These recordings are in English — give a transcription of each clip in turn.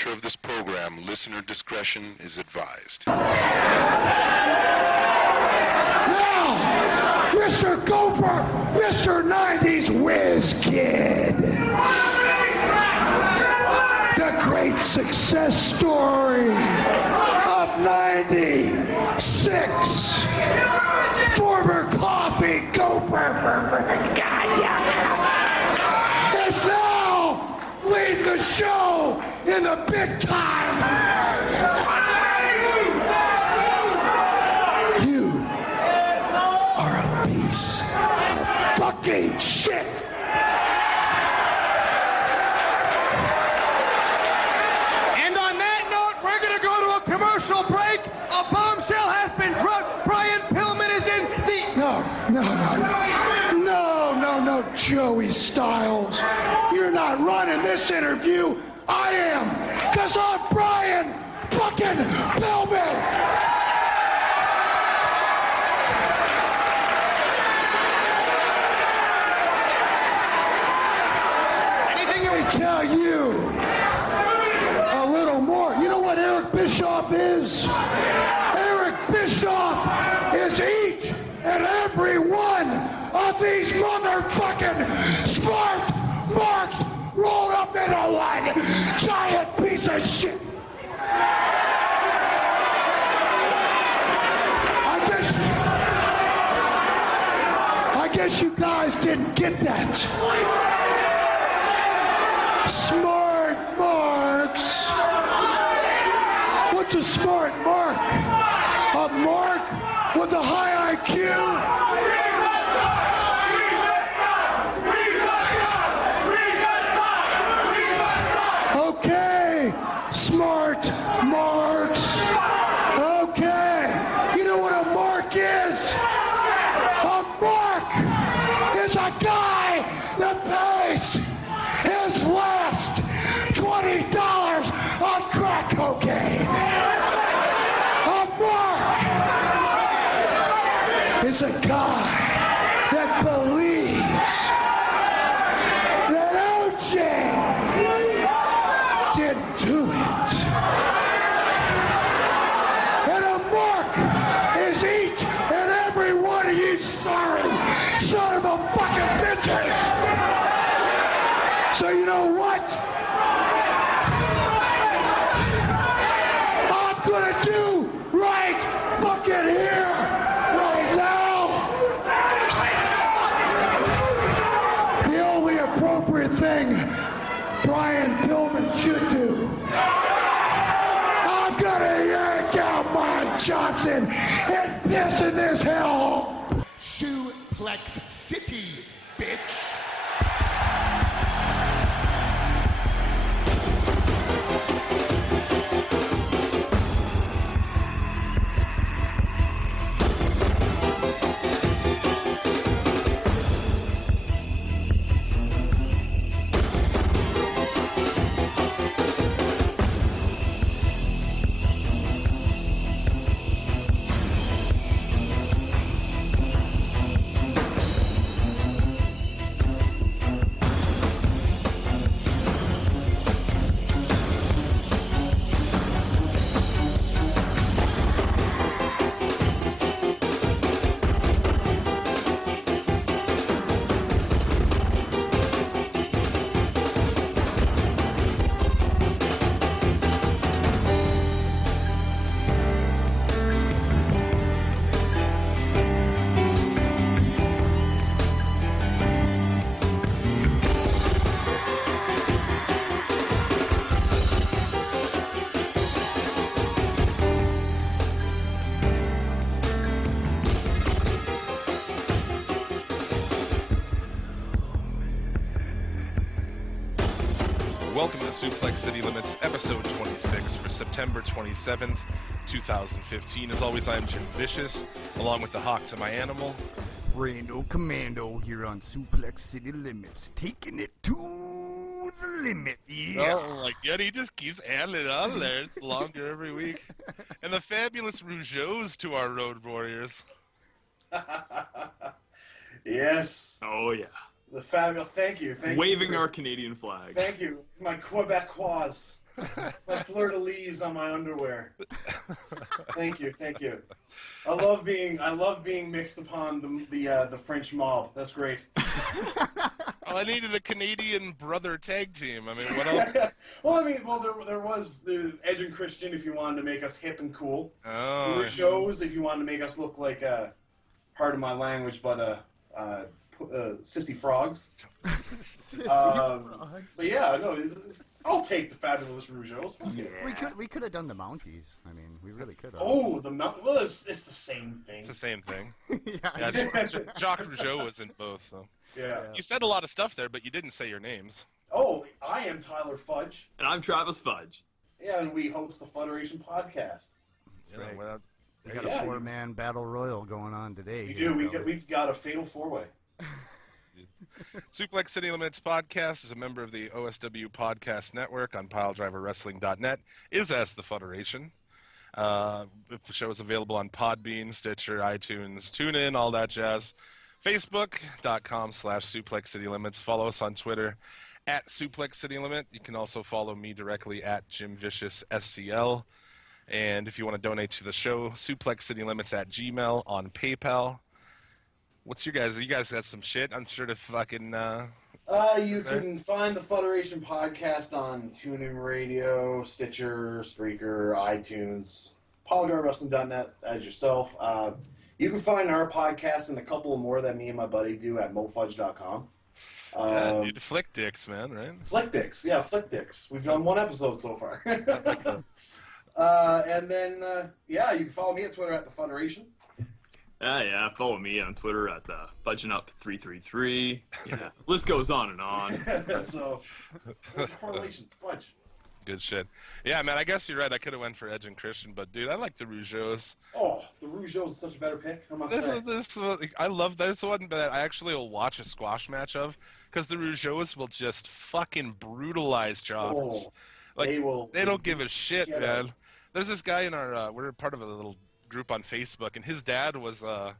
nature of this program, listener discretion is advised. Now, Mr. Gopher, Mr. 90s Whiz Kid. The great success story of 96. Former coffee gopher is now leading the show in the big time. You are a piece of fucking shit. And on that note, we're going to go to a commercial break. A bombshell has been dropped. Brian Pillman is in the... No, Joey Styles. You're not running this interview. I am, because I'm Brian fucking Pillman. Anything you... Let me tell you a little more. You know what Eric Bischoff is? Eric Bischoff is each and every one of these motherfucking smart marks rolled up into one giant piece of shit. I guess you guys didn't get that. Smart marks. What's a smart mark? A mark with a high IQ? Okay, smart marks. Okay, you know what a mark is? A mark is a guy that pays his last $20 on crack cocaine. A mark is a guy that believes that OJ didn't do it. And a mark is each and every one of you sorry son of a fucking bitches. So you know what? I'm gonna do right fucking here, right now. The only appropriate thing Brian Pillman should do. I'm gonna yank out my Johnson and piss in this hell. Suplex City, bitch. Welcome to Suplex City Limits, episode 26 for September 27th, 2015. As always, I am Jim Vicious, along with the hawk to my animal. Rando Commando here on Suplex City Limits, taking it to the limit, yeah. Oh, like, yeah, he just keeps adding it on there. It's longer every week. And the fabulous Rougeaus to our road warriors. Yes. Oh, yeah. The fabulous. Thank you. Waving our Canadian flag. Thank you. My Quebec quads. My fleur-de-lis on my underwear. Thank you. I love being mixed upon the French mob. That's great. Well, I needed a Canadian brother tag team. I mean, what else? There's Edge and Christian if you wanted to make us hip and cool. Oh, Shows if you wanted to make us look like pardon my language, but sissy frogs. But yeah, no, I'll take the fabulous Rougeaus. Yeah. We could have done the Mounties. I mean, we really could have. Oh, well, it's the same thing. it's the same thing. yeah. Jacques Rougeau was in both, so. Yeah. You said a lot of stuff there, but you didn't say your names. Oh, I am Tyler Fudge. And I'm Travis Fudge. Yeah, and we host the Federation podcast. That's right. Well, We got a 4-man battle royal going on today. We do. We've got a fatal 4-way. Suplex City Limits podcast is a member of the OSW Podcast Network on PileDriverWrestling.net, is as the Federation. The show is available on Podbean, Stitcher, iTunes, TuneIn, all that jazz. Facebook.com/Suplex City Limits. Follow us on Twitter at Suplex City Limit. You can also follow me directly at Jim Vicious SCL. And if you want to donate to the show, Suplex City Limits at Gmail on PayPal. What's your guys? You guys got some shit? I'm sure to fucking. You can find the Federation podcast on TuneIn Radio, Stitcher, Spreaker, iTunes, PileDriverWrestling.net as yourself. You can find our podcast and a couple more that me and my buddy do at mofudge.com. Dude, Flick Dicks, man, right? Flick Dicks. We've done one episode so far. And then, you can follow me at Twitter at the Federation. Yeah, follow me on Twitter at FudgeingUp333. Yeah, list goes on and on. So, what's the correlation? Fudge. Good shit. Yeah, man, I guess you're right. I could have went for Edge and Christian, but, dude, I like the Rougeaus. Oh, the Rougeaus is such a better pick. I must say. I love this one, but I actually will watch a squash match of, because the Rougeaus will just fucking brutalize jobbers. Oh, they don't give a shit, man. There's this guy in our, we're part of a little group on Facebook, and his dad was, well,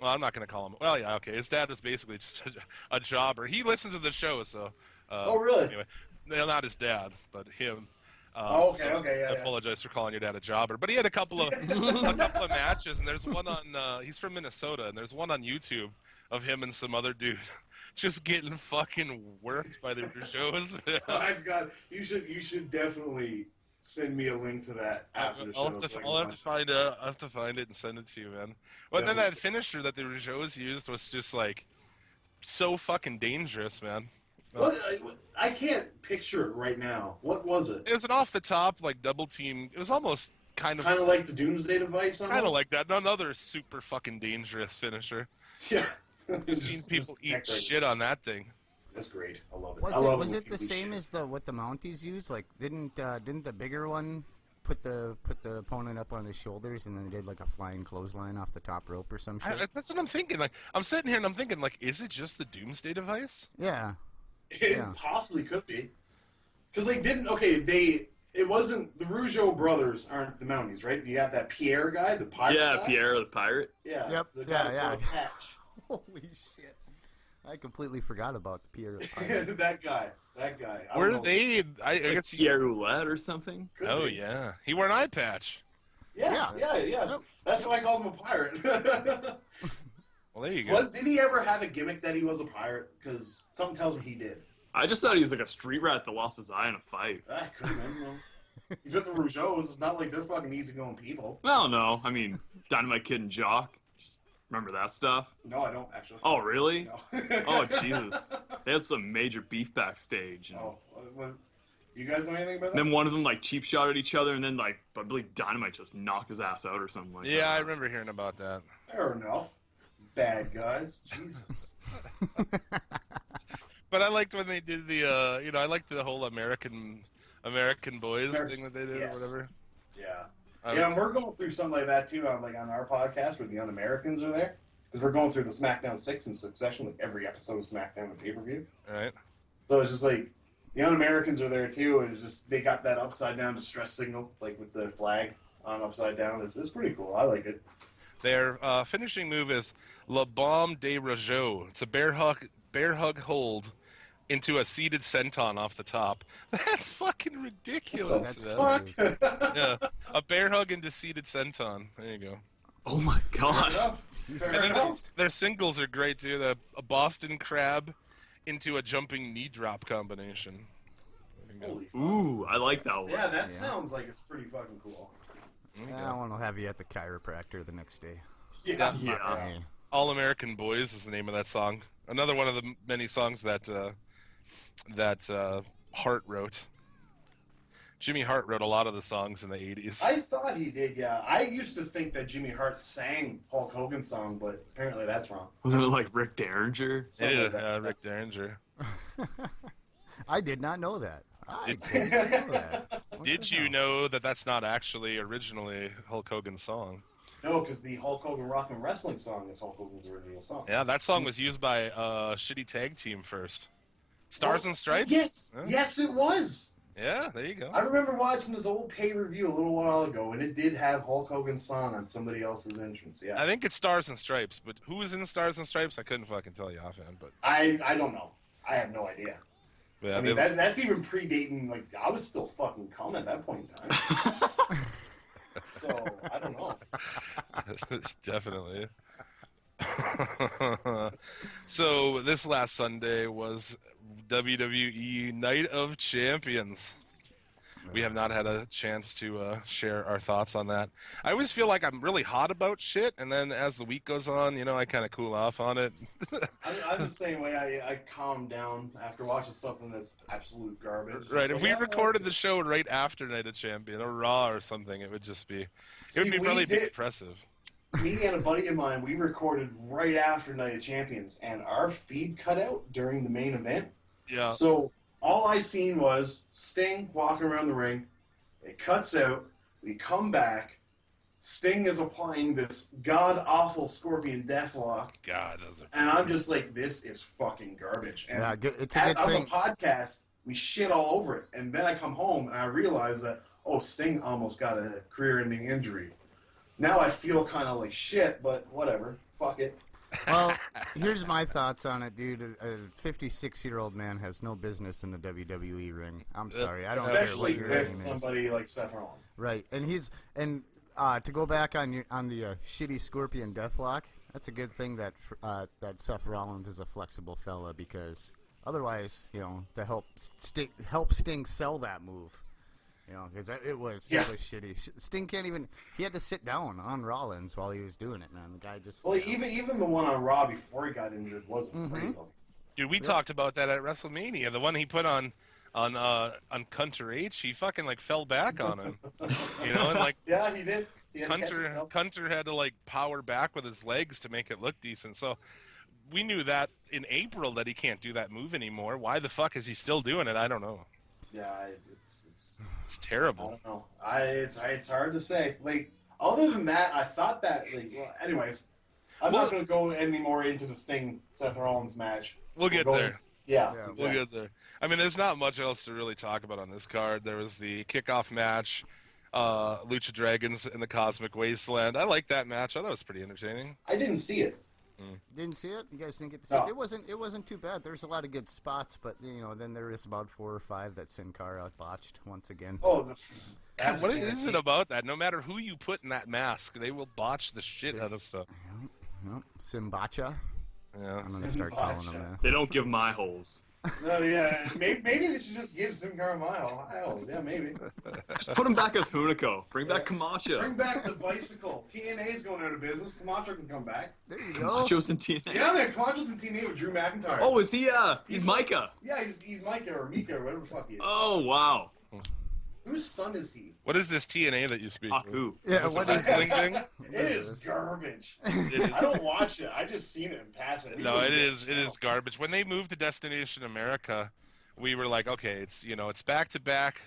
I'm not going to call him, well, yeah, okay, his dad was basically just a jobber. He listens to the show, so. Oh, really? Anyway, no, not his dad, but him. Okay, I apologize for calling your dad a jobber, but he had a couple of matches, and there's one on. He's from Minnesota, and there's one on YouTube of him and some other dude just getting fucking worked by the Rougeaus. You should definitely send me a link to that after the show. I'll have to find it and send it to you, man. Well, then that finisher that the Rougeaus used was just like so fucking dangerous, man. I can't picture it right now. What was it? It was an off the top like double team. It was almost kind of like the Doomsday Device. Kind of like that. Another super fucking dangerous finisher. Yeah. I've seen people eat shit on that thing. That's great. I love it. Was it the same as what the Mounties used? Like, didn't the bigger one put the opponent up on his shoulders and then they did like a flying clothesline off the top rope or some shit? That's what I'm thinking. Like, I'm sitting here and I'm thinking, like, is it just the Doomsday Device? Yeah. It possibly could be. Because they didn't. Okay, it wasn't the Rougeau brothers aren't the Mounties, right? You got that Pierre guy, the pirate. Yeah, guy? Pierre the pirate. Yeah. Yep. The guy with the patch. Holy shit! I completely forgot about the Pierre. The that guy. Were they? I guess Pierre Roulette or something. Oh yeah, he wore an eye patch. Yeah. Yep. That's why I called him a pirate. Well, there you go. Did he ever have a gimmick that he was a pirate? Because something tells me he did. I just thought he was like a street rat that lost his eye in a fight. I couldn't know. He's with the Rougeaus. It's not like they're fucking easygoing people. No. I mean, Dynamite Kid and Jock. Just remember that stuff? No, I don't actually. Oh, really? No. Oh, Jesus. They had some major beef backstage. And you guys know anything about that? Then one of them like cheap shot at each other, and then like I believe Dynamite just knocked his ass out or something like that. Yeah, I remember hearing about that. Fair enough. Bad guys. Jesus. But I liked when they did the, I liked the whole American Boys thing that they did or whatever. Yeah. And we're going through something like that too on our podcast where the Un-Americans are there. Because we're going through the SmackDown 6 in succession, like every episode of SmackDown and pay-per-view. All right. So it's just like, the Un-Americans are there too, and it's just, they got that upside down distress signal, like with the flag on upside down. It's pretty cool. I like it. Their finishing move is La Bombe de Rougeau. It's a bear hug hold, into a seated senton off the top. That's fucking ridiculous. That's man. fuck. Yeah, a bear hug into seated senton. There you go. Oh my god. Fair And then enough. their singles are great too. A Boston Crab into a jumping knee drop combination. There you go. Holy fuck. Ooh, I like that one. Yeah, that sounds like it's pretty fucking cool. There you I go. want to have you at the chiropractor the next day. Yeah. Yeah. Hey. All American Boys is the name of that song. Another one of the many songs that Hart wrote. Jimmy Hart wrote a lot of the songs in the 80s. I thought he did, yeah. I used to think that Jimmy Hart sang Hulk Hogan's song, but apparently that's wrong. Was it like Rick Derringer? It Something is like that. Rick Derringer. I did not know that. I Did- did not know that. What Did the you hell? know that that's not actually originally Hulk Hogan's song? No, because the Hulk Hogan Rock and Wrestling song is Hulk Hogan's original song. Yeah, that song was used by a shitty tag team first. Stars and Stripes? Yes, Huh? yes, it was. Yeah, there you go. I remember watching this old pay-per-view a little while ago, and it did have Hulk Hogan's song on somebody else's entrance. Yeah, I think it's Stars and Stripes, but who was in Stars and Stripes? I couldn't fucking tell you offhand, but I don't know. I have no idea. yeah, I mean, that's even predating. Like, I was still fucking coming at that point in time. So I don't know. definitely. So this last Sunday was WWE Night of Champions. We have not had a chance to share our thoughts on that. I always feel like I'm really hot about shit, and then as the week goes on, I kind of cool off on it. I'm the same way. I calm down after watching something that's absolute garbage. Right, So, if we yeah, recorded the show right after Night of Champion, or Raw or something, it would just be, it would be we really did- impressive. Me and a buddy of mine, we recorded right after Night of Champions, and our feed cut out during the main event. Yeah. So all I seen was Sting walking around the ring. It cuts out. We come back. Sting is applying this god-awful Scorpion Deathlock. God, those are... And I'm just like, this is fucking garbage. And Yeah, it's a good on the thing. podcast, we shit all over it. And then I come home and I realize that, Sting almost got a career-ending injury. Now I feel kind of like shit, but whatever. Fuck it. Well, here's my thoughts on it, dude. A 56-year-old man has no business in the WWE ring. I'm sorry, I don't care what Especially your with name is. somebody like Seth Rollins. Right, and to go back on the shitty Scorpion Deathlock. That's a good thing that Seth Rollins is a flexible fella, because otherwise, to help Sting sell that move. Because it was shitty. Sting can't even. He had to sit down on Rollins while he was doing it, man. The guy just. Well, even the one on Raw before he got injured wasn't pretty. Though. Dude, we talked about that at WrestleMania. The one he put on Hunter H, he fucking fell back on him. And Yeah, he did. He had to catch himself. Hunter had to power back with his legs to make it look decent. So we knew that in April that he can't do that move anymore. Why the fuck is he still doing it? I don't know. Yeah, It's I terrible. don't know. It's hard to say. Other than that, I thought that. Anyways, I'm not going to go any more into the Sting Seth Rollins match. We'll get We'll go- there. Yeah, Yeah, We'll exactly. get there. I mean, there's not much else to really talk about on this card. There was the kickoff match, Lucha Dragons in the Cosmic Wasteland. I liked that match. I thought it was pretty entertaining. I didn't see it. Didn't see it? You guys didn't get to see No. it? It wasn't too bad. There's a lot of good spots, but then there is about 4 or 5 that Sin Cara botched once again. Oh, God, that's what is it about that? No matter who you put in that mask, they will botch the shit out of stuff. Yep. Simbacha. Yeah. I'm gonna start calling him Simbacha. that. They don't give my holes. No, yeah, maybe they should just give Sin Cara Mile. Yeah, maybe. Just put him back as Hunico. Bring back Camacho. Bring back the bicycle. TNA's going out of business. Camacho can come back. There you go. Camacho's in TNA. Yeah, man, Camacho's in TNA with Drew McIntyre. Oh, is he? He's Micah. Yeah, he's Micah or Mika or whatever the fuck he is. Oh, wow. Whose son is he? What is this TNA that you speak of? Haku. Yeah, Is this what a is wrestling thing? It is this? garbage. It is. I don't watch it. I just seen it in passing. No, it is garbage. When they moved to Destination America, we were like, okay, it's back to back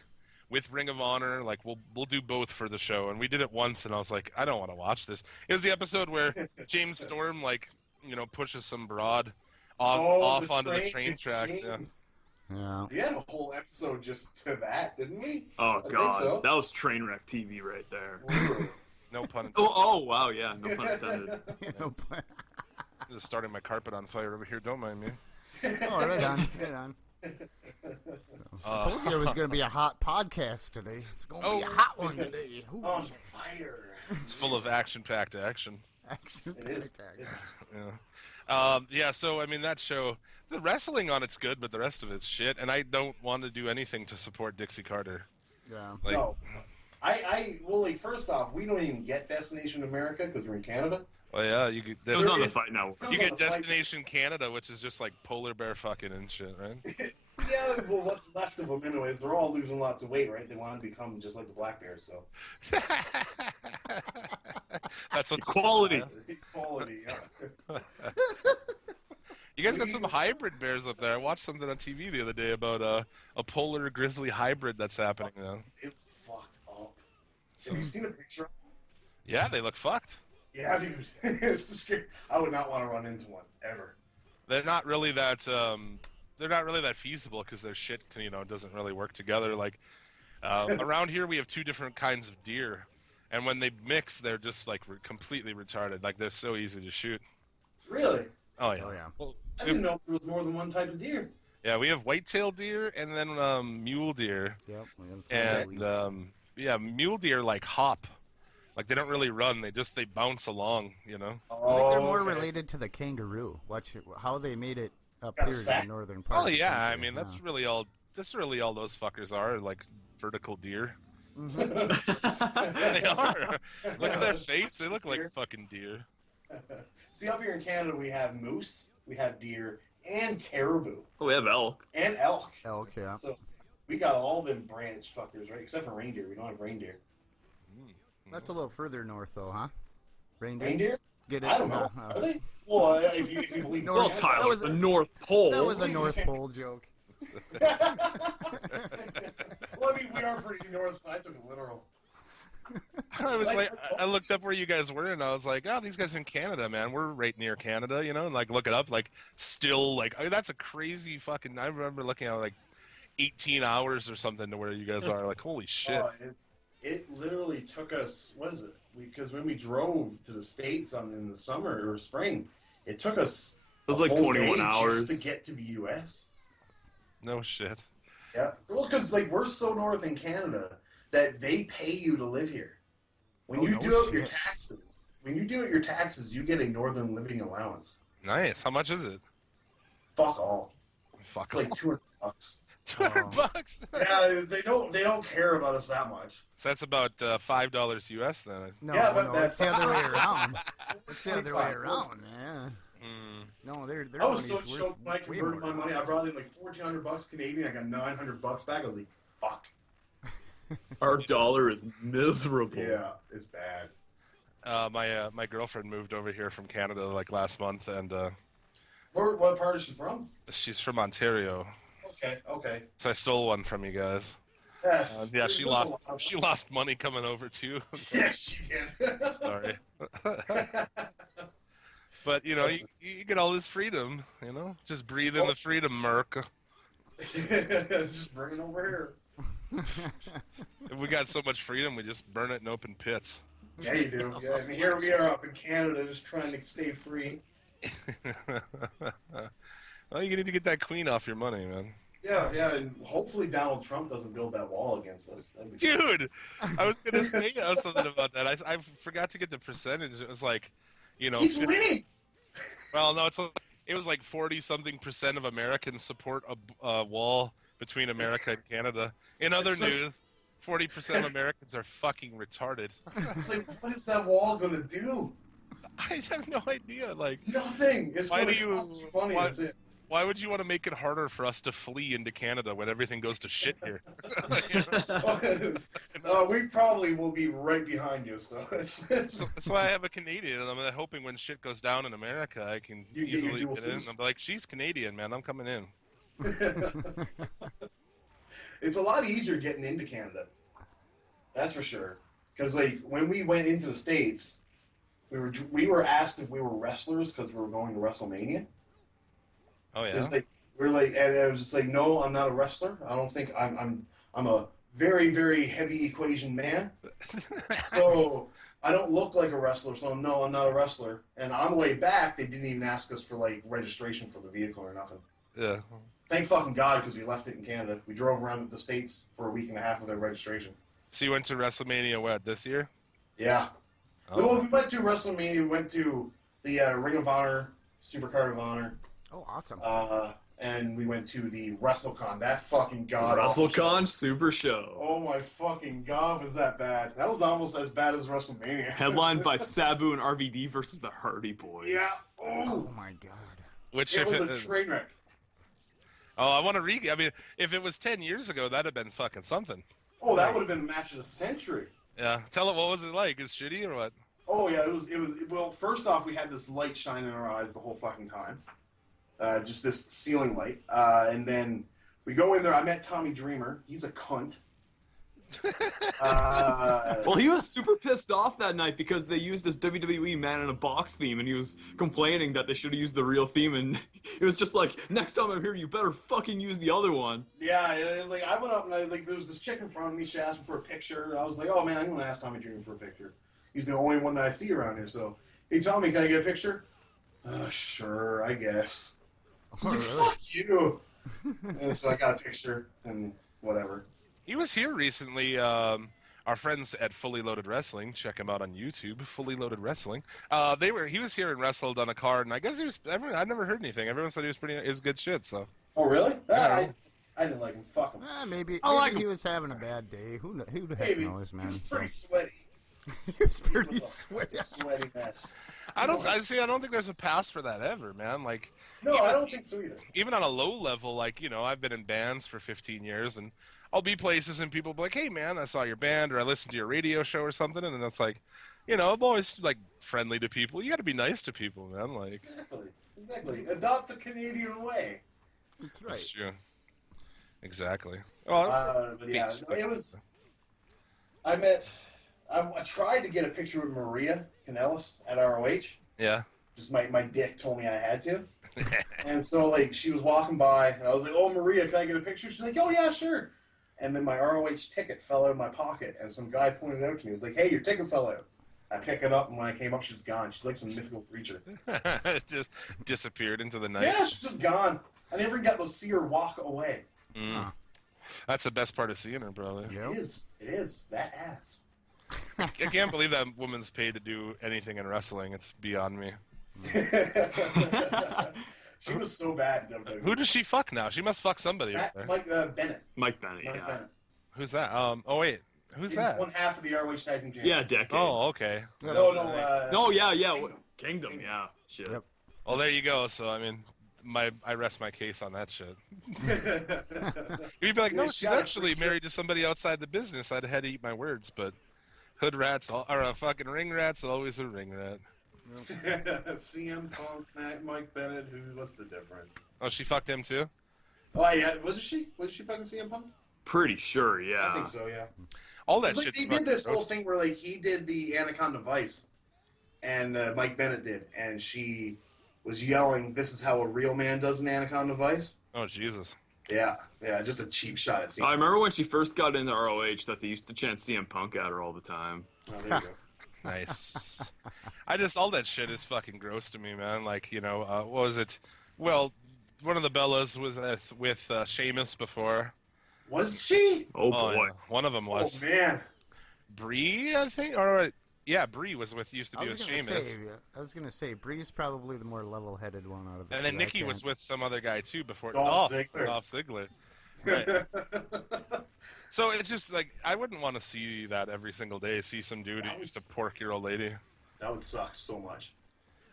with Ring of Honor. We'll do both for the show, and we did it once, and I was like, I don't want to watch this. It was the episode where James Storm pushes some broad off onto the train tracks. Yeah. Yeah. We had a whole episode just to that, didn't we? Oh, I think God. so. That was train wreck TV right there. No pun intended. Oh, wow, yeah. No pun intended. I'm just starting my carpet on fire over here. Don't mind me. Oh, right on. Right on. I told you it was going to be a hot podcast today. It's going to be a hot one today. Ooh, On fire. It's full of action-packed action. action. It is. Yeah. So I mean, that show, the wrestling on it's good, but the rest of it's shit. And I don't want to do anything to support Dixie Carter. Yeah. Like, No. Well, like, first off, we don't even get Destination America because we're in Canada. well, yeah, you get It was on the Fight Network. you get Destination Canada, which is just like polar bear fucking and shit, right? Yeah, well, what's left of them anyways? They're all losing lots of weight, right? They want to become just like the black bears, so. That's what's Equality. Equality, yeah. You guys got some hybrid bears up there. I watched something on TV the other day about a polar grizzly hybrid that's happening now. It fucked up. So, Have you seen a picture? yeah, they look fucked. Yeah, dude. It's just scary. I would not want to run into one ever. They're not really that feasible because their shit doesn't really work together. Like around here, we have two different kinds of deer, and when they mix, they're just like completely retarded. Like they're so easy to shoot. Really? Oh yeah. Oh, yeah. Well, I didn't know there was more than one type of deer. yeah, we have white-tailed deer and then mule deer, Yep. we have some and yeah, mule deer like hop. Like they don't really run; they bounce along. I think they're Oh, more okay. related to the kangaroo. Watch it, how they made it up Got a here in sack? the northern part. Oh of the yeah, I country, mean that's really all those fuckers are, like vertical deer. Mhm. They are. Look at their face; they look like fucking deer. See, up here in Canada, we have moose, we have deer, and caribou, Oh, we have elk. and elk. Elk, yeah. So we got all them branch fuckers, right? Except for reindeer. We don't have reindeer. That's a little further north, though, huh? Reindeer? Get it? I don't know. Are they? Well, if you believe North- Well, Canada. Tyler, was the a- North Pole. That was a North Pole joke. Well, I mean, we are pretty north, so I took it literal. I was like, I looked up where you guys were, and I was like, oh, these guys are in Canada, man. We're right near Canada, and like look it up, like still, like that's a crazy fucking. I remember looking at like 18 hours or something to where you guys are. Like, holy shit. It literally took us, what is it? Because when we drove to the States in the summer or spring, it took us It was a like full 21 day hours. just to get to the U.S. No shit. Yeah. Well, because like we're so north in Canada that they pay you to live here. When Oh, you no do out your shit. taxes, you get a northern living allowance. Nice. How much is it? Fuck all. Fuck. It's like $200. $200. Yeah, they don't care about us that much. So that's about $5 US then. No, Yeah, but no, that's- it's the other way around. It's the other way 25. around, man. Mm. No, they're I was so money's worth choked when I way converted my more. money. I brought in like $1,400 Canadian. I got $900 back. I was like, fuck. Our dollar is miserable. Yeah, it's bad. My girlfriend moved over here from Canada like last month, and What part is she from? she's from Ontario. Okay. So I stole one from you guys. Yeah, she lost money coming over too. Yeah, she did. Sorry. But you get all this freedom, just breathe in the freedom, Merc. Just bring it over here. If we got so much freedom, we just burn it in open pits. Yeah, you do. Yeah, I mean, here we are up in Canada just trying to stay free. Well, you need to get that queen off your money, man. Yeah, and hopefully Donald Trump doesn't build that wall against us. That'd be Dude, I was gonna say something about that. I forgot to get the percentage. It was like, He's winning! well, no, it was like 40-something% of Americans support a wall between America and Canada. In other It's like- news, 40% of Americans are fucking retarded. It's like, what is that wall going to do? I have no idea. Like, Nothing. It's Why going do to you- cost you money. why- That's it. why would you want to make it harder for us to flee into Canada when everything goes to shit here? We probably will be right behind you. So That's why I have a Canadian, and I'm hoping when shit goes down in America, I can You get your easily dual get in. citizenship. I'm like, she's Canadian, man. I'm coming in. It's a lot easier getting into Canada. That's for sure. Because like when we went into the States, we were asked if we were wrestlers because we were going to WrestleMania. Oh It yeah. was like and it was just like, no, I'm not a wrestler. I don't think I'm a very, very heavy equation man. So I don't look like a wrestler. So no, I'm not a wrestler. And on the way back, they didn't even ask us for like registration for the vehicle or nothing. Yeah. Thank fucking God, because we left it in Canada. We drove around the States for a week and a half without registration. So you went to WrestleMania, what, this year? Yeah. Oh. Well, we went to WrestleMania. We went to the Ring of Honor, Supercard of Honor. Oh, awesome. And we went to the WrestleCon. That fucking god. WrestleCon Super Show. Oh my fucking God, was that bad? That was almost as bad as WrestleMania. Headlined by Sabu and RVD versus the Hardy Boys. Yeah. Oh my God. Which It if was a train wreck. Oh, I want to I mean, if it was 10 years ago, that'd have been fucking something. Oh, that would have been the match of the century. Yeah. Tell it, what was it like? Is shitty or what? Oh yeah, it was. Well, first off, we had this light shining in our eyes the whole fucking time. Just this ceiling light. And then we go in there. I met Tommy Dreamer. He's a cunt. Well, he was super pissed off that night because they used this WWE Man in a Box theme, and he was complaining that they should have used the real theme, and it was just like, next time I'm here, you better fucking use the other one. Yeah, it was like, I went up and there was this chick in front of me. She asked me for a picture. I was like, oh man, I'm gonna ask Tommy Dreamer for a picture. He's the only one that I see around here. So, hey Tommy, can I get a picture? Sure, I guess. He's like, fuck you. And so I got a picture and whatever. He was here recently. Our friends at Fully Loaded Wrestling, check him out on YouTube. Fully Loaded Wrestling. He was here and wrestled on a card, and I guess I never heard anything. Everyone said he was good shit. So. Oh really? I didn't like him. Fuck him. Maybe he was having a bad day. Who the heck knows, man? He was pretty sweaty. He was pretty sweaty. Sweaty mess. I don't think there's a pass for that ever, man. Like. No, I don't think so either. Even on a low level, like, I've been in bands for 15 years, and I'll be places and people will be like, hey, man, I saw your band, or I listened to your radio show or something, and it's like, I'm always, like, friendly to people. You got to be nice to people, man. Like, Exactly. Adopt the Canadian way. That's right. That's true. Exactly. Well, but yeah, it was... I tried to get a picture with Maria Kanellis at ROH. Yeah. Just my dick told me I had to. And so, like, she was walking by, and I was like, oh, Maria, can I get a picture? She's like, oh, yeah, sure. And then my ROH ticket fell out of my pocket, and some guy pointed it out to me. He was like, hey, your ticket fell out. I pick it up, and when I came up, she's gone. She's like some mythical creature. It just disappeared into the night. Yeah, she's just gone. I never got to see her walk away. Mm. That's the best part of seeing her, probably. It is. That ass. I can't believe that woman's paid to do anything in wrestling. It's beyond me. She was so bad. WWE. Who does she fuck now? She must fuck somebody. Mike Bennett. Mike Bennett. Who's that? Oh wait, who's that? One half of the ROH Tag Team Champions. Yeah, Decade. Oh, okay. No, yeah. Kingdom, yeah. Shit. Yep. Well, there you go. So I mean, I rest my case on that shit. You'd be like, no, she's actually married to somebody outside the business. I'd had to eat my words, but hood rats are a fucking ring rat's always a ring rat. CM Punk, Mike Bennett. What's the difference? Oh, she fucked him too? Oh yeah, was she fucking CM Punk? Pretty sure, yeah. I think so, yeah. All that Like, shit's they did this whole thing where like he did the Anaconda Vice, and Mike Bennett did, and she was yelling, "This is how a real man does an Anaconda Vice." Oh Jesus. Yeah, just a cheap shot at CM. I remember when she first got into ROH that they used to chant CM Punk at her all the time. Oh, there you go. Nice. All that shit is fucking gross to me, man. Like, what was it? Well, one of the Bellas was with Sheamus before. Was she? Oh boy. Yeah. One of them was. Oh man. Bree, I think? Or, yeah, Bree used to be with Sheamus. I was going to say, Bree's probably the more level-headed one out of the And then Nikki was with some other guy, too, before. Dolph Ziggler. Dolph Ziggler. Right. So it's just like, I wouldn't want to see that every single day, see some dude who used to pork your old lady. That would suck so much.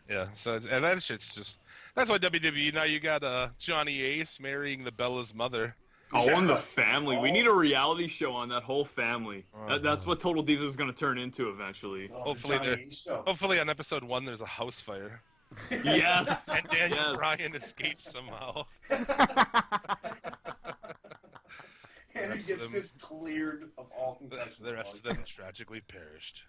Yeah, so and that shit's just, that's why WWE, now you got Johnny Ace marrying the Bella's mother. Oh, and the family. We need a reality show on that whole family. Oh, that's what Total Divas is going to turn into eventually. Oh, Hopefully on episode 1 there's a house fire. Yes! And Daniel Bryan escapes somehow. And he gets cleared of all concussions. The rest of them tragically perished.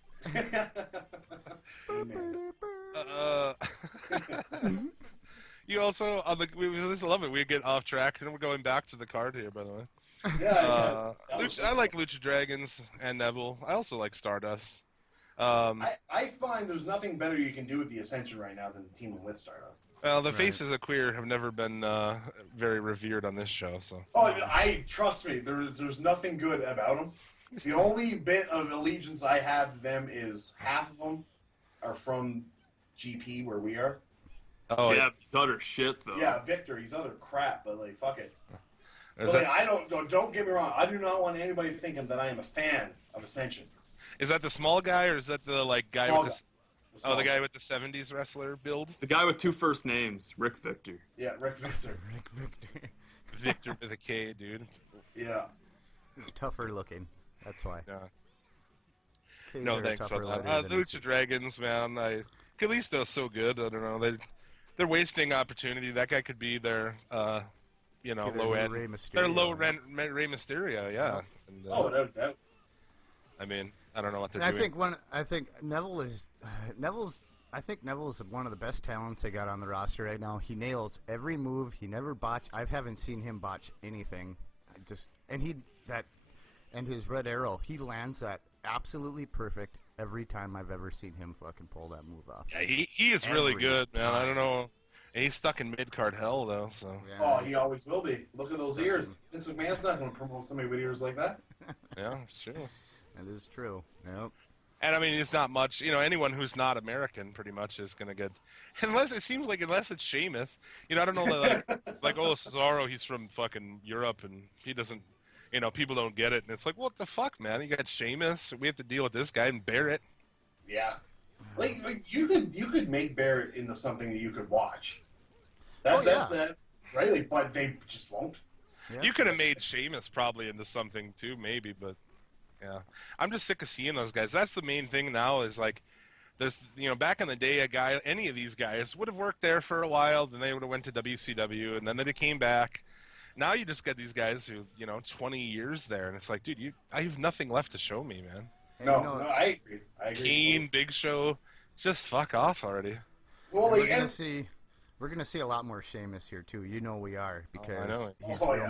You also we just love it. We get off track, and we're going back to the card here, by the way. Yeah. I like Lucha Dragons and Neville. I also like Stardust. I find there's nothing better you can do with the Ascension right now than teaming with Stardust. Well, the faces of queer have never been very revered on this show, so. Oh, trust me. There's nothing good about them. The only bit of allegiance I have to them is half of them are from GP where we are. Oh yeah, he's utter shit though. Yeah, Victor, he's other crap, but like, fuck it. Is But, that, like, don't get me wrong. I do not want anybody thinking that I am a fan of Ascension. is that the small guy, or is that the like guy Small with the? guy. Oh, the guy with the '70s wrestler build. The guy with 2 first names, Rick Victor. Yeah, Rick Victor. Rick Victor. Victor with a K, dude. Yeah. He's tougher looking. That's why. Yeah. K's No are a thanks tougher on that. letter than Lucha Dragons, man. Kalisto's so good. I don't know. They're wasting opportunity. That guy could be their, Either low end. Rey Mysterio Their low or- rent Rey Mysterio. Yeah. And, Oh, without doubt. I mean, I don't know what they're And doing. I think Neville's one of the best talents they got on the roster right now. He nails every move. He never botch. I haven't seen him botch anything. And his red arrow, he lands that absolutely perfect every time I've ever seen him fucking pull that move off. Yeah, he is really Every good, man. I time. don't know. And he's stuck in mid card hell though. So. Yeah. Oh, he always will be. Look at those ears. Vince McMahon's not going to promote somebody with ears like that. Yeah, it's true. That is true. Yep. And I mean, it's not much. Anyone who's not American pretty much is gonna get, unless it's Sheamus. I don't know like Cesaro, he's from fucking Europe and he doesn't. People don't get it, and it's like, what the fuck, man? You got Sheamus. We have to deal with this guy and bear it. Yeah. Like you could make Barrett into something that you could watch. That's that, right? Like, but they just won't. Yeah. You could have made Sheamus probably into something too, maybe, but yeah, I'm just sick of seeing those guys. That's the main thing now. Is like, there's back in the day, any of these guys would have worked there for a while, then they would have went to WCW, and then they came back. Now you just get these guys who 20 years there, and it's like, dude, I have nothing left to show me, man. And No, I agree. Kane, Big Show, just fuck off already. Well, we're like, gonna see a lot more Sheamus here too. We are because I know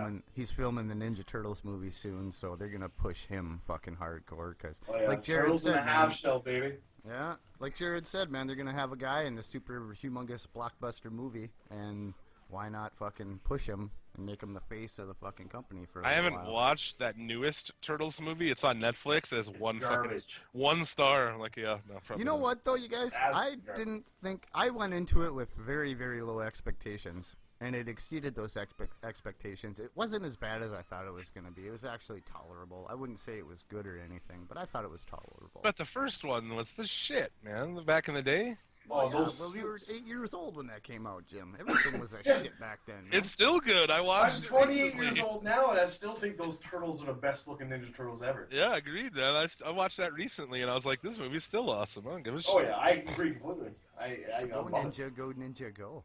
it. he's filming the Ninja Turtles movie soon, so they're gonna push him fucking hardcore. Because like like Jared Turtles in said, a half man, shell, baby. yeah, like Jared said, man, they're gonna have a guy in the super humongous blockbuster movie, and why not fucking push him and make him the face of the fucking company for a I haven't while. watched that newest Turtles movie. It's on Netflix. It has one garbage. one star. I'm like, yeah, no, probably You know not. what, though, you guys? I didn't think... I went into it with very, very low expectations, and it exceeded those expectations. It wasn't as bad as I thought it was going to be. It was actually tolerable. I wouldn't say it was good or anything, but I thought it was tolerable. But the first one was the shit, man. Back in the day. Oh, yeah, those. well, we were 8 years old when that came out, Jim. Everything was a shit back then. man. It's still good. I watched I'm it 28 recently. years old now, and I still think those turtles are the best looking Ninja Turtles ever. Yeah, agreed, man. I watched that recently, and I was like, this movie's still awesome. I don't give a shit. Oh yeah, I agree completely. I Go love it. Ninja, go Ninja, go.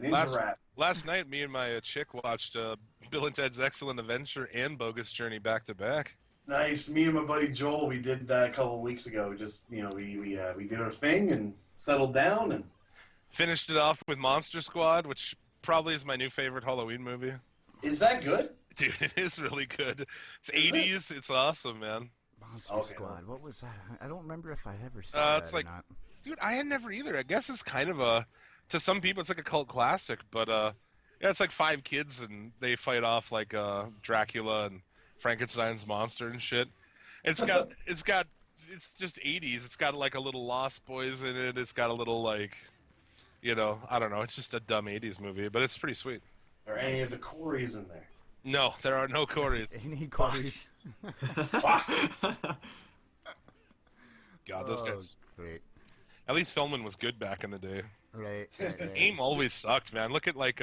Ninja Rat. Last night, me and my chick watched Bill and Ted's Excellent Adventure and Bogus Journey back to back. Nice. Me and my buddy Joel, we did that a couple of weeks ago. Just we did our thing and settled down and Finished it off with Monster Squad, which probably is my new favorite Halloween movie. is that good? Dude, it is really good. It's Is it? 80s. It's awesome, man. Monster Okay. Squad. What was that? I don't remember if I ever saw that It's or like- not. Dude, I had never either. I guess it's kind of to some people, it's like a cult classic, but yeah, it's like 5 kids and they fight off like Dracula and Frankenstein's monster and shit. It's just 80s. It's got like a little Lost Boys in it. It's got a little like, I don't know. It's just a dumb 80s movie, but it's pretty sweet. Are any of the Corys in there? No, there are no Corys. Any Corys? God, those guys. Great. At least filming was good back in the day. Right. AIM always sucked, man. Look at like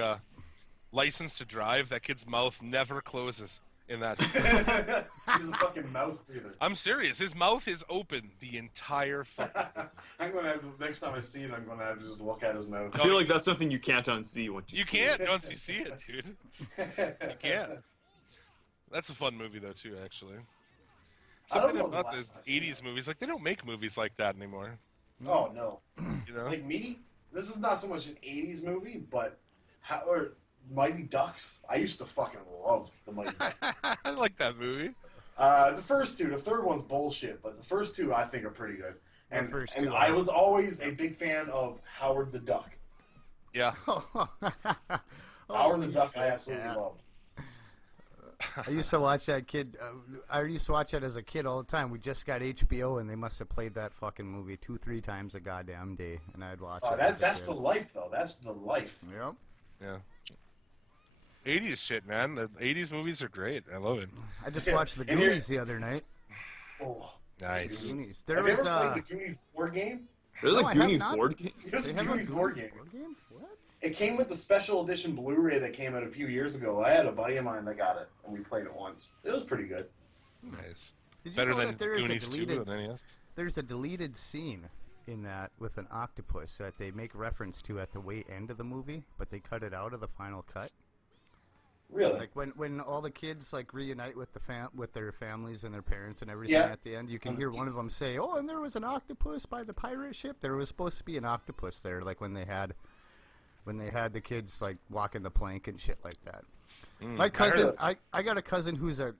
License to Drive. That kid's mouth never closes in that. He's a fucking mouth breather. I'm serious. His mouth is open the entire fucking. I'm gonna have to, next time I see it, I'm gonna have to just look at his mouth. I feel like that's something you can't unsee once you You see can't it. once you see it, dude. You can't. That's a fun movie though too, actually. I don't Something know about the the last time I seen 80s movies, like they don't make movies like that anymore. Oh no! You know? Like me, this is not so much an '80s movie, but Mighty Ducks. I used to fucking love the Mighty Ducks. I like that movie. The first two, the third one's bullshit, but the first two I think are pretty good. And, first and two I are. was always a big fan of Howard the Duck. Yeah. Howard the Duck, I absolutely loved. I used to watch that kid. I used to watch that as a kid all the time. We just got HBO, and they must have played that fucking movie 2-3 times a goddamn day, and I'd watch it. That's the life, though. That's the life. Yep. Yeah. 80s shit, man. The 80s movies are great. I love it. I just watched the And here- Goonies the other night. Oh, Nice. Goonies. There have you was ever played the Goonies board game? There's No, a I have Goonies not. board game. There's They a have a Goonies board Goonies game. board game? What? It came with the special edition Blu-ray that came out a few years ago. I had a buddy of mine that got it, and we played it once. It was pretty good. Nice. Did you Better know than that there is Goonies a 2 deleted? on NES. There's a deleted scene in that with an octopus that they make reference to at the way end of the movie, but they cut it out of the final cut. Really? Like when all the kids like reunite with with their families and their parents and everything Yeah. at the end, you can hear one of them say, "Oh, and there was an octopus by the pirate ship." There was supposed to be an octopus there, like when they had the kids like walking the plank and shit like that. My cousin, I got a cousin who's a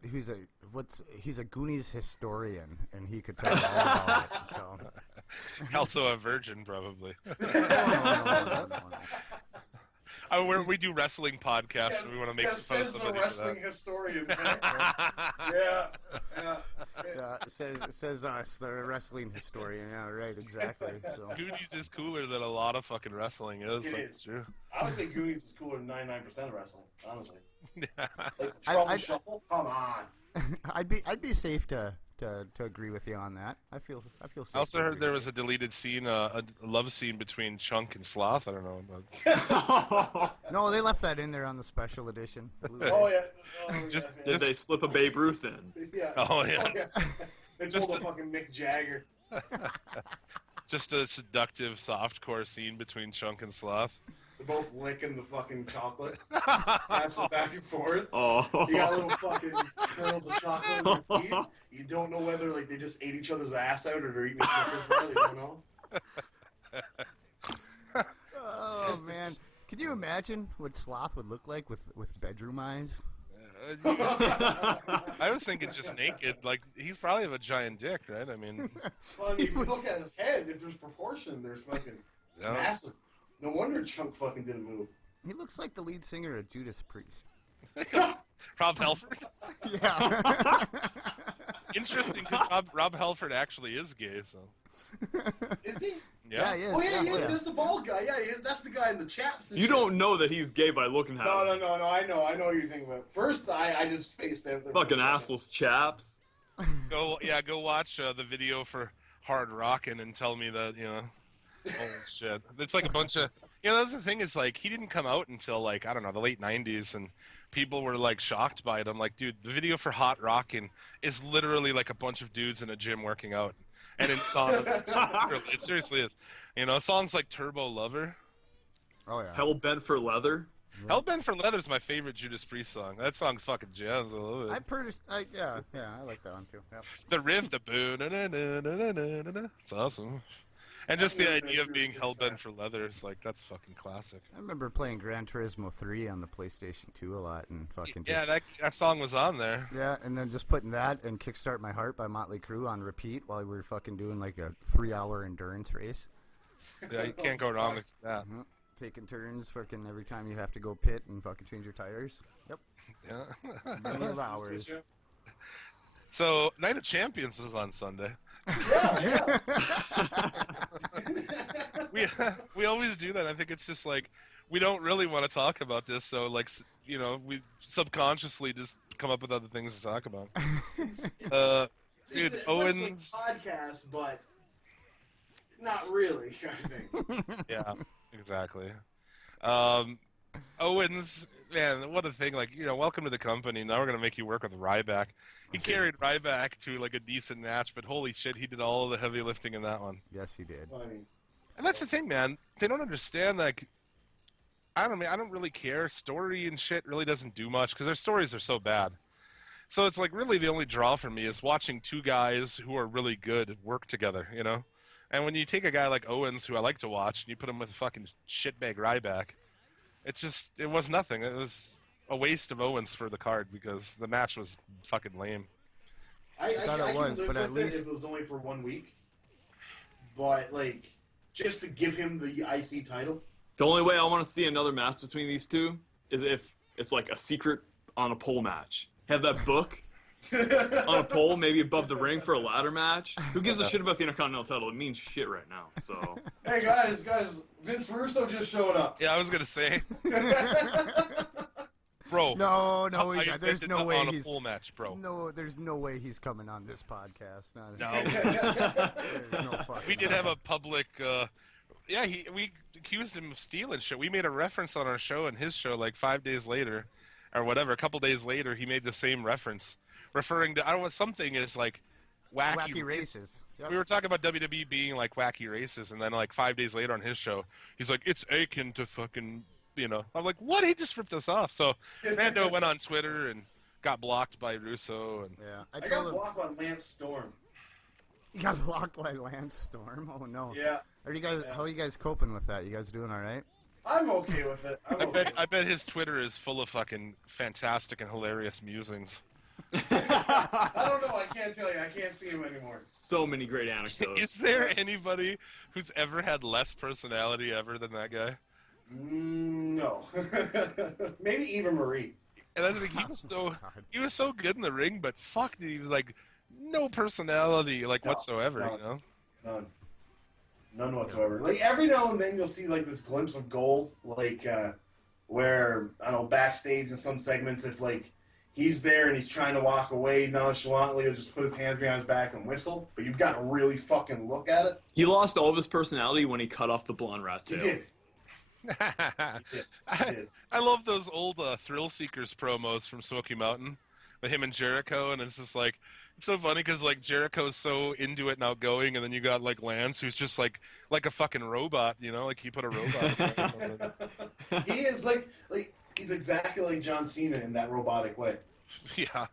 Goonies historian, and he could tell all about it. So Also a virgin, probably. no. We do wrestling podcasts, and we want to make that fun of says the somebody wrestling for historian. Yeah. Yeah, it says us, the wrestling historian. Yeah, right, exactly. So. that. Goonies is cooler than a lot of fucking wrestling is. It That's is. true. I would say Goonies is cooler than 99% of wrestling, honestly. Yeah. Like the Truffle I'd- Shuffle? Come on. I'd be safe to agree with you on that. I feel safe. I also to heard agree there with was a deleted scene, a love scene between Chunk and Sloth. I don't know. But you. No, they left that in there on the special edition. Blu-ray. Oh, yeah. Just- Did they slip a Babe Ruth in? Yeah. Oh, yes. yeah. They Just pulled a fucking Mick Jagger. just a seductive softcore scene between Chunk and Sloth. They're both licking the fucking chocolate. Passing back and forth. Oh. You got little fucking kernels of chocolate in their teeth. You don't know whether like they just ate each other's ass out or they're eating Snickers bar. You don't know. Oh man, can you imagine what Sloth would look like with bedroom eyes? I was thinking just naked. Like, he's probably have a giant dick, right? I mean, Well, I mean, if you look at his head, if there's proportion, there's fucking Yeah. massive. No wonder Chunk fucking didn't move. He looks like the lead singer of Judas Priest. Rob Halford. Yeah. Interesting, because Rob Halford actually is gay, so. Is he? Yeah. he is. Oh yeah, he is. yeah. There's the bald guy. Yeah, that's the guy in the chaps. And You shit. don't know that he's gay by looking at him. No. I know what you're thinking about. First, I just spaced out. there for a Fucking second. assholes chaps. Go watch the video for Hard Rockin' and tell me that, holy shit. It's like a bunch of, that's the thing is, like, he didn't come out until, like, I don't know, the late 90s, and people were, like, shocked by it. I'm like, dude, the video for Hot Rockin' is literally like a bunch of dudes in a gym working out. And it seriously is. Songs like Turbo Lover. Oh yeah. Hell bent for leather. Hellbent for Leather is my favorite Judas Priest song. That song's fucking jazz. I love it. Yeah, I like that one too. Yep. The riff, the boo, na na na na na na na. It's awesome. And just the idea of being hellbent for leather is like, that's fucking classic. I remember playing Gran Turismo 3 on the PlayStation 2 a lot and fucking Yeah, just, that song was on there. yeah, and then just putting that and Kickstart My Heart by Motley Crue on repeat while we were fucking doing like a 3-hour endurance race. Yeah, you can't go wrong with that. Taking turns fucking every time you have to go pit and fucking change your tires. Yep. Yeah. Many of hours. So, Night of Champions is on Sunday. Yeah. We always do that. I think it's just like, we don't really want to talk about this, so like, we subconsciously just come up with other things to talk about. Dude, It's a wrestling Owens. podcast, but not really. I think. Yeah, exactly. Owens, man, what a thing! Like, welcome to the company. Now we're gonna make you work with Ryback. He carried Ryback to like a decent match, but holy shit, he did all the heavy lifting in that one. Yes, he did. Well, I mean, And that's the thing, man. They don't understand. Like, I don't really care. Story and shit really doesn't do much because their stories are so bad. So it's like really the only draw for me is watching two guys who are really good work together, And when you take a guy like Owens, who I like to watch, and you put him with fucking shitbag Ryback, it was nothing. It was a waste of Owens for the card because the match was fucking lame. I thought it can was, live but at with it least- if it was only for 1 week. but like just to give him the IC title. The only way I want to see another match between these two is if it's like a secret on a pole match. Have that book on a pole, maybe above the ring for a ladder match. Who gives a shit about the Intercontinental title? It means shit right now. So. Hey guys, Vince Russo just showed up. Yeah, I was gonna say. Bro. No, he's not. There's no way on he's a pool match, bro. No, there's no way he's coming on this podcast. No. There's no fucking We did have a public. We accused him of stealing shit. We made a reference on our show and his show like 5 days later, or whatever. A couple days later, he made the same reference, referring to something is like wacky races. Yep. We were talking about WWE being like wacky races, and then like 5 days later on his show, he's like, it's akin to fucking. I'm like, what? He just ripped us off. So Rando went on Twitter and got blocked by Russo. And I got blocked by Lance Storm. You got blocked by Lance Storm? Oh no. Yeah. How are you guys coping with that? You guys doing all right? I'm okay with it. I bet his Twitter is full of fucking fantastic and hilarious musings. I don't know. I can't tell you. I can't see him anymore. So many great anecdotes. Is there anybody who's ever had less personality ever than that guy? No. Maybe Eva Marie. And that's the thing, he was so good in the ring, but fuck, he was like no personality whatsoever. None whatsoever. Like every now and then you'll see like this glimpse of gold, like where I don't know, backstage in some segments, if like he's there and he's trying to walk away nonchalantly, he'll just put his hands behind his back and whistle. But you've got to really fucking look at it. He lost all of his personality when he cut off the blonde rat tail. He did. I love those old Thrill Seekers promos from Smoky Mountain with him and Jericho, and it's just like it's so funny because like Jericho's so into it and outgoing, and then you got like Lance who's just like a fucking robot, like he put a robot in there. He is like he's exactly like John Cena in that robotic way. Yeah,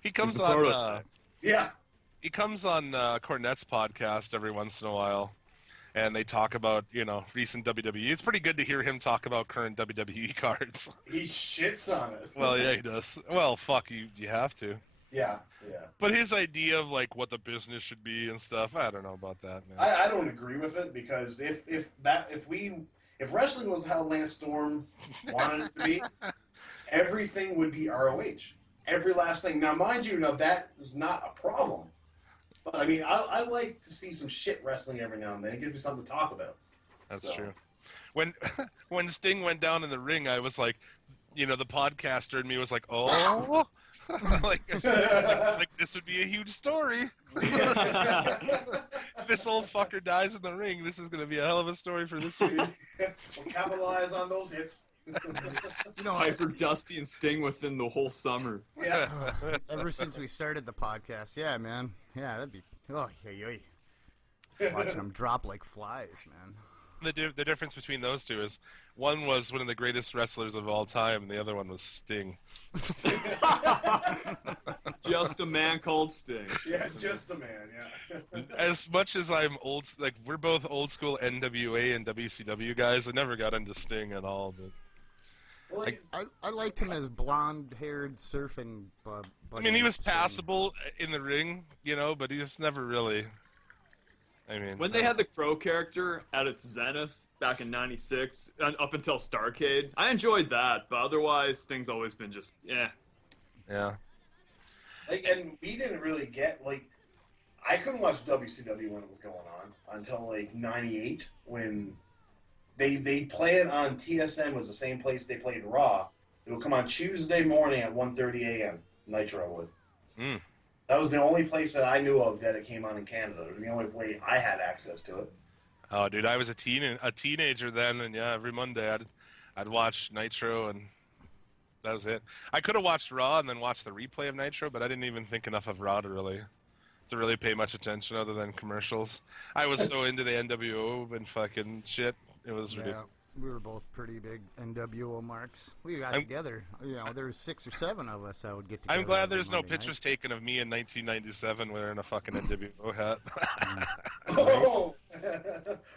he comes on. He comes on Cornette's podcast every once in a while. And they talk about, recent WWE. It's pretty good to hear him talk about current WWE cards. He shits on it. Well, yeah, he does. Well, fuck, you have to. Yeah. But his idea of, like, what the business should be and stuff, I don't know about that, man. I don't agree with it, because if wrestling was how Lance Storm wanted it to be, everything would be ROH. Every last thing. Now, mind you, that is not a problem. But, I mean, I like to see some shit wrestling every now and then. It gives me something to talk about. That's true. When Sting went down in the ring, I was like, the podcaster in me was like, oh, like this would be a huge story. If this old fucker dies in the ring, this is going to be a hell of a story for this week. We'll capitalize on those hits. Hyper Dusty and Sting within the whole summer. Yeah. Ever since we started the podcast, yeah, man. Yeah, that'd be watching them drop like flies, man. The difference between those two is one was one of the greatest wrestlers of all time, and the other one was Sting. Just a man called Sting. Yeah, just a man. Yeah. As much as I'm old, like we're both old school NWA and WCW guys, I never got into Sting at all, but. Well, I liked him as blonde-haired surfing. I mean, he was passable in the ring, but he just never really. I mean, when they had the Crow character at its zenith back in '96, up until Starrcade, I enjoyed that. But otherwise, Sting's always been just Yeah. And we didn't really get I couldn't watch WCW when it was going on until '98 when. They play it on TSN, was the same place they played Raw. It would come on Tuesday morning at 1:30 a.m. Nitro would. Mm. That was the only place that I knew of that it came on in Canada. It was the only way I had access to it. Oh, dude, I was a teenager then, and yeah, every Monday I'd watch Nitro, and that was it. I could have watched Raw and then watched the replay of Nitro, but I didn't even think enough of Raw to really pay much attention other than commercials. I was so into the NWO and fucking shit. It was ridiculous. We were both pretty big NWO marks. We got together. There were 6 or 7 of us that would get together. I'm glad there's no pictures taken of me in 1997 wearing a fucking NWO hat. Oh!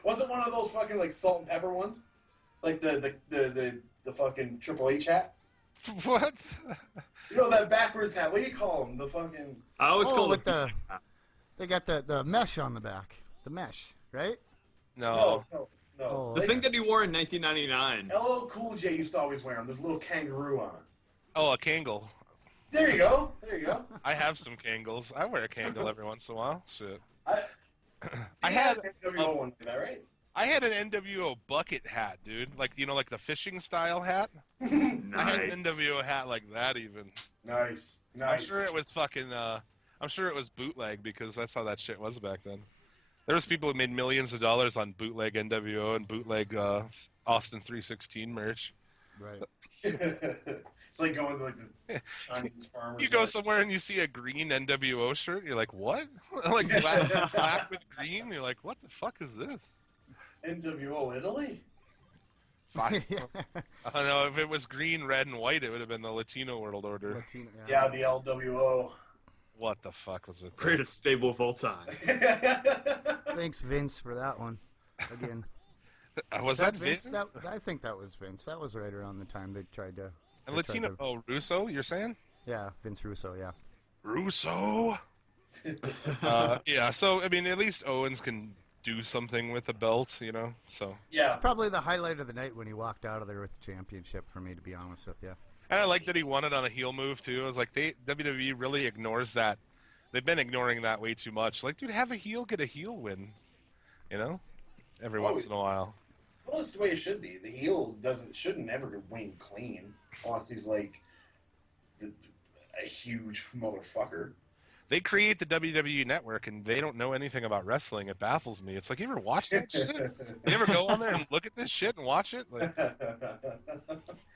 Was it one of those fucking salt and pepper ones? Like the fucking Triple H hat? What? That backwards hat. What do you call them? The fucking... I always call it they got the mesh on the back. The mesh. right? No. No. Oh, The thing that he wore in 1999. LL Cool J used to always wear them. There's a little kangaroo on it. Oh, a Kangol. There you go. I have some Kangles. I wear a Kangol every once in a while. Shit. I had an NWO one, is that right? I had an NWO bucket hat, dude. Like, you know, like the fishing style hat? Nice. I had an NWO hat like that even. Nice. I'm sure it was fucking, I'm sure it was bootleg because that's how that shit was back then. There was people who made millions of dollars on bootleg NWO and bootleg Austin 316 merch. right. It's like going to like the Chinese farmers. You go somewhere and you see a green NWO shirt, you're like, what? Like black with green? You're like, what the fuck is this? NWO Italy? Fine. I don't know, if it was green, red, and white, it would have been the Latino World Order. Latino, Yeah, the LWO. What the fuck was it? Greatest stable of all time. Thanks, Vince, for that one. Again. Was that Vince? I think that was Vince. That was right around the time they tried to... And Latino... Oh, Russo, you're saying? Yeah, Vince Russo, yeah. Russo! Yeah, so, I mean, at least Owens can do something with the belt, you know, so... Yeah. Probably the highlight of the night when he walked out of there with the championship, for me, to be honest with you. And I like that he won it on a heel move, too. I was like, WWE really ignores that. They've been ignoring that way too much. Like, dude, have a heel get a heel win, you know? Every once in a while. Well, that's the way it should be. The heel shouldn't ever win clean unless he's like a huge motherfucker. They create the WWE Network, and they don't know anything about wrestling. It baffles me. It's like, you ever watch that shit? You ever go on there and look at this shit and watch it? Like,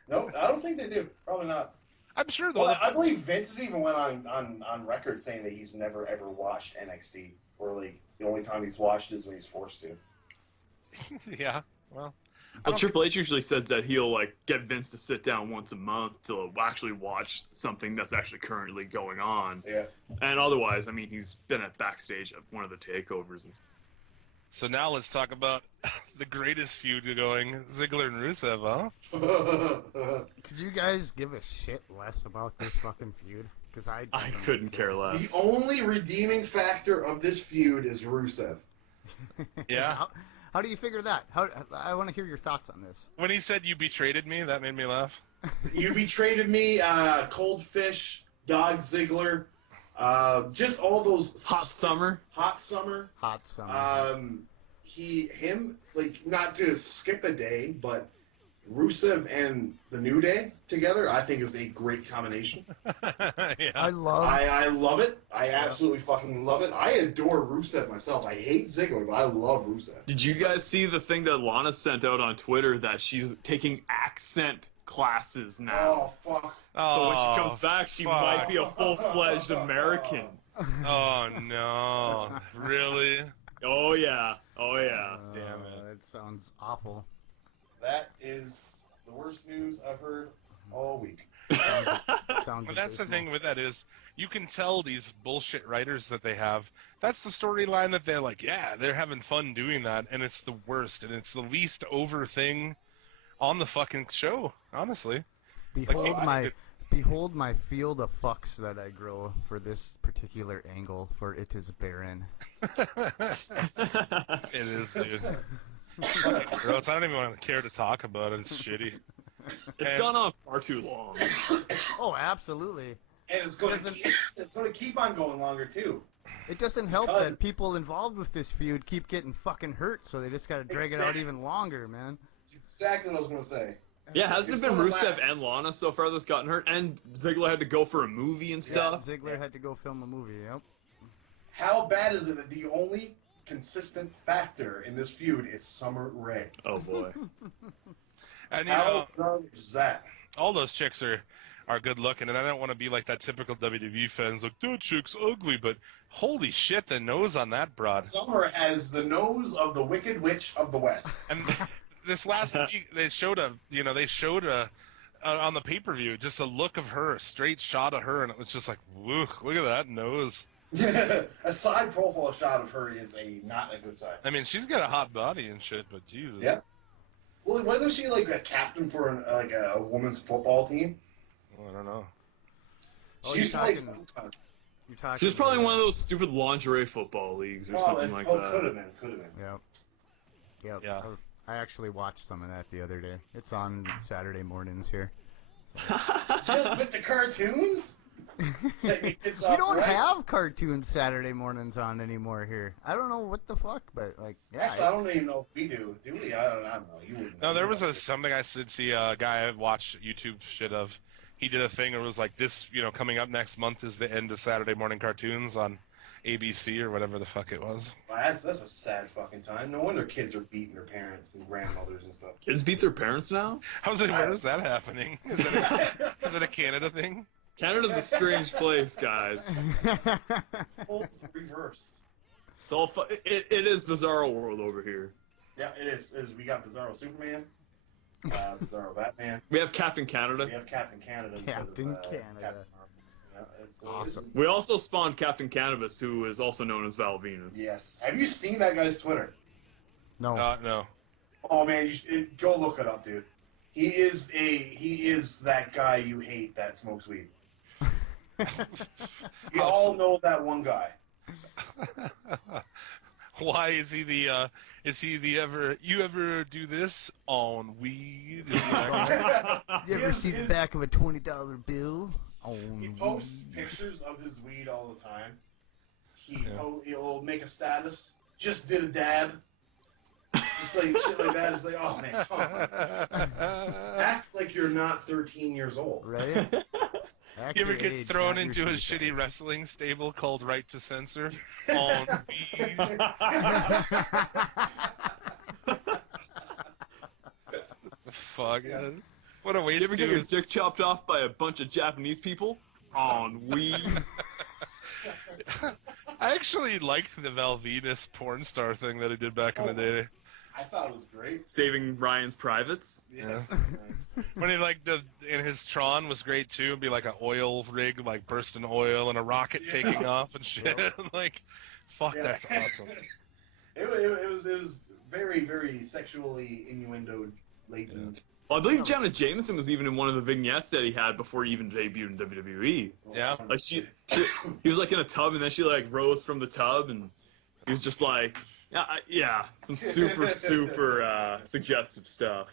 No, I don't think they do. Probably not. I'm sure, though. Well, I believe Vince has even went on record saying that he's never ever watched NXT, or like the only time he's watched is when he's forced to. Yeah, well. Well, Triple H usually says that he'll like get Vince to sit down once a month to actually watch something that's actually currently going on. Yeah. And otherwise, I mean, he's been at backstage at one of the takeovers. And So now let's talk about the greatest feud going, Ziggler and Rusev, huh? Could you guys give a shit less about this fucking feud? Because I couldn't care less. The only redeeming factor of this feud is Rusev. Yeah. How do you figure that? I want to hear your thoughts on this. When he said you betrayed me, that made me laugh. You betrayed me, Cold Fish, Dog Ziggler, just all those Hot Summer. Hot summer. Him, like, not to skip a day, but Rusev and the New Day together, I think is a great combination. Yeah. I love it. I absolutely fucking love it. I adore Rusev myself. I hate Ziggler, but I love Rusev. Did you guys see the thing that Lana sent out on Twitter that she's taking accent classes now? Oh, fuck. So when she comes back, she might be a full-fledged American. Oh, no. Really? Oh, yeah. Oh, yeah. Damn it. That sounds awful. That is the worst news I've heard all week. Sounds But that's the abysmal. thing with that is, you can tell these bullshit writers that they have, that's the storyline that they're like, yeah, they're having fun doing that, and it's the worst, and it's the least over thing on the fucking show, honestly. Behold my field of fucks that I grow for this particular angle, for it is barren. It is, dude. Fucking gross. I don't even want to care to talk about it. It's shitty. It's gone on far too long. Oh, absolutely. And it's going to keep on going longer, too. It doesn't help that people involved with this feud keep getting fucking hurt, so they just gotta drag it out even longer, man. That's exactly what I was going to say. Yeah, hasn't It's it been gonna Rusev last. and Lana so far that's gotten hurt? And Ziggler had to go for a movie and stuff? Ziggler had to go film a movie, yep. How bad is it that the only consistent factor in this feud is Summer Rae? Oh, boy. And, you How know, dumb is that? all those chicks are good looking, and I don't want to be like that typical WWE fans, like, that chick's ugly, but holy shit, the nose on that broad. Summer has the nose of the Wicked Witch of the West. And this last week, they showed on the pay-per-view, just a look of her, a straight shot of her, and it was just like, woo, look at that nose. A side profile shot of her is not a good sign. I mean, she's got a hot body and shit, but Jesus. Yeah. Well, wasn't she like a captain for a women's football team? Well, I don't know. Oh, She you're used to play talking- You're talking. She's probably in one of those stupid lingerie football leagues or something like that. Could have been. Yep. Yep. Yeah. I actually watched some of that the other day. It's on Saturday mornings here. Just with the cartoons? We don't have cartoons Saturday mornings on anymore here. I don't know what the fuck, but like, yeah. Actually, I don't even know if we do. Do we? I don't know. You wouldn't know. No, there was something I did see a guy I watched YouTube shit of. He did a thing. It was like this, coming up next month is the end of Saturday morning cartoons on ABC or whatever the fuck it was. Well, that's a sad fucking time. No wonder kids are beating their parents and grandmothers and stuff. Kids beat their parents now? Where is that happening? Is it a Canada thing? Canada's a strange place, guys. It's reversed. It's all it is Bizarro World over here. Yeah, it is. We got Bizarro Superman, Bizarro Batman. We have Captain Canada. We have Captain Canada. Captain Canada. Captain Marvel. Yeah, Awesome. We also spawned Captain Cannabis, who is also known as Val Venus. Yes. Have you seen that guy's Twitter? No. No. Oh man, go look it up, dude. He is that guy you hate that smokes weed. You all know that one guy. Why is he the you ever do this on weed? You ever see the back of a $20 bill? He posts pictures of his weed all the time. He'll make a status. Just did a dab. Just like shit like that. It's like, oh man, come on. Act like you're not 13 years old. Right? You ever get thrown into a shitty wrestling stable called Right to Censor on weed? The fuck? What a waste. You ever get your dick chopped off by a bunch of Japanese people on weed? I actually liked the Val Venus porn star thing that he did back in the day. I thought it was great. Saving Ryan's privates. Yes. When he in his Tron was great too. It'd be like an oil rig, like bursting oil and a rocket taking off and shit. Like, fuck, that's awesome. It was very, very sexually innuendo latent. Well, I believe Janet Jameson was even in one of the vignettes that he had before he even debuted in WWE. Yeah. Like he was like in a tub and then she like rose from the tub and he was just like, yeah, some super suggestive stuff.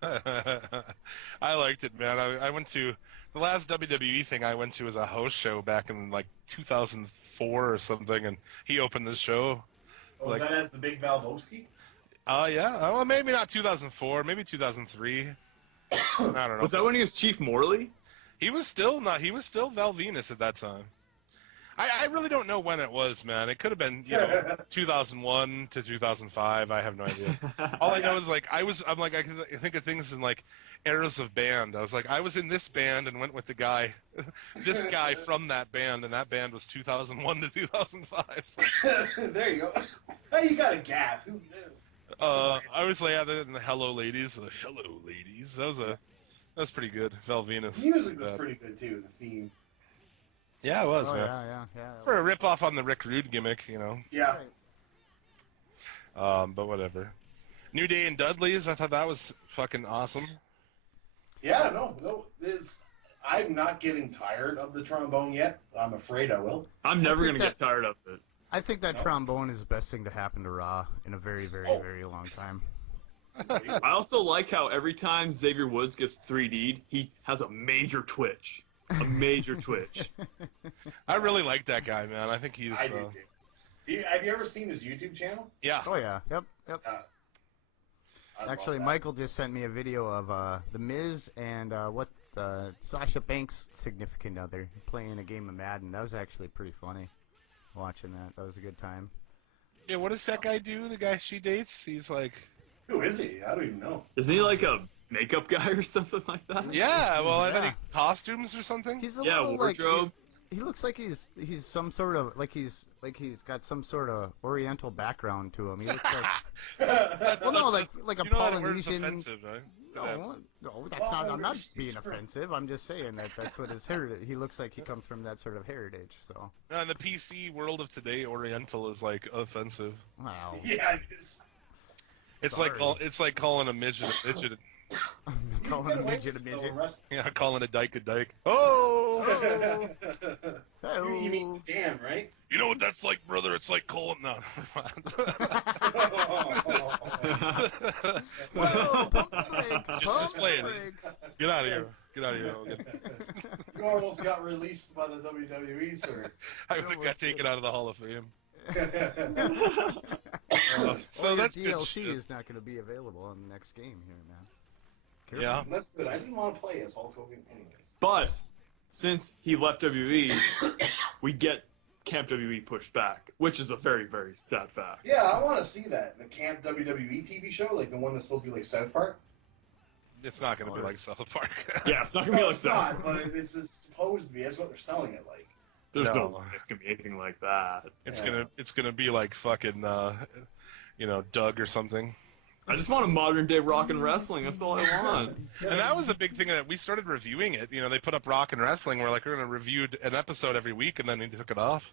I liked it, man. I went to the last WWE thing I went to was a house show back in like 2004 or something, and he opened this show. Oh, was that as the Big Valvoski? Yeah. Well, maybe not 2004, maybe 2003. I don't know. Was that when he was Chief Morley? He was still Val Venus at that time. I really don't know when it was, man. It could have been, 2001 to 2005. I have no idea. All I know is I think of things in like eras of band. I was like, I was in this band and went with the guy, this guy from that band, and that band was 2001 to 2005. So. There you go. Hey, you got a gap. I was like, in the Hello Ladies. The Hello Ladies. That was pretty good. Val Venus. The music was pretty good too. The theme. Yeah, it was, man. Yeah. For a rip-off on the Rick Rude gimmick, Yeah. But whatever. New Day and Dudley's, I thought that was fucking awesome. Yeah, no. I'm not getting tired of the trombone yet. I'm afraid I will. I'm never going to get tired of it. I think that trombone is the best thing to happen to Raw in a very, very, very long time. I also like how every time Xavier Woods gets 3D'd, he has a major twitch. A major twitch. I really like that guy, man. I think he's... I do. Have you ever seen his YouTube channel? Yeah. Oh, yeah. Yep. Actually, Michael just sent me a video of The Miz and Sasha Banks' significant other playing a game of Madden. That was actually pretty funny watching that. That was a good time. Yeah, what does that guy do, the guy she dates? He's like... Who is he? I don't even know. Isn't he like a makeup guy or something like that? Yeah, well, I thought he costumes or something. He's a little wardrobe. He looks like he's some sort of he's got some sort of Oriental background to him. He looks like like a Polynesian. Offensive, right? No, that's not. I'm not being offensive. I'm just saying that's what his heritage. He looks like he comes from that sort of heritage. So. No, in the PC world of today, Oriental is like offensive. Wow. Yeah, it's like calling a midget a midget. Calling a midget a midget. Yeah, calling a dyke a dyke. Oh! You mean damn, right? You know what that's like, brother? It's like calling... No, Whoa, pump the brakes, just play it. brakes. Get out of here. Get out of here, Hogan. You almost got released by the WWE, sir. I got taken out of the Hall of Fame. So Well, that's your good DLC shit. is not going to be available on the next game here, man. Careful. Yeah. That's good. I didn't want to play as Hulk Hogan anyways. But since he left WWE, we get Camp WWE pushed back, which is a very, very sad fact. Yeah, I want to see that. The Camp WWE TV show, like the one that's supposed to be like South Park. It's not going to be like South Park. Yeah, it's not gonna be No, like it's that. not, but it's supposed to be. That's what they're selling it like. There's no No. way it's gonna be anything like that. It's Yeah. gonna be like fucking Doug or something. I just want a modern day rock and wrestling. That's all I want. And that was a big thing that we started reviewing it. You know, they put up Rock and Wrestling. We're like, we're gonna review an episode every week, and then they took it off.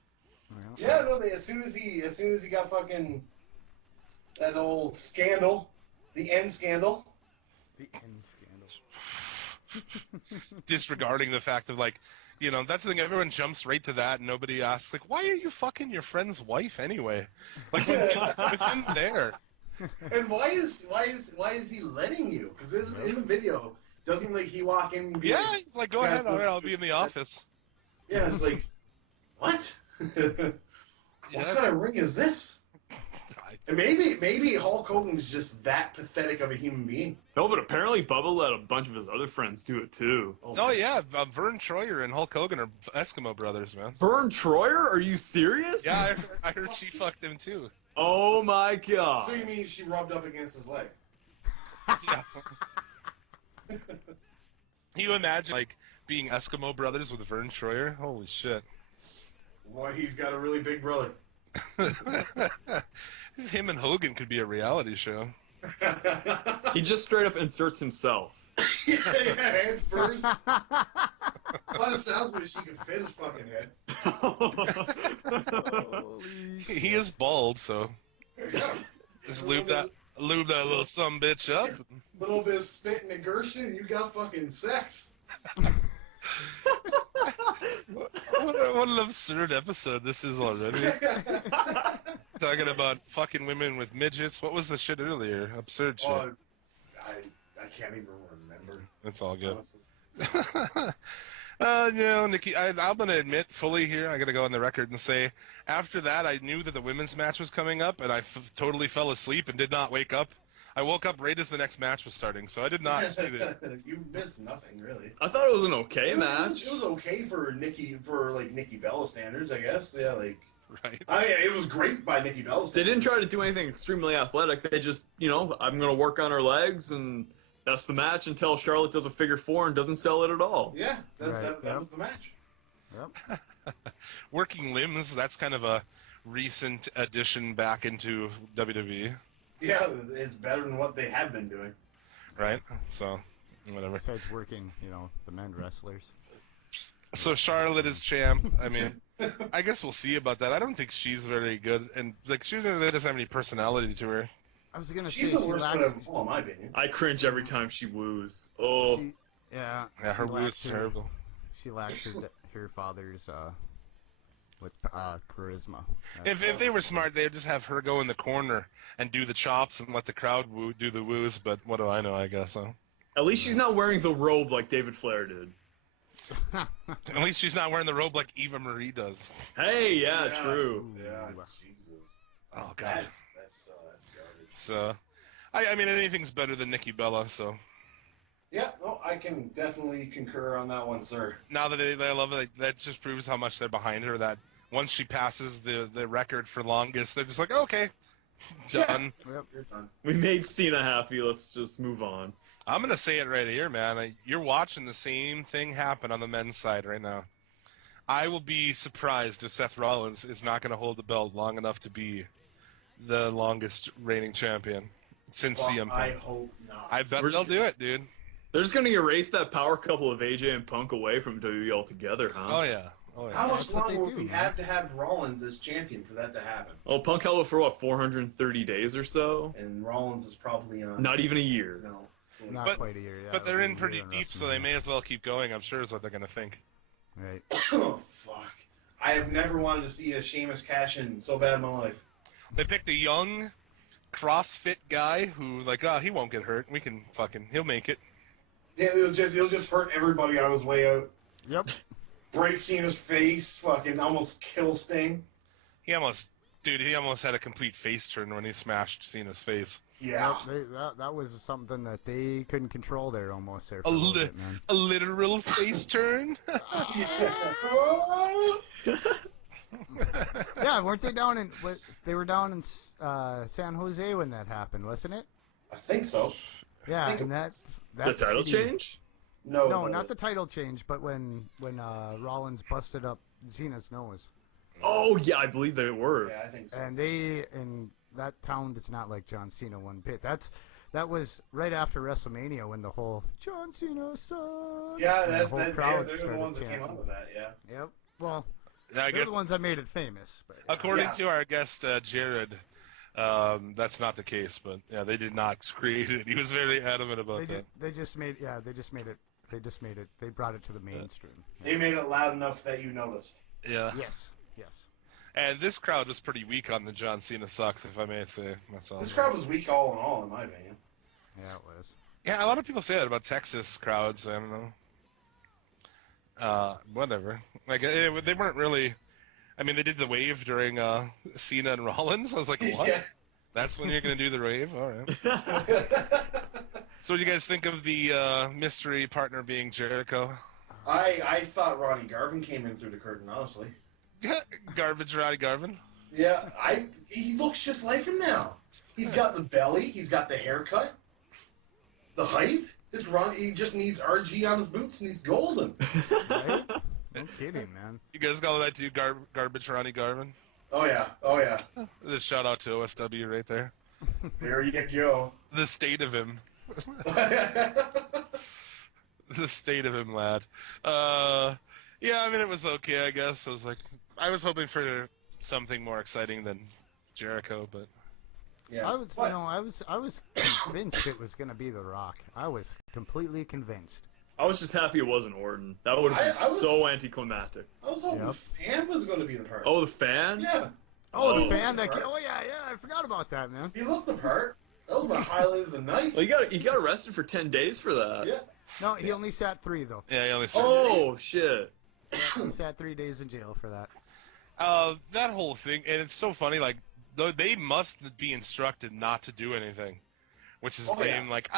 Well, Yeah, no. As soon as he got fucking that old scandal, the end scandal. the end scandal. Disregarding the fact of like, that's the thing. Everyone jumps right to that, and nobody asks like, why are you fucking your friend's wife anyway? Like with him there. And why is he letting you? Because this in the video doesn't like he walk in. And be Yeah, like, he's like, go ahead, all right, I'll be in the office. Yeah, it's like, what? What Yeah. kind of ring is this? And maybe Hulk Hogan's just that pathetic of a human being. No, but apparently Bubba let a bunch of his other friends do it too. Oh yeah, Vern Troyer and Hulk Hogan are Eskimo brothers, man. Vern Troyer? Are you serious? Yeah, I heard she fucked him too. Oh my So god. you mean she rubbed up against his leg? Yeah. Can you imagine like being Eskimo brothers with Vern Troyer? Holy shit. Why he's got a really big brother. Him and Hogan could be a reality show. He just straight up inserts himself. yeah, head first. Well, it sounds like she could fit his fucking head. Holy He is bald, so Yeah. just lube that little sumbitch up. Little bit of spit and a Gershon, you got fucking sex. What an absurd episode this is already. Talking about fucking women with midgets. What was the shit earlier? Absurd shit. Oh, I can't even remember. It's all good. Honestly. Nikki, I'm going to admit fully here, I got to go on the record and say, after that, I knew that the women's match was coming up, and I totally fell asleep and did not wake up. I woke up right as the next match was starting, so I did not see it. You missed nothing, really. I thought it was an okay It match. was okay for Nikki Bella standards, I guess. Yeah, like Right. I mean, it was great by Nikki Bella standards. They didn't try to do anything extremely athletic. They just, I'm going to work on her legs, and that's the match until Charlotte does a figure four and doesn't sell it at all. Yeah, Right, that yep. was the match. Yep. Working limbs, that's kind of a recent addition back into WWE, Yeah, it's better than what they have been doing. right? So, whatever. Besides working, the men wrestlers. So Charlotte is champ. I mean, I guess we'll see about that. I don't think she's very good, and like she really doesn't have any personality to her. I was gonna She's say the she worst lacks. one of them all, in my opinion. I cringe every time she woos. Oh, She, yeah. Yeah, her she woo lacks is terrible. She lacks her father's with charisma. If they were smart, they'd just have her go in the corner and do the chops and let the crowd do the woos. But what do I know? I guess so. at least she's not wearing the robe like David Flair did. At least she's not wearing the robe like Eva Marie does. Hey, yeah, true. Yeah, Ooh. Jesus. Oh God. That's garbage. So, I mean, anything's better than Nikki Bella. So Yeah, no, I can definitely concur on that one, sir. now that they love it, that just proves how much they're behind her. That once she passes the record for longest, they're just like, okay, done. Yep. You're done. We made Cena happy. Let's just move on. I'm gonna say it right here, man. You're watching the same thing happen on the men's side right now. I will be surprised if Seth Rollins is not gonna hold the belt long enough to be the longest reigning champion since Well, CM I Punk. hope not. I bet We're they'll just- do it, dude. They're just going to erase that power couple of AJ and Punk away from WWE altogether, huh? Oh yeah. Oh yeah. How much That's what they longer would do, we man. have to have Rollins as champion for that to happen? Oh, Punk held it for, 430 days or so? And Rollins is probably on. Not even a year. No. Not But- quite a year, yeah. But they're it was in a pretty year on deep, so they WrestleMania. may as well keep going. I'm sure is what they're gonna think. Right. Oh, fuck. I have never wanted to see a Sheamus cash in so bad in my life. They picked a young CrossFit guy who, like, he won't get hurt. He'll make it. Yeah, he'll just hurt everybody on his way out. Yep. Break Cena's face, fucking almost kill Sting. He almost had a complete face turn when he smashed Cena's face. Yeah. Yep, that was something that they couldn't control there almost there for A, a little li- bit, man. a literal face turn. Yeah, weren't they down in? They were down in San Jose when that happened, wasn't it? I think so. Yeah, think and it that was. The title city- change? No, No, not the title change, but when Rollins busted up Cena's nose, Oh yeah, I believe they were. Yeah, I think so. and that town does not like John Cena one bit. That was right after WrestleMania when the whole John Cena sucks. Yeah, and the whole crowd they're the started ones that came chanting. up with that, yeah. Yep. Well, I they're guess the ones that made it famous. But, according Yeah. to our guest Jared, that's not the case. But yeah, they did not create it. He was very adamant about that. they just made it. They brought it to the mainstream. They made it loud enough that you noticed. Yeah. Yes. And this crowd was pretty weak on the John Cena sucks, if I may say myself. This crowd was weak all in all, in my opinion. Yeah, it was. Yeah, a lot of people say that about Texas crowds. I don't know. Whatever. Like they weren't really. I mean, they did the wave during Cena and Rollins. I was like, what? Yeah. That's when you're gonna do the wave? All right. So, what do you guys think of the mystery partner being Jericho? I thought Ronnie Garvin came in through the curtain, honestly. Garbage, Roddy Garvin. Yeah, he looks just like him now. He's got the belly, he's got the haircut, the height. He just needs RG on his boots and he's golden. Right? No kidding, man. You guys call that too, Garbage, Ronnie Garvin? Oh yeah. The shout out to OSW right there. There you go. The state of him. The state of him, lad. Yeah, I mean, it was okay, I guess. I was hoping for something more exciting than Jericho, but Yeah. I was, But- I was convinced it was gonna be The Rock. I was completely convinced. I was just happy it wasn't Orton. That would have been I was- so anticlimactic. I was hoping Yep. Fan was going to be the part. Oh, the fan? Yeah. Oh, the Oh, fan that. right. Oh yeah, I forgot about that, man. He looked the part. That was my highlight of the night. Well, he got arrested for 10 days for that. Yeah. No, he only sat 3 though. yeah, he only served. Oh shit. He sat 3 days in jail for that. That whole thing, and it's so funny. Like, they must be instructed not to do anything, which is Oh, lame. yeah. Like,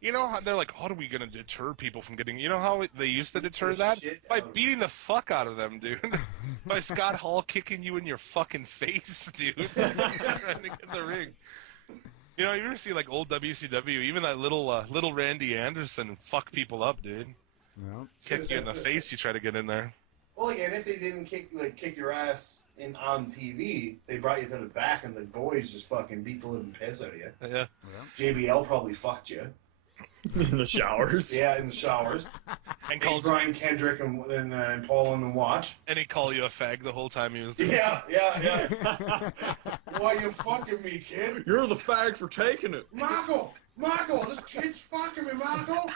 you know, how they're like, how are we gonna deter people from getting? You know how they used to deter that Shit by out of beating the fuck out of them, dude. By Scott Hall kicking you in your fucking face, dude. Running in the ring. You know, you ever see like old WCW? Even that little Randy Anderson fuck people up, dude. No. Kick you in the face. You try to get in there. Well, again, if they didn't kick your ass on TV, they brought you to the back and the boys just fucking beat the living piss out of you. Yeah. JBL probably fucked you. In the showers. Yeah, in the showers. And Hey, called Brian Kendrick and Paul in the watch. and he called you a fag the whole time he was doing it. Yeah. Why you fucking me, kid? You're the fag for taking it. Marco, this kid's fucking me, Marco.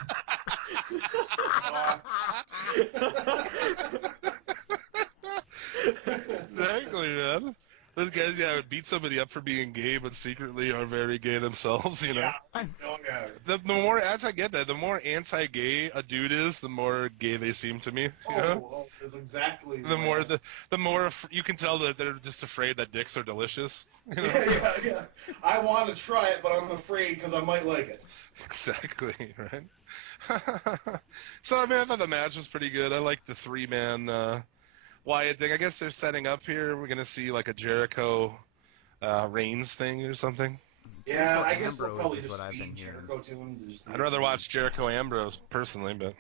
Exactly, man. Those guys, would beat somebody up for being gay, but secretly are very gay themselves, you know? Yeah. Oh, yeah. The more, as I get that, the more anti-gay a dude is, the more gay they seem to me, you know? Well, that's exactly The more you can tell that they're just afraid that dicks are delicious. You know? Yeah. I want to try it, but I'm afraid because I might like it. Exactly, right? So, I mean, I thought the match was pretty good. I like the 3-man Wyatt thing. I guess they're setting up here. We're going to see like a Jericho Reigns thing or something. Yeah, I guess Ambrose they'll probably is just what I've been feed hearing. Jericho to him. I'd rather watch Jericho Ambrose personally, but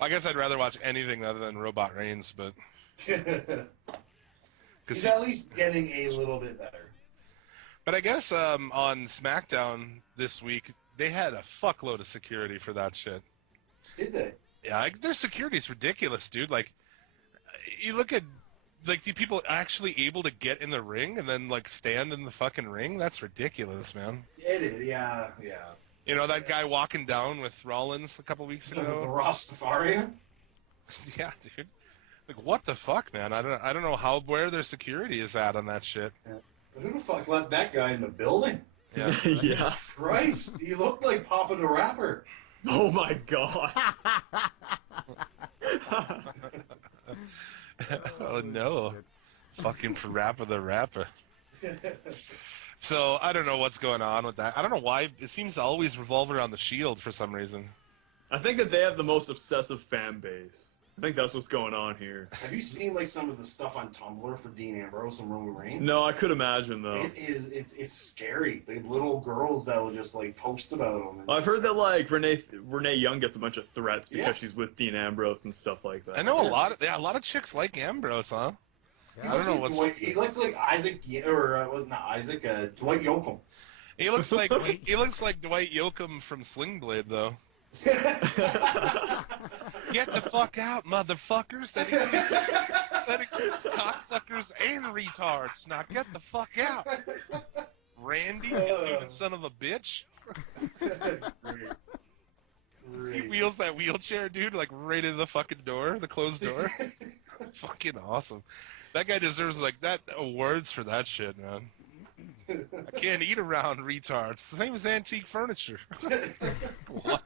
I guess I'd rather watch anything other than Robot Reigns, but He's at least getting a little bit better. But I guess on SmackDown this week they had a fuckload of security for that shit. Did they? Yeah, their security's ridiculous, dude. Like, you look at like the people actually able to get in the ring and then like stand in the fucking ring. That's ridiculous, man. It is. Yeah. You know that guy walking down with Rollins a couple weeks The ago? Rastafarian? Yeah, dude. Like, what the fuck, man? I don't know where their security is at on that shit. Who the fuck let that guy in the building? Yeah. Yeah. Christ, he looked like Papa the Rapper. Oh my god. Oh no. shit. Fucking Parappa the Rapper. So I don't know what's going on with that. I don't know why it seems to always revolve around the Shield for some reason. I think that they have the most obsessive fan base. I think that's what's going on here. Have you seen like some of the stuff on Tumblr for Dean Ambrose and Roman Reigns? No, I could imagine though. It's scary. The little girls that will just like post about him. I've heard that like Renee Young gets a bunch of threats because Yeah. she's with Dean Ambrose and stuff like that. I know a lot of chicks like Ambrose, huh? He I looks don't know like what's Dwight, he looks like Isaac not Isaac, Dwight Yoakam. He looks like Dwight Yoakam from Sling Blade though. Get the fuck out, motherfuckers! That includes cocksuckers and retards. Now get the fuck out, Randy, you even son of a bitch. He wheels that wheelchair, dude, like right into the fucking door, the closed door. Fucking awesome. That guy deserves like that awards for that shit, man. I can't eat around retards. It's the same as antique furniture. What?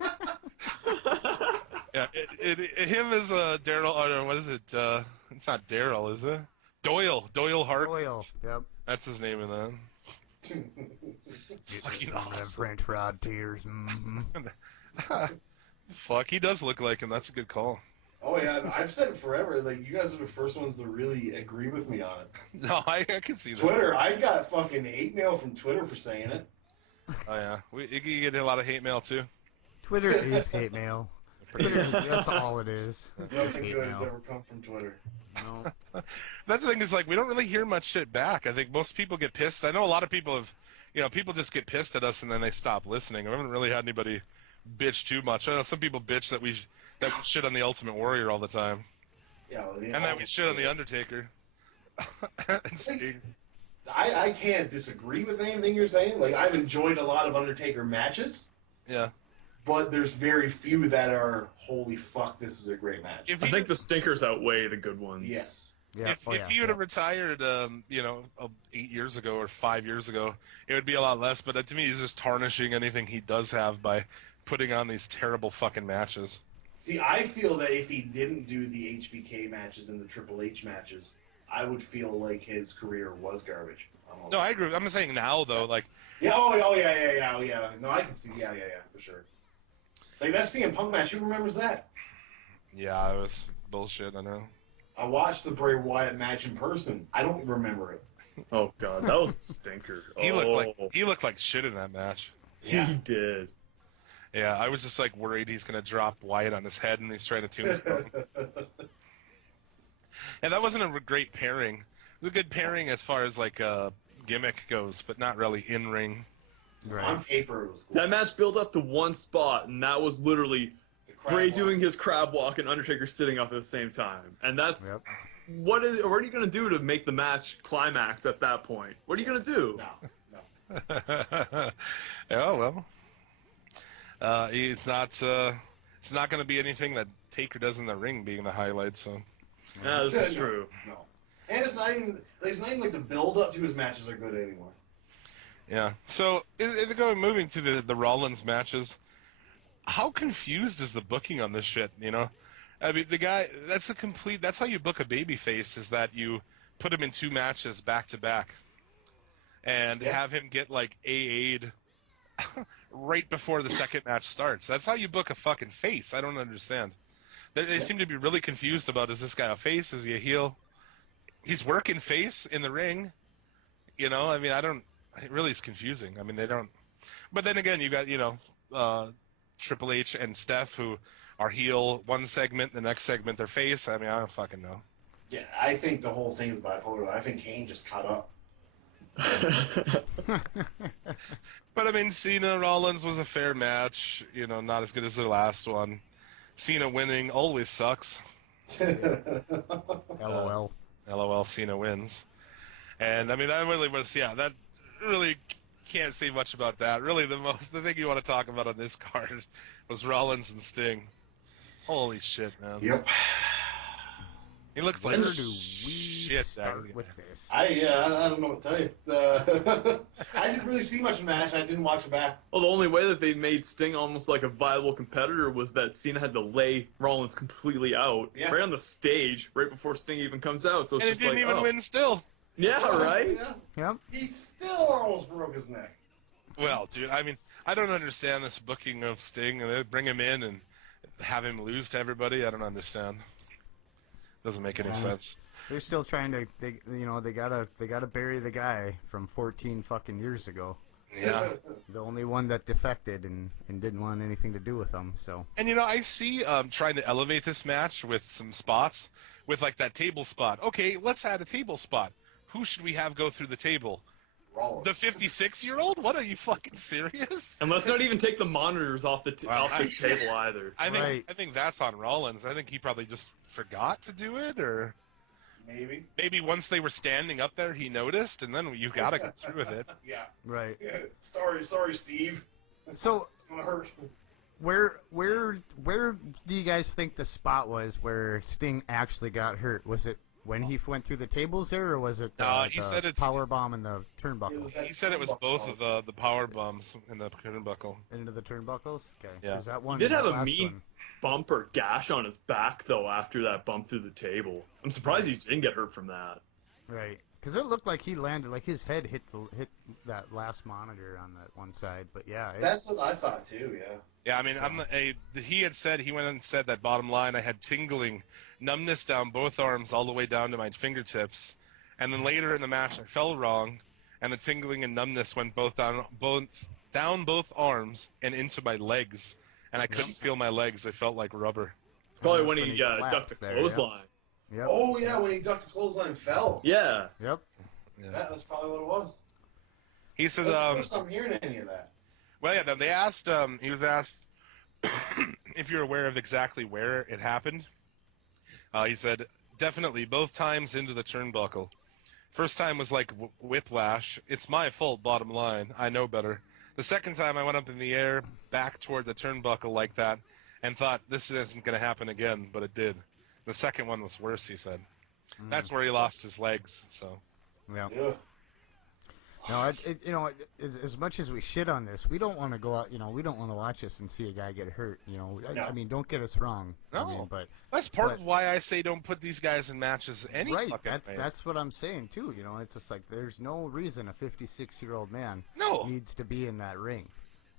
Yeah, him as Daryl. Or what is it? It's not Daryl, is it? Doyle Hart. Doyle. Yep. That's his name in that. Fucking awesome. French fried tears. Mm-hmm. Fuck, he does look like him. That's a good call. Oh yeah, I've said it forever. Like you guys are the first ones to really agree with me on it. No, I can see that. Twitter, I got fucking hate mail from Twitter for saying it. Oh yeah, you get a lot of hate mail too. Twitter is hate mail. That's all it is. Nothing hate good has mail. ever come from Twitter. No. That's the thing is, like, we don't really hear much shit back. I think most people get pissed. I know a lot of people have, people just get pissed at us and then they stop listening. I haven't really had anybody bitch too much. I know some people bitch that we shit on the Ultimate Warrior all the time. Yeah, well, And that we shit on the Undertaker. And Sting. I can't disagree with anything you're saying. Like I've enjoyed a lot of Undertaker matches, Yeah. but there's very few that are holy fuck, this is a great match. I think the stinkers outweigh the good ones. Yes. Yeah. If he would have retired, 8 years ago or 5 years ago, it would be a lot less. But to me, he's just tarnishing anything he does have by putting on these terrible fucking matches. See, I feel that if he didn't do the HBK matches and the Triple H matches, I would feel like his career was garbage. No, I agree. I'm saying now though, like. Yeah. Yeah. No, I can see. Yeah, for sure. Like that CM Punk match, who remembers that? Yeah, it was bullshit. I know. I watched the Bray Wyatt match in person. I don't remember it. Oh god, that was a stinker. He looked like shit in that match. Yeah. He did. Yeah, I was just like worried he's gonna drop Wyatt on his head and he's trying to tombstone. And that wasn't a great pairing. It was a good pairing as far as like gimmick goes, but not really in ring. Right. On paper, it was cool. That match built up to one spot, and that was literally The crab Bray walk. doing his crab walk and Undertaker sitting up at the same time. And that's what are you gonna do to make the match climax at that point? What are you gonna do? No. Oh well. It's not going to be anything that Taker does in the ring being the highlight. So. Yeah, this is true. No. And it's not even like the build up to his matches are good anymore. Yeah. So moving to the Rollins matches, how confused is the booking on this shit? I mean, the guy that's how you book a babyface, is that you put him in 2 matches back to back, and have him get like AA'd right before the second match starts. That's how you book a fucking face. I don't understand. They seem to be really confused about, is this guy a face? Is he a heel? He's working face in the ring. I mean, it really is confusing. I mean, they don't. But then again, you got, Triple H and Steph, who are heel one segment, the next segment they're face. I mean, I don't fucking know. Yeah, I think the whole thing is bipolar. I think Kane just caught up. But I mean, Cena Rollins was a fair match. Not as good as their last one. Cena winning always sucks. LOL. LOL. Cena wins. And I mean, that really was that really can't say much about that. Really, the thing you want to talk about on this card was Rollins and Sting. Holy shit, man. Yep. He looks Where like do we shit. start with this? I don't know what to tell you. I didn't really see much of the match. I didn't watch it back. Well, the only way that they made Sting almost like a viable competitor was that Cena had to lay Rollins completely out right on the stage right before Sting even comes out. So it's And he just didn't like, even win still. Yeah, right? Yeah. Yep. He still almost broke his neck. Well, dude, I mean, I don't understand this booking of Sting, and they bring him in and have him lose to everybody. I don't understand. Doesn't make any sense. They're still trying to, they gotta bury the guy from 14 fucking years ago. Yeah. The only one that defected and didn't want anything to do with them. So. And I see trying to elevate this match with some spots, with like that table spot. Okay, let's add a table spot. Who should we have go through the table? Rollins. The 56-year-old? What, are you fucking serious? And let's not even take the monitors off the table either. I think that's on Rollins. I think he probably just forgot to do it, or maybe once they were standing up there, he noticed, and then you gotta go through with it. Yeah. Right. Yeah. Sorry, Steve. So It's gonna hurt. where do you guys think the spot was where Sting actually got hurt? Was it when he went through the tables there, or was it He said it's power bomb in the turnbuckle? He said it was both of the power bombs in the turnbuckle. Into the turnbuckles? Okay. Yeah. That one, He did have that a last mean one. bump or gash on his back, though, after that bump through the table. I'm surprised he didn't get hurt from that. Right. Because it looked like he landed, like his head hit that last monitor on that one side. But yeah. That's what I thought too, yeah. Yeah, I mean, he went and said that bottom line, I had tingling numbness down both arms all the way down to my fingertips. And then later in the match, I fell wrong, and the tingling and numbness went down both arms and into my legs. And I couldn't feel my legs. I felt like rubber. It's probably That's when he ducked a collapsed there, clothesline. Yep. Oh yeah, when he ducked the clothesline and fell. Yeah. Yep. Yeah. That's probably what it was. He said, That's the first I'm hearing any of that. well, yeah, they asked, he was asked if you're aware of exactly where it happened. He said, definitely, both times into the turnbuckle. First time was like whiplash. It's my fault, bottom line. I know better. The second time I went up in the air, back toward the turnbuckle like that, and thought, this isn't going to happen again, but it did. The second one was worse, he said. That's where he lost his legs, so. Yeah. Yeah. No, as much as we shit on this, we don't want to go out. We don't want to watch this and see a guy get hurt. No. I mean, don't get us wrong. No. I mean, but That's part of why I say don't put these guys in matches any right. fucking way. That's what I'm saying too. It's just like there's no reason a 56-year-old man No. needs to be in that ring.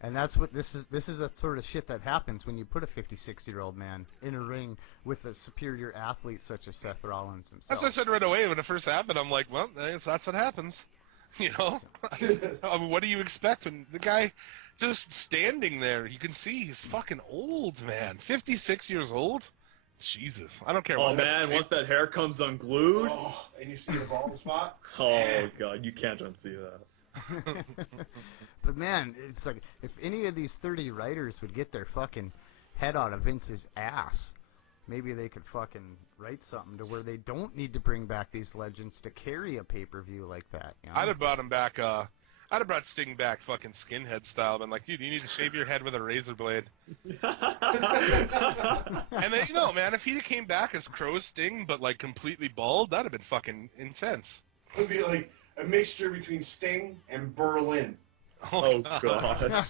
And that's what this is. This is the sort of shit that happens when you put a 56-year-old man in a ring with a superior athlete such as Seth Rollins himself. That's what I said right away when it first happened. I'm like, well, I guess that's what happens. I mean, what do you expect when the guy just standing there? You can see he's fucking old, man. 56 years old. Jesus, I don't care. Oh man, once that hair comes unglued. Oh, and you see the bald spot. Oh god, you can't unsee that. But man, it's like if any of these 30 writers would get their fucking head out of Vince's ass, maybe they could fucking write something to where they don't need to bring back these legends to carry a pay-per-view like that. I'd have brought him back. I'd have brought Sting back, fucking skinhead style. Been like, dude, you need to shave your head with a razor blade. And then man, if he came back as Crow Sting, but like completely bald, that'd have been fucking intense. It would be like a mixture between Sting and Berlin. Oh god.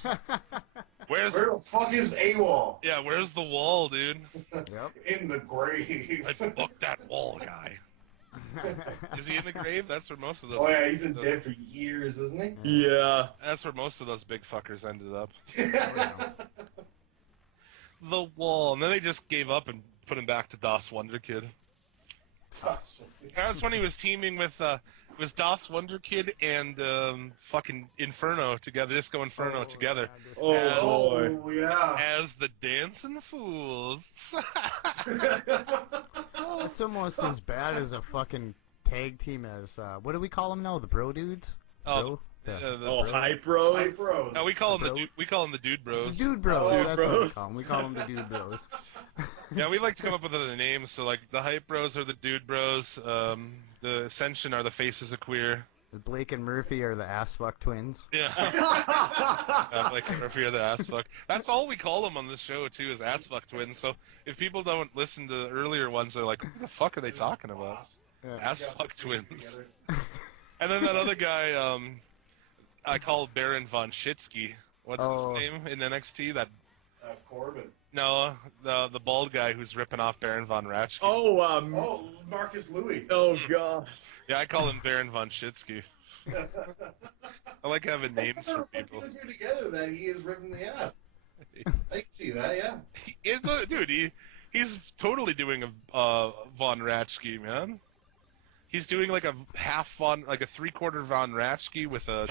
Where the fuck is AWOL? Yeah, where's the wall, dude? Yep. In the grave. I booked that wall guy. Is he in the grave? That's where most of those. Oh yeah, he's been dead for years, isn't Yeah. That's where most of those big fuckers ended up. he? The wall, and then they just gave up and put him back to Das Wonder Kid. That's when he was teaming with it was Das Wonder Kid and fucking Inferno together, Disco Inferno together. Oh yeah. As the Dancing Fools. It's almost as bad as a fucking tag team as what do we call them now? The Bro Dudes? Oh, Hype Bros. Hype Bros. No, we call them the Dude Bros. The Dude Bros. Dude That's Bros. what we call them. We call them the Dude Bros. Yeah, we like to come up with other names. So like the Hype Bros are the Dude Bros. The Ascension are the Faces of Queer. Blake and Murphy are the ass fuck twins. Yeah. Blake and Murphy are the ass fuck. That's all we call them on this show too, is ass fuck twins. So if people don't listen to the earlier ones, they're like, what the fuck are they talking about? Yeah. Ass fuck twins. And then that other guy, I call Baron von Shitsky. What's his name in NXT? That Corbin. No, the bald guy who's ripping off Baron von Ratchke. Oh, Marcus Louis. Oh god. Yeah, I call him Baron von Shitsky. I like having names for people. Put the two together that he is ripping the ass. I can see that, yeah. He's totally doing a von Ratchke, man. He's doing like a like a 3/4 von Ratchke with a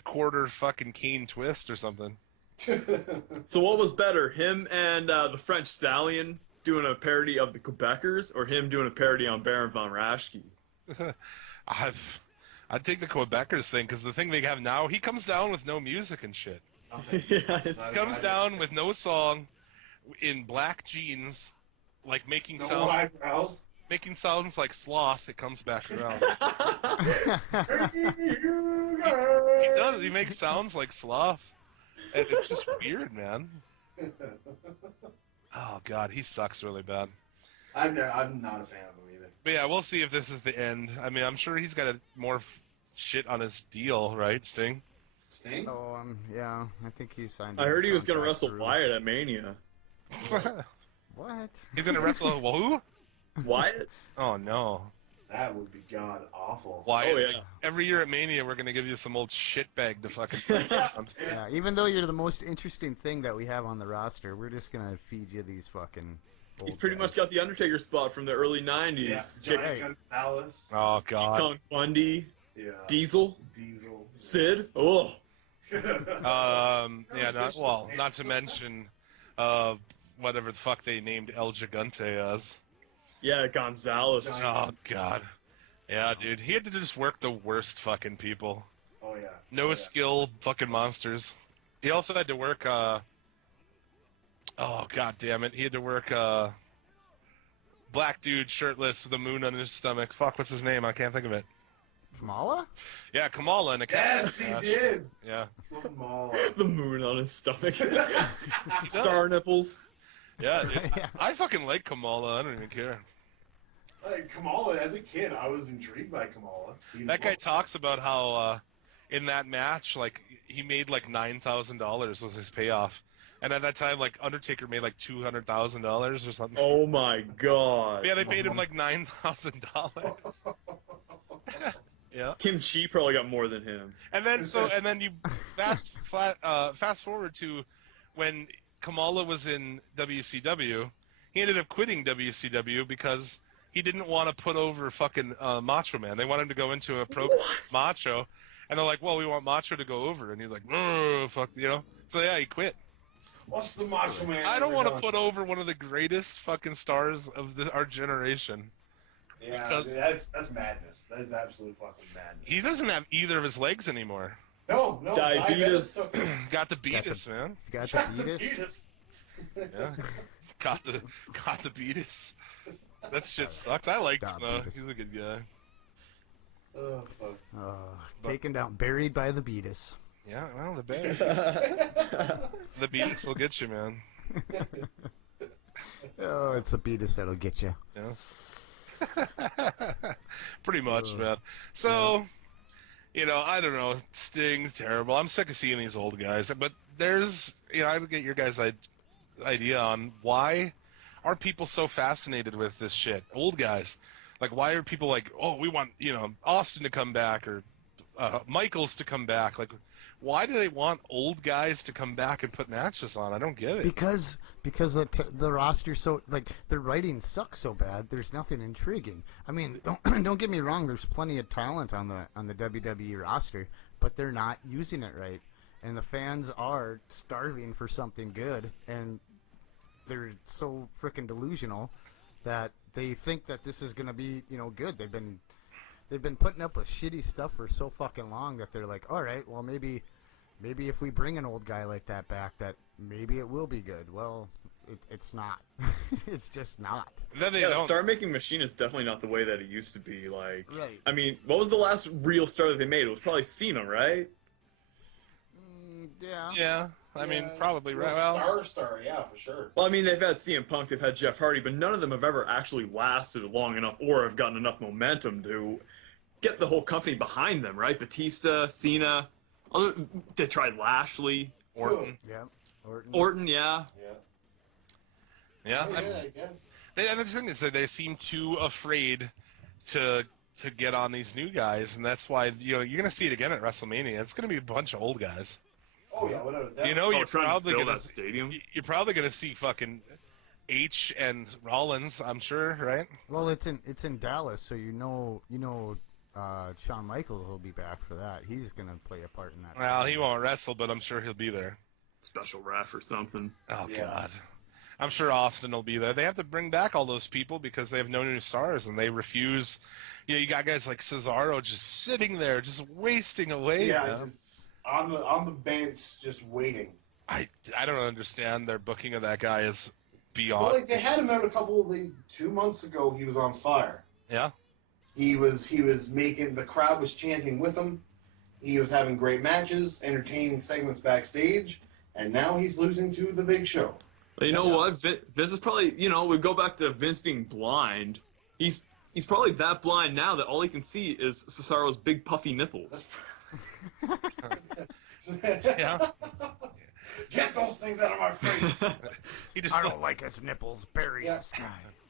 quarter fucking Kane twist or something. So what was better, him and the French Stallion doing a parody of the Quebecers, or him doing a parody on Baron von Raschke? I'd take the Quebecers thing, because the thing they have now, he comes down with no music and shit. Yeah, He comes down with no song, in black jeans, like making sounds like sloth. It comes back around. He does. He makes sounds like sloth. And it's just weird, man. Oh god, he sucks really bad. I'm not a fan of him either. But yeah, we'll see if this is the end. I mean, I'm sure he's got more shit on his deal, right, Sting? Sting? Oh, yeah, I think he signed. I heard he was gonna wrestle Wyatt at Mania. What? He's gonna wrestle who? Wyatt? Oh no. That would be god awful. Wyatt, Oh, yeah. like, every year at Mania, we're gonna give you some old shitbag to fucking play around. Yeah, even though you're the most interesting thing that we have on the roster, we're just gonna feed you these fucking. He's pretty much got the Undertaker spot from the early 90s. Yeah, Johnny Gonzalez. Oh god. Kong Bundy. Yeah. Diesel. Sid. Oh. Yeah, not to mention, whatever the fuck they named El Gigante as. Yeah, Gonzalez. Oh god. Yeah, dude. He had to just work the worst fucking people. Oh yeah. No skill fucking monsters. He also had to work, oh god damn it. He had to work, black dude shirtless with a moon on his stomach. Fuck, what's his name? I can't think of it. Kamala? Yeah, Kamala in a Yes, he did. Yeah. Kamala. The moon on his stomach. Star nipples. Yeah, dude. I fucking like Kamala. I don't even care. Kamala, as a kid, I was intrigued by Kamala. That guy talks about how in that match, like, he made like $9,000 was his payoff, and at that time, like, Undertaker made like $200,000 or something. Oh my god. Yeah, they paid him like $9,000. Yeah. Kim Chi probably got more than him. And then you fast forward to when Kamala was in WCW. He ended up quitting WCW because he didn't want to put over fucking Macho Man. They want him to go into a pro Macho, and they're like, well, we want Macho to go over, and he's like, fuck, you know. So yeah, he quit. What's the Macho Man? I don't want to put over one of the greatest fucking stars of our generation. Yeah, Because- that's madness. That is absolute fucking madness. He doesn't have either of his legs anymore. No, Diabetes. Got the beatus, man. He's got the beatus. Yeah. Got the beatus. That shit sucks. I liked him though. Diabetes. He's a good guy. Oh, fuck. Taken down, buried by the beatus. Yeah, well, the beatus will get you, man. Oh, it's the beatus that'll get you. Yeah. Pretty much, man. So, you know, I don't know. Sting's terrible. I'm sick of seeing these old guys. But there's, you know, I would get your guys' idea on why are people so fascinated with this shit? Old guys. Like, why are people like, oh, we want, you know, Austin to come back or Michaels to come back? Like, why do they want old guys to come back and put matches on? I don't get it. Because the roster's so, like, their writing sucks so bad. There's nothing intriguing. I mean, don't get me wrong. There's plenty of talent on the WWE roster, but they're not using it right, and the fans are starving for something good, and they're so freaking delusional that they think that this is gonna be, you know, good. They've been putting up with shitty stuff for so fucking long that they're like, all right, well, maybe if we bring an old guy like that back, that maybe it will be good. Well, it's not. It's just not. Then they Yeah, the don't. star-making machine is definitely not the way that it used to be. Like, Right. I mean, what was the last real star that they made? It was probably Cena, right? Yeah. Yeah, I mean, probably right. Well, Well, Star, yeah, for sure. Well, I mean, they've had CM Punk, they've had Jeff Hardy, but none of them have ever actually lasted long enough or have gotten enough momentum to get the whole company behind them, right? Batista, Cena, they tried Lashley, Orton. Yeah. Orton, yeah. Yeah, Yeah, I I guess. and the thing is that they seem too afraid to get on these new guys, and that's why you're going to see it again at WrestleMania. It's going to be a bunch of old guys. Oh yeah, whatever. You know, you're trying to probably fill going that stadium. You're probably going to see fucking H and Rollins, I'm sure, right? Well, it's in Dallas, so you know Shawn Michaels will be back for that. He's gonna play a part in that. Well, he won't wrestle, but I'm sure he'll be there. Special ref or something. Oh Yeah. God, I'm sure Austin will be there. They have to bring back all those people because they have no new stars, and they refuse. You know, you got guys like Cesaro just sitting there, just wasting away. Yeah, man. just on the bench, just waiting. I don't understand their booking of that guy is beyond. Well, like they had him out a couple, 2 months ago. He was on fire. Yeah. He was making, the crowd was chanting with him. He was having great matches, entertaining segments backstage, and now he's losing to the Big Show. But you know what? Vince is probably, we go back to Vince being blind. He's probably that blind now that all he can see is Cesaro's big puffy nipples. Yeah. Get those things out of my face. He just I don't like his nipples buried in the sky.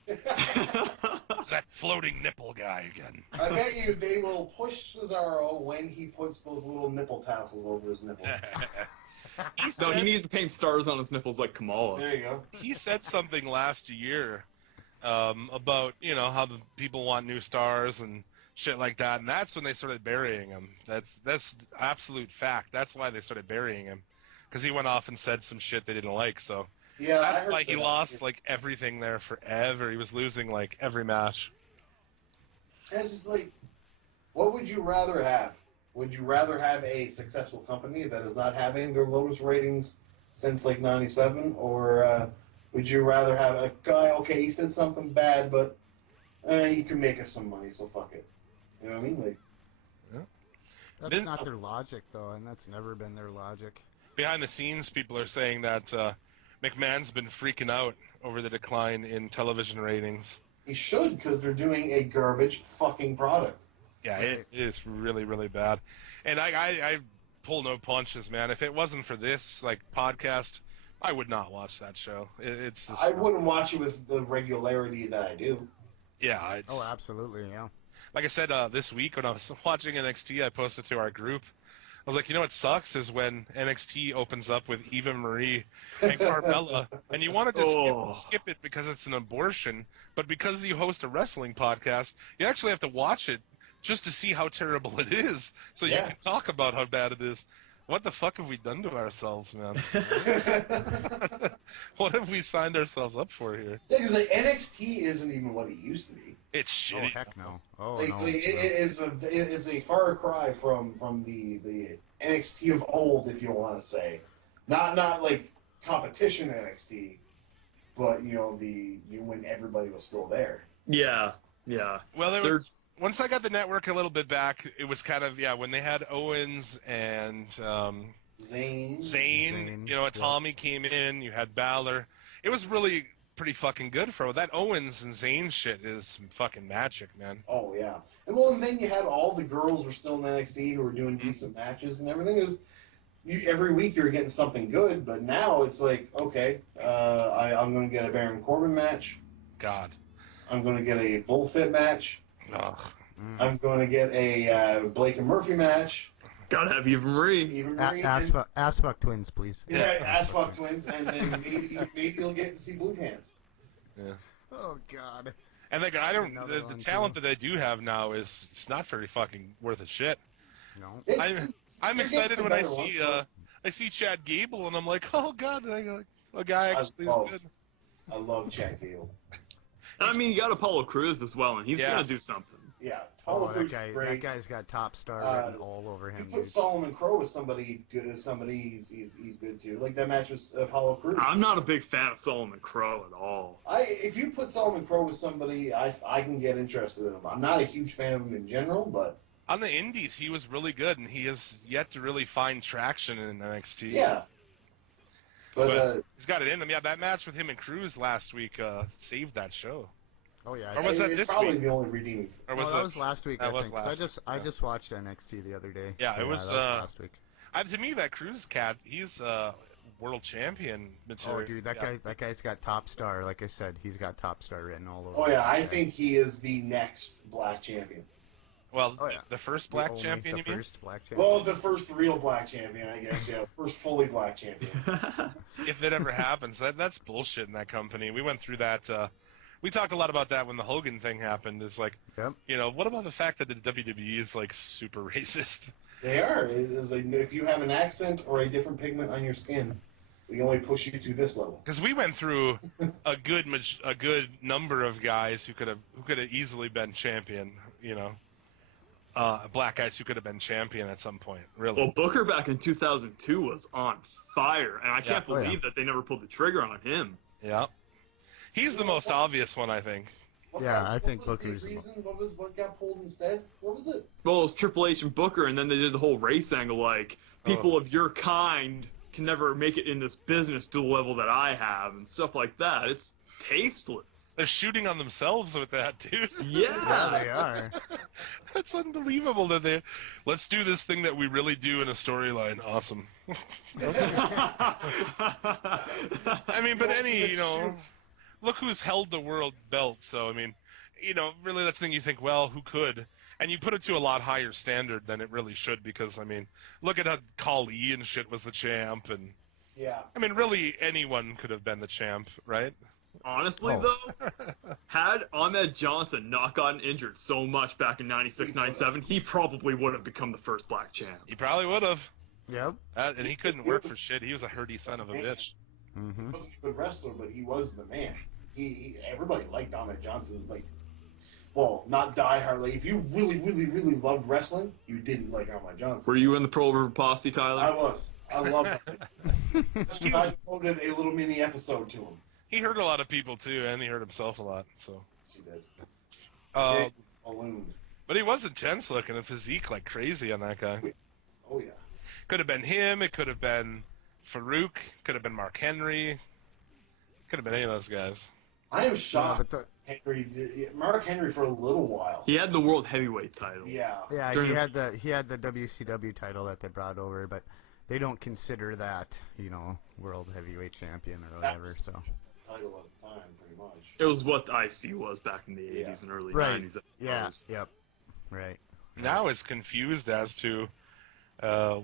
It's that floating nipple guy again. I bet you they will push Cesaro when he puts those little nipple tassels over his nipples. So he needs to paint stars on his nipples like Kamala. There you go. He said something last year about how the people want new stars and shit like that, and that's when they started burying him. That's absolute fact. That's why they started burying him, because he went off and said some shit they didn't like. So Yeah, that's I heard why he that. lost like everything there forever. He was losing like every match. And it's just like, what would you rather have? Would you rather have a successful company that is not having their lowest ratings since like '97, or would you rather have a guy? Okay, he said something bad, but he can make us some money, so fuck it. You know what I mean? Like, That's not their logic, though, and that's never been their logic. Behind the scenes, people are saying that McMahon's been freaking out over the decline in television ratings. he should, because they're doing a garbage fucking product. Yeah, it is really, really bad. And I pull no punches, man. If it wasn't for this podcast, I would not watch that show. It's just, I wouldn't watch it with the regularity that I do. yeah. It's, Oh, absolutely, yeah. like I said, this week when I was watching NXT, I posted to our group. I was like, what sucks is when NXT opens up with Eva Marie and Carmella, and you want to just skip it because it's an abortion, but because you host a wrestling podcast, you actually have to watch it just to see how terrible it is, so you can talk about how bad it is. What the fuck have we done to ourselves, man? What have we signed ourselves up for here? Yeah, because like, NXT isn't even what it used to be. It's Oh, shitty. heck no. Oh, Like, no. it is a far cry from the NXT of old, if you want to say, not like competition NXT, but the when everybody was still there. Yeah. Well, once I got the network a little bit back, it was kind of, when they had Owens and Zayn, Tommy came in, you had Balor. It was really pretty fucking good for that. Owens and Zayn shit is fucking magic, man. Oh yeah, and then you had all the girls were still in NXT who were doing decent matches and everything. It was every week you were getting something good, but now it's like, okay, I'm going to get a Baron Corbin match. God. I'm going to get a Bullfit match. Ugh. I'm going to get a Blake and Murphy match. Gotta have Eva Marie. Even Marie. Ass fuck twins, please. Yeah, ass fuck twins, and then maybe you'll get to see Blue Hands. Yeah. Oh, God. And like, Another the one, talent too. that they do have now it's not very fucking worth a shit. No. I'm They're excited getting when I some see better ones, I see Chad Gable and I'm like, oh God, a guy actually is good. I love Chad Gable. And I mean, you got Apollo Crews as well, and he's Yes. gonna do something. Yeah, Oh, Apollo that Crews guy. is great. That guy's got top star written all over You him. put Dude. Solomon Crowe with somebody good. He's good too. Like that match with Apollo Crews. I'm not a big fan of Solomon Crowe at all. If you put Solomon Crowe with somebody, I can get interested in him. I'm not a huge fan of him in general, but On the Indies, he was really good, and he has yet to really find traction in NXT. yeah. But he's got it in him. Yeah, that match with him and Cruz last week saved that show. Oh yeah. Or was that it's this probably week? the only redeeming. Or No, was that was last week. That I was think. 'Cause last I week, just watched NXT the other day. Yeah, So, it was, that was last week. To me, that Cruz cat, he's world champion material. Oh, dude, that guy's got top star. Like I said, he's got top star written all over. Oh yeah, him. I think he is the next black champion. Well, Oh, yeah. the first black Only champion, the you mean? first black champion. Well, the first real black champion, I guess. Yeah, first fully black champion. If it ever happens, that's bullshit in that company. We went through that. We talked a lot about that when the Hogan thing happened. It's like, Yep. what about the fact that the WWE is like super racist? They are. It's like, if you have an accent or a different pigment on your skin, we only push you to this level. Because we went through a good number of guys who could have easily been champion. Black guys who could have been champion at some point. Really. Well, Booker back in 2002 was on fire, and I can't Oh, yeah. believe that they never pulled the trigger on him. Yeah. He's the most obvious one, I think. I think what was Booker's the reason? What got pulled instead? What was it? Well, it was Triple H and Booker, and then they did the whole race angle, like, people of your kind can never make it in this business to the level that I have, and stuff like that. It's tasteless. They're shooting on themselves with that, dude. Yeah, they are. That's unbelievable that let's do this thing that we really do in a storyline. Awesome. I mean, but look who's held the world belt. So, I mean, really that's the thing you think, well, who could? And you put it to a lot higher standard than it really should because, I mean, look at how Khali and shit was the champ. And, Yeah. I mean, really anyone could have been the champ, right? Honestly, though, had Ahmed Johnson not gotten injured so much back in 96, 97, he probably would have become the first black champ. He probably would have. Yep. And he couldn't work for shit. He was a herdy son of a bitch. Mm-hmm. He wasn't a good wrestler, but he was the man. Everybody liked Ahmed Johnson. Like, well, not diehard. Like, if you really, really, really loved wrestling, you didn't like Ahmed Johnson. Were you in the Pearl River Posse, Tyler? I was. I loved it. I devoted a little mini episode to him. He hurt a lot of people too, and he hurt himself a lot. So, Yes, he did. uh, Ballooned. but he was intense looking, a physique like crazy on that guy. Oh yeah. Could have been him. It could have been Farouk. Could have been Mark Henry. Could have been any of those guys. I am shocked. but Mark Henry for a little while. He had the world heavyweight title. Yeah. Yeah, During he his- had the WCW title that they brought over, but they don't consider that, world heavyweight champion or whatever. So Title at the time, pretty much. It was what the IC was back in the 80s and early Right. 90s. I yeah, suppose. yep, right. Now is confused as to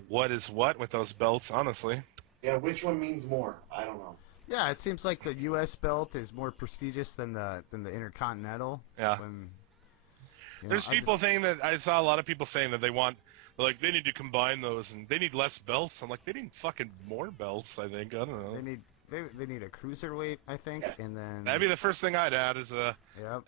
what is what with those belts. Honestly, Yeah, which one means more? I don't know. Yeah, it seems like the U.S. belt is more prestigious than the Intercontinental. Yeah. When, there's people saying that I saw a lot of people saying that they need to combine those and they need less belts. I'm like, they need fucking more belts. I think I don't know. They need a cruiserweight, I think, Yes. and then That'd be the first thing I'd add is a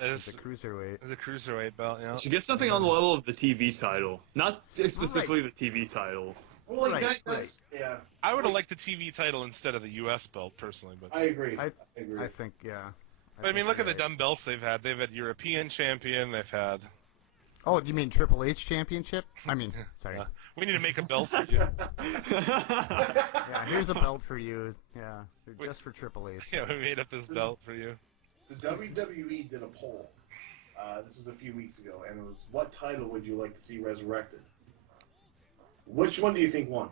it's a cruiserweight. cruiserweight belt. Yeah. Should get something on the level of the TV title, not specifically the TV title. Well, like Right, that's yeah. I would have liked the TV title instead of the U.S. belt personally, but I agree. I agree. I think but I mean, look at the dumb belts they've had. They've had European champion. They've had. Oh, you mean Triple H championship? I mean, sorry. We need to make a belt for you. Yeah, here's a belt for you. Yeah, just for Triple H. Yeah, we made up this belt for you. The WWE did a poll. This was a few weeks ago, and it was, what title would you like to see resurrected? Which one do you think won?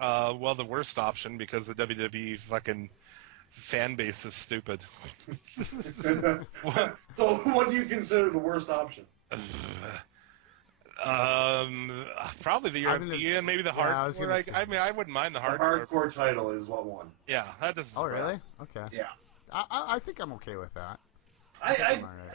Well, the worst option because the WWE fucking fan base is stupid. So, what do you consider the worst option? Probably the European, maybe the yeah, I was hardcore. gonna say. I mean, I wouldn't mind the The hardcore. hardcore title is what won. Yeah, that doesn't. Oh, really? Okay. Yeah. I think I'm okay with that.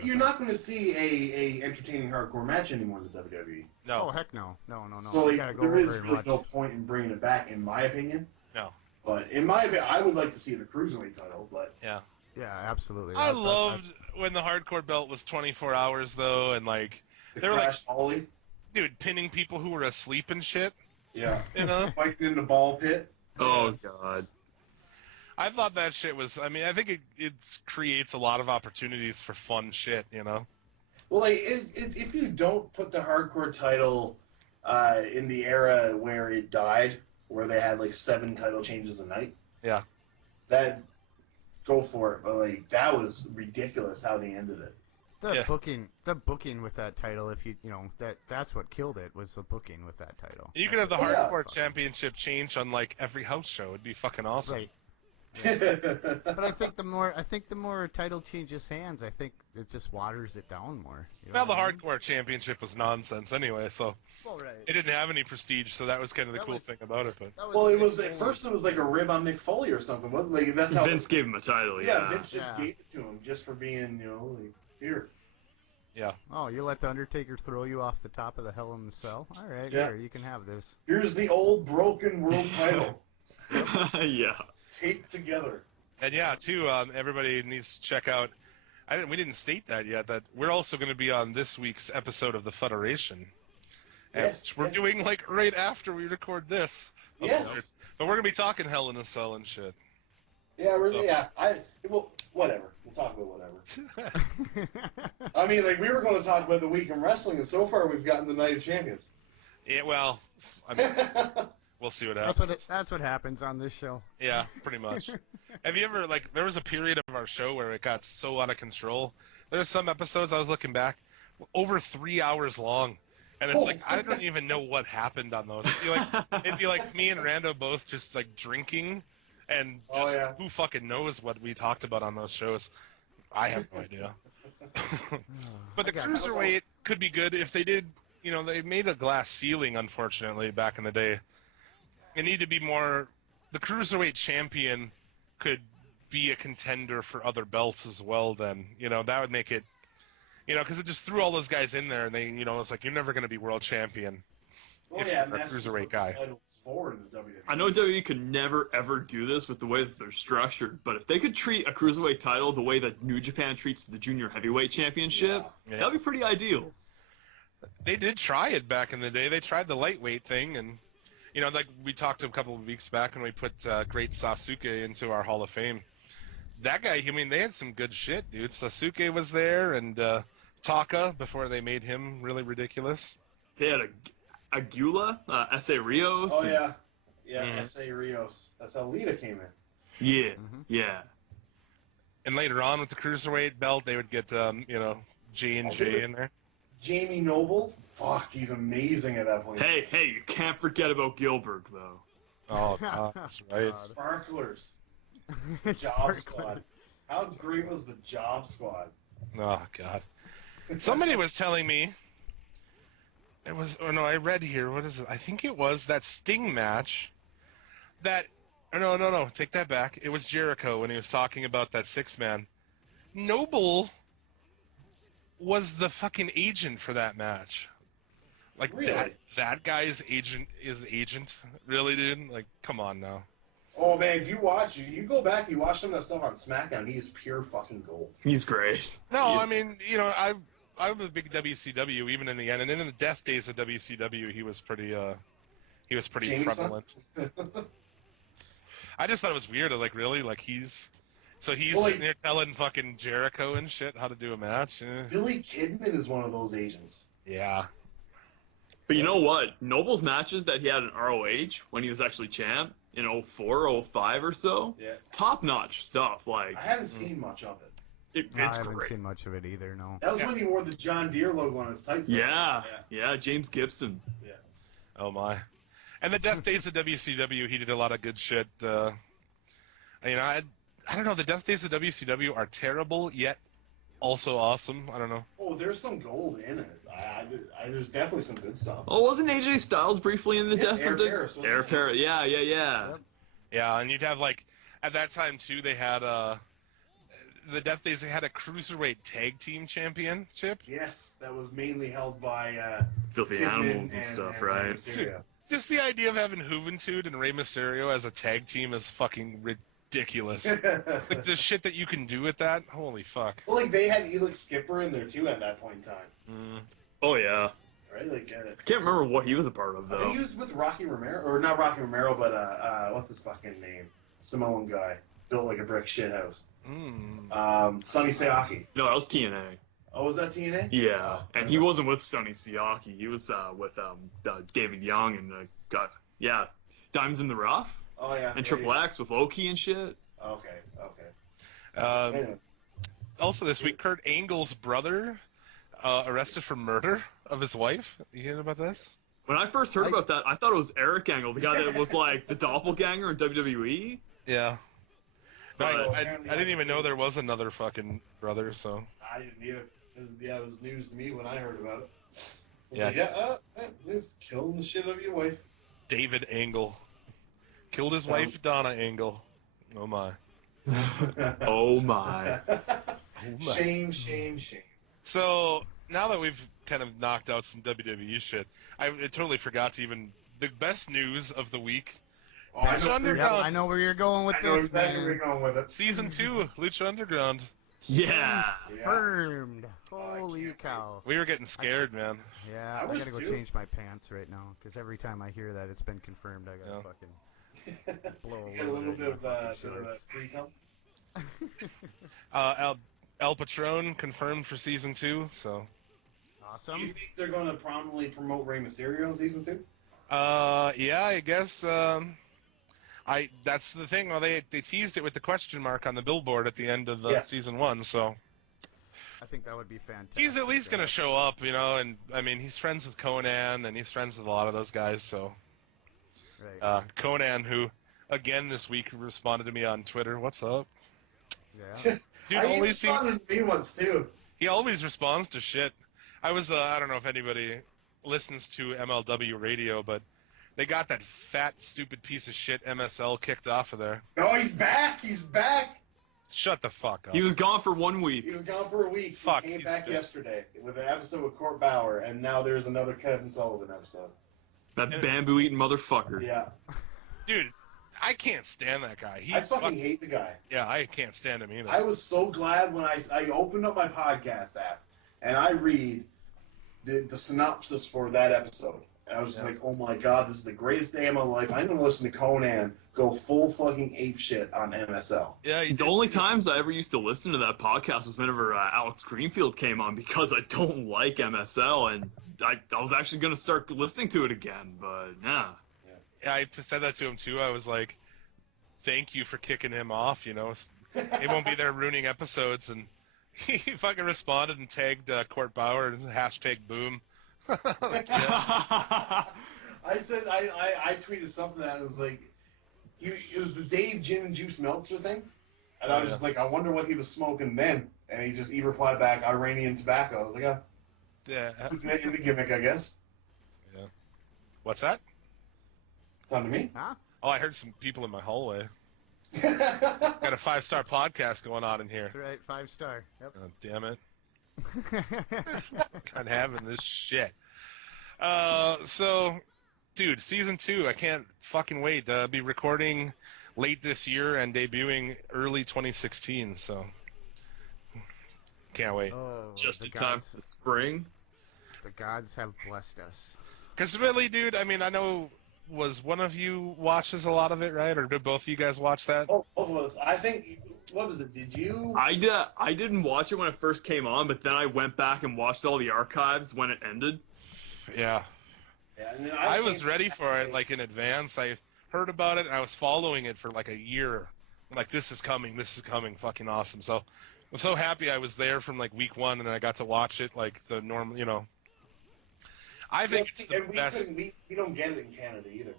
You're not going to see a entertaining hardcore match anymore in the WWE. No. Oh, heck no. No. So You gotta go there is over and really watch. no point in bringing it back, in my opinion. No. But in my opinion, I would like to see the cruiserweight title. But Yeah. Yeah, absolutely. I loved when the hardcore belt was 24 hours though, and like They were like, Crash Ollie. dude, pinning people who were asleep and shit. Yeah. You know? Fighting in the ball pit. Oh god. I thought that shit was. I mean, I think it creates a lot of opportunities for fun shit. You know? Well, like, if you don't put the hardcore title in the era where it died, where they had like 7 title changes a night, Yeah. that go for it. But like, that was ridiculous how they ended it. The booking with that title, if you know that's what killed it, was the booking with that title. You could have the Oh, yeah. hardcore championship change on like every house show. It'd be fucking awesome. Right. But I think the more a title changes hands, I think it just waters it down more. You know Well, the what I mean? hardcore championship was nonsense anyway, so Well, right. it didn't have any prestige. So that was kind of the That cool was- thing about it. But Well, it was at first it was like a rib on Mick Foley or something, wasn't it? Like, that's how Vince gave him a title. Yeah, Vince just Yeah. gave it to him just for being, like, here. yeah, Oh, you let the Undertaker throw you off the top of the Hell in the Cell? All right, Yeah. here, you can have this. Here's the old broken world title Yeah. taped together. and yeah, too. Everybody needs to check out. We didn't state that yet. That we're also going to be on this week's episode of the Federation, Yes, we're yes. doing like right after we record this. Yes. But we're gonna be talking Hell in a Cell and shit. Yeah, really. So- Yeah, well, whatever. We'll talk about whatever. I mean, like, we were going to talk about the week in wrestling, and so far we've gotten the Night of Champions. Yeah, well, I mean, we'll see what happens. That's what happens on this show. Yeah, pretty much. Have you ever, like, there was a period of our show where it got so out of control. There's some episodes I was looking back, over 3 hours long. And it's like, I don't even know what happened on those. It'd be like me and Rando both just, like, drinking, and just who fucking knows what we talked about on those shows. I have no idea. But the Cruiserweight could be good if they did, they made a glass ceiling, unfortunately, back in the day. It need to be more. The Cruiserweight champion could be a contender for other belts as well. Then that would make it, because it just threw all those guys in there, and they, it's like you're never going to be world champion if you're a Cruiserweight guy. Forward in the WWE. I know WWE could never ever do this with the way that they're structured, but if they could treat a cruiserweight title the way that New Japan treats the junior heavyweight championship, Yeah. that'd be pretty ideal. They did try it back in the day. They tried the lightweight thing, and like we talked a couple of weeks back when we put Great Sasuke into our Hall of Fame. That guy, they had some good shit, dude. Sasuke was there, and Taka before they made him really ridiculous. They had Aguila, S.A. Rios. Oh, yeah. Yeah, S.A. Rios. That's how Lita came in. Yeah, yeah. And later on with the Cruiserweight belt, they would get, J&J in there. Jamie Noble, fuck, he's amazing at that point. Hey, you can't forget about Gilbert, though. Oh, God, that's right. Sparklers. Job Squad. How great was the Job Squad? Oh, God. Somebody was telling me, I read here, what is it? I think it was that Sting match that, no, take that back. It was Jericho when he was talking about that 6-man. Noble was the fucking agent for that match. Like, Really? that guy's agent is agent? Really, dude? Like, come on now. Oh, man, if you go back, you watch some of that stuff on SmackDown, he is pure fucking gold. He's great. No, I mean, I'm a big WCW even in the end, and in the death days of WCW, he was pretty Jameson? prevalent. I just thought it was weird. Like, really, like he's Well, sitting there telling fucking Jericho and shit how to do a match. Billy Kidman is one of those agents. Yeah, But you know what? Noble's matches that he had in ROH when he was actually champ in 04, 05 or so, Yeah. top-notch stuff. Like, I haven't seen much of it. No, I it's haven't great. seen much of it either. No. That was when he wore the John Deere logo on his tights. Yeah, James Gibson. oh my. And the death days of WCW, he did a lot of good shit. I don't know. The death days of WCW are terrible yet also awesome. I don't know. Oh, there's some gold in it. There's definitely some good stuff. Oh, wasn't AJ Styles briefly in the Yeah, Death Air of the Paris, wasn't Air it? Paris? Yeah. Yep. Yeah, and you'd have like at that time too. They had the death days. They had a cruiserweight tag team championship. Yes, that was mainly held by Filthy Kidman Animals and stuff, right? Mysterio. Just the idea of having Juventud and Rey Mysterio as a tag team is fucking ridiculous. Like the shit that you can do with that, holy fuck. Well, like they had Elix Skipper in there too at that point in time. Oh yeah. Right? Like, I can't remember what he was a part of I think though. he was with Rocky Romero, or not Rocky Romero, but what's his fucking name? Samoan guy, built like a brick shithouse. Sonny Siaki. No, that was TNA. Oh, was that TNA? Yeah, Oh, and he wasn't with Sonny Siaki. He was with David Young and Diamonds in the Rough. Oh yeah. And Triple X with Loki and shit. Okay. Anyway. Also this week, Kurt Angle's brother arrested for murder of his wife. You hear about this? When I first heard about that, I thought it was Eric Angle, the guy that was like the doppelganger in WWE. Yeah. No, But- I didn't even know there was another fucking brother, so. I didn't either. It was news to me when I heard about it. Yeah. Just killing the shit out of your wife. David Angle. Killed his wife, Donna Angle. Oh my. Oh my. Shame. So, now that we've kind of knocked out some WWE shit, I totally forgot to even... The best news of the week... Oh, Lucha Underground. I know where you're going with I know this, exactly man. where you're going with it. Season 2, Lucha Underground. Yeah. Confirmed. I Holy can't cow. We were getting scared, man. Yeah, I I was gotta go too. change my pants right now, because every time I hear that it's been confirmed, I gotta fucking blow You get a little bit of free cum. El Patron confirmed for Season 2, so... Do Awesome. you think they're going to prominently promote Rey Mysterio in season 2? Yeah, I guess, that's the thing. Well, they teased it with the question mark on the billboard at the end of Yes. Season 1, so... I think that would be fantastic. He's at least going to show up, you know, and, I mean, he's friends with Conan, and he's friends with a lot of those guys, so... Right. Conan, who, again, this week responded to me on Twitter, what's up? Yeah. Dude I always seems... me once, too. He always responds to shit. I don't know if anybody listens to MLW radio, but they got that fat, stupid piece of shit MSL kicked off of there. No, he's back! He's back! Shut the fuck up. He was gone for 1 week. He was gone for a week. Fuck, He came he's back good. yesterday with an episode with Court Bauer, and now there's another Kevin Sullivan episode. That bamboo-eating motherfucker. Yeah. Dude, I can't stand that guy. I fucking hate the guy. Yeah, I can't stand him either. I was so glad when I opened up my podcast app and I read the synopsis for that episode. And I was just like, oh my god, this is the greatest day of my life. I'm going to listen to Conan go full fucking ape shit on MSL. Yeah, The only times I ever used to listen to that podcast was whenever Alex Greenfield came on, because I don't like MSL, and I was actually going to start listening to it again, but nah. Yeah, I said that to him too. I was like, thank you for kicking him off, you know. He won't be there ruining episodes, and he fucking responded and tagged Court Bauer and hashtag boom. Like, yeah. I said, I tweeted something that was like, it was the Dave Gin and Juice Meltzer thing. And I was just like, I wonder what he was smoking then. And he replied back, Iranian tobacco. I was like, Yeah. in the gimmick, I guess. Yeah. What's that? It's on to me. Huh? Oh, I heard some people in my hallway. Got a 5-star podcast going on in here. That's right, 5-star. Yep. Oh, damn it. Not having this shit. So, dude, season 2, I can't fucking wait. Be recording late this year and debuting early 2016, so can't wait. Oh, Just the in time gods, for the spring. the gods have blessed us. Because really, dude, I mean, I know, was one of you watches a lot of it, right? Or did both of you guys watch that? Oh, both of us. I think, what was it? Did you? I didn't watch it when it first came on, but then I went back and watched all the archives when it ended. Yeah. Yeah, and then I was ready for it, like, in advance. I heard about it, and I was following it for, like, a year. Like, this is coming, fucking awesome. So, I'm so happy I was there from, like, week 1, and I got to watch it, like, the normal, you know. I think it's the best. We don't get it in Canada either.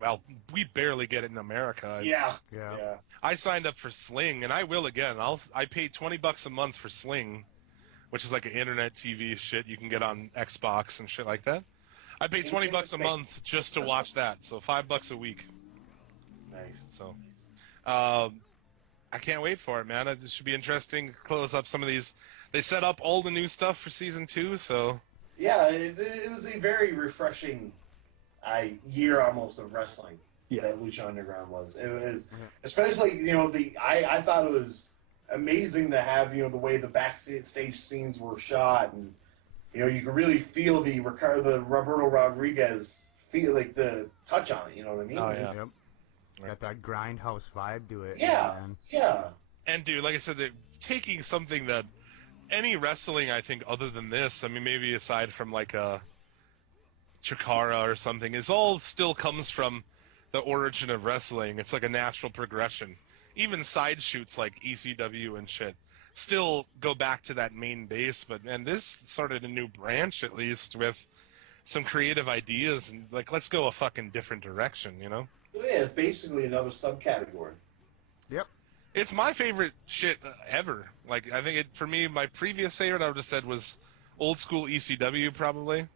Well, we barely get it in America. Yeah. Yeah. I signed up for Sling, and I will again. I paid $20 a month for Sling, which is like an internet TV shit you can get on Xbox and shit like that. I paid $20 a month just to watch that, so $5 a week. Nice. So, I can't wait for it, man. It should be interesting to close up some of these. They set up all the new stuff for season 2, so. Yeah, it was a very refreshing year almost of wrestling. Yeah. That Lucha Underground was. It was, especially, you know, I thought it was amazing to have, you know, the way the backstage scenes were shot and You know, you can really feel the Roberto Rodriguez feel, like the touch on it. You know what I mean? Oh yeah. Yep. Got that grindhouse vibe to it. Yeah, Man. yeah. And dude, like I said, they're taking something that any wrestling, I think, other than this, I mean, maybe aside from like a Chikara or something, is all still comes from the origin of wrestling. It's like a natural progression. Even side shoots like ECW and shit still go back to that main base, but man, this started a new branch at least with some creative ideas and like let's go a fucking different direction, you know? Yeah, it's basically another subcategory. Yep. It's my favorite shit ever. Like I think for me, my previous favorite I would have said was old school ECW probably.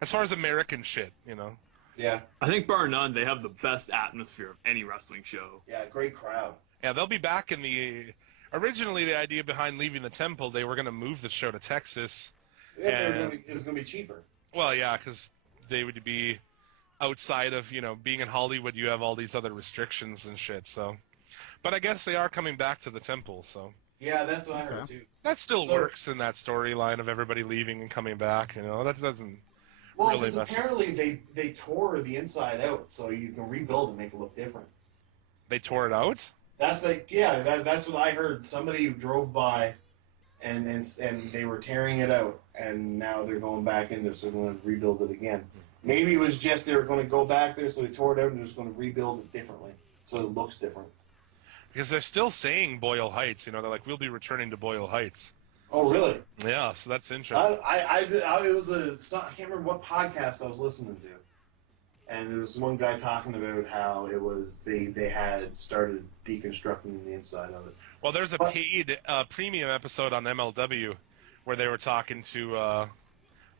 As far as American shit, you know. Yeah. I think bar none, they have the best atmosphere of any wrestling show. Yeah, great crowd. Yeah, they'll be back in the. Originally, the idea behind leaving the temple, they were going to move the show to Texas. Yeah, it was going to be cheaper. Well, yeah, because they would be outside of, you know, being in Hollywood, you have all these other restrictions and shit, so. But I guess they are coming back to the temple, so. Yeah, that's what I heard, too. That still works in that storyline of everybody leaving and coming back, you know. That doesn't Well, really because apparently they tore the inside out, so you can rebuild and make it look different. They tore it out? That's that's what I heard. Somebody drove by, and they were tearing it out, and now they're going back in there, so they're going to rebuild it again. Maybe it was just they were going to go back there, so they tore it out, and they're just going to rebuild it differently, so it looks different. Because they're still saying Boyle Heights, you know, they're like, we'll be returning to Boyle Heights. Oh, really? Yeah, so that's interesting. It was I can't remember what podcast I was listening to. And there was one guy talking about how it was they had started deconstructing the inside of it. Well, there's a paid premium episode on MLW where they were talking to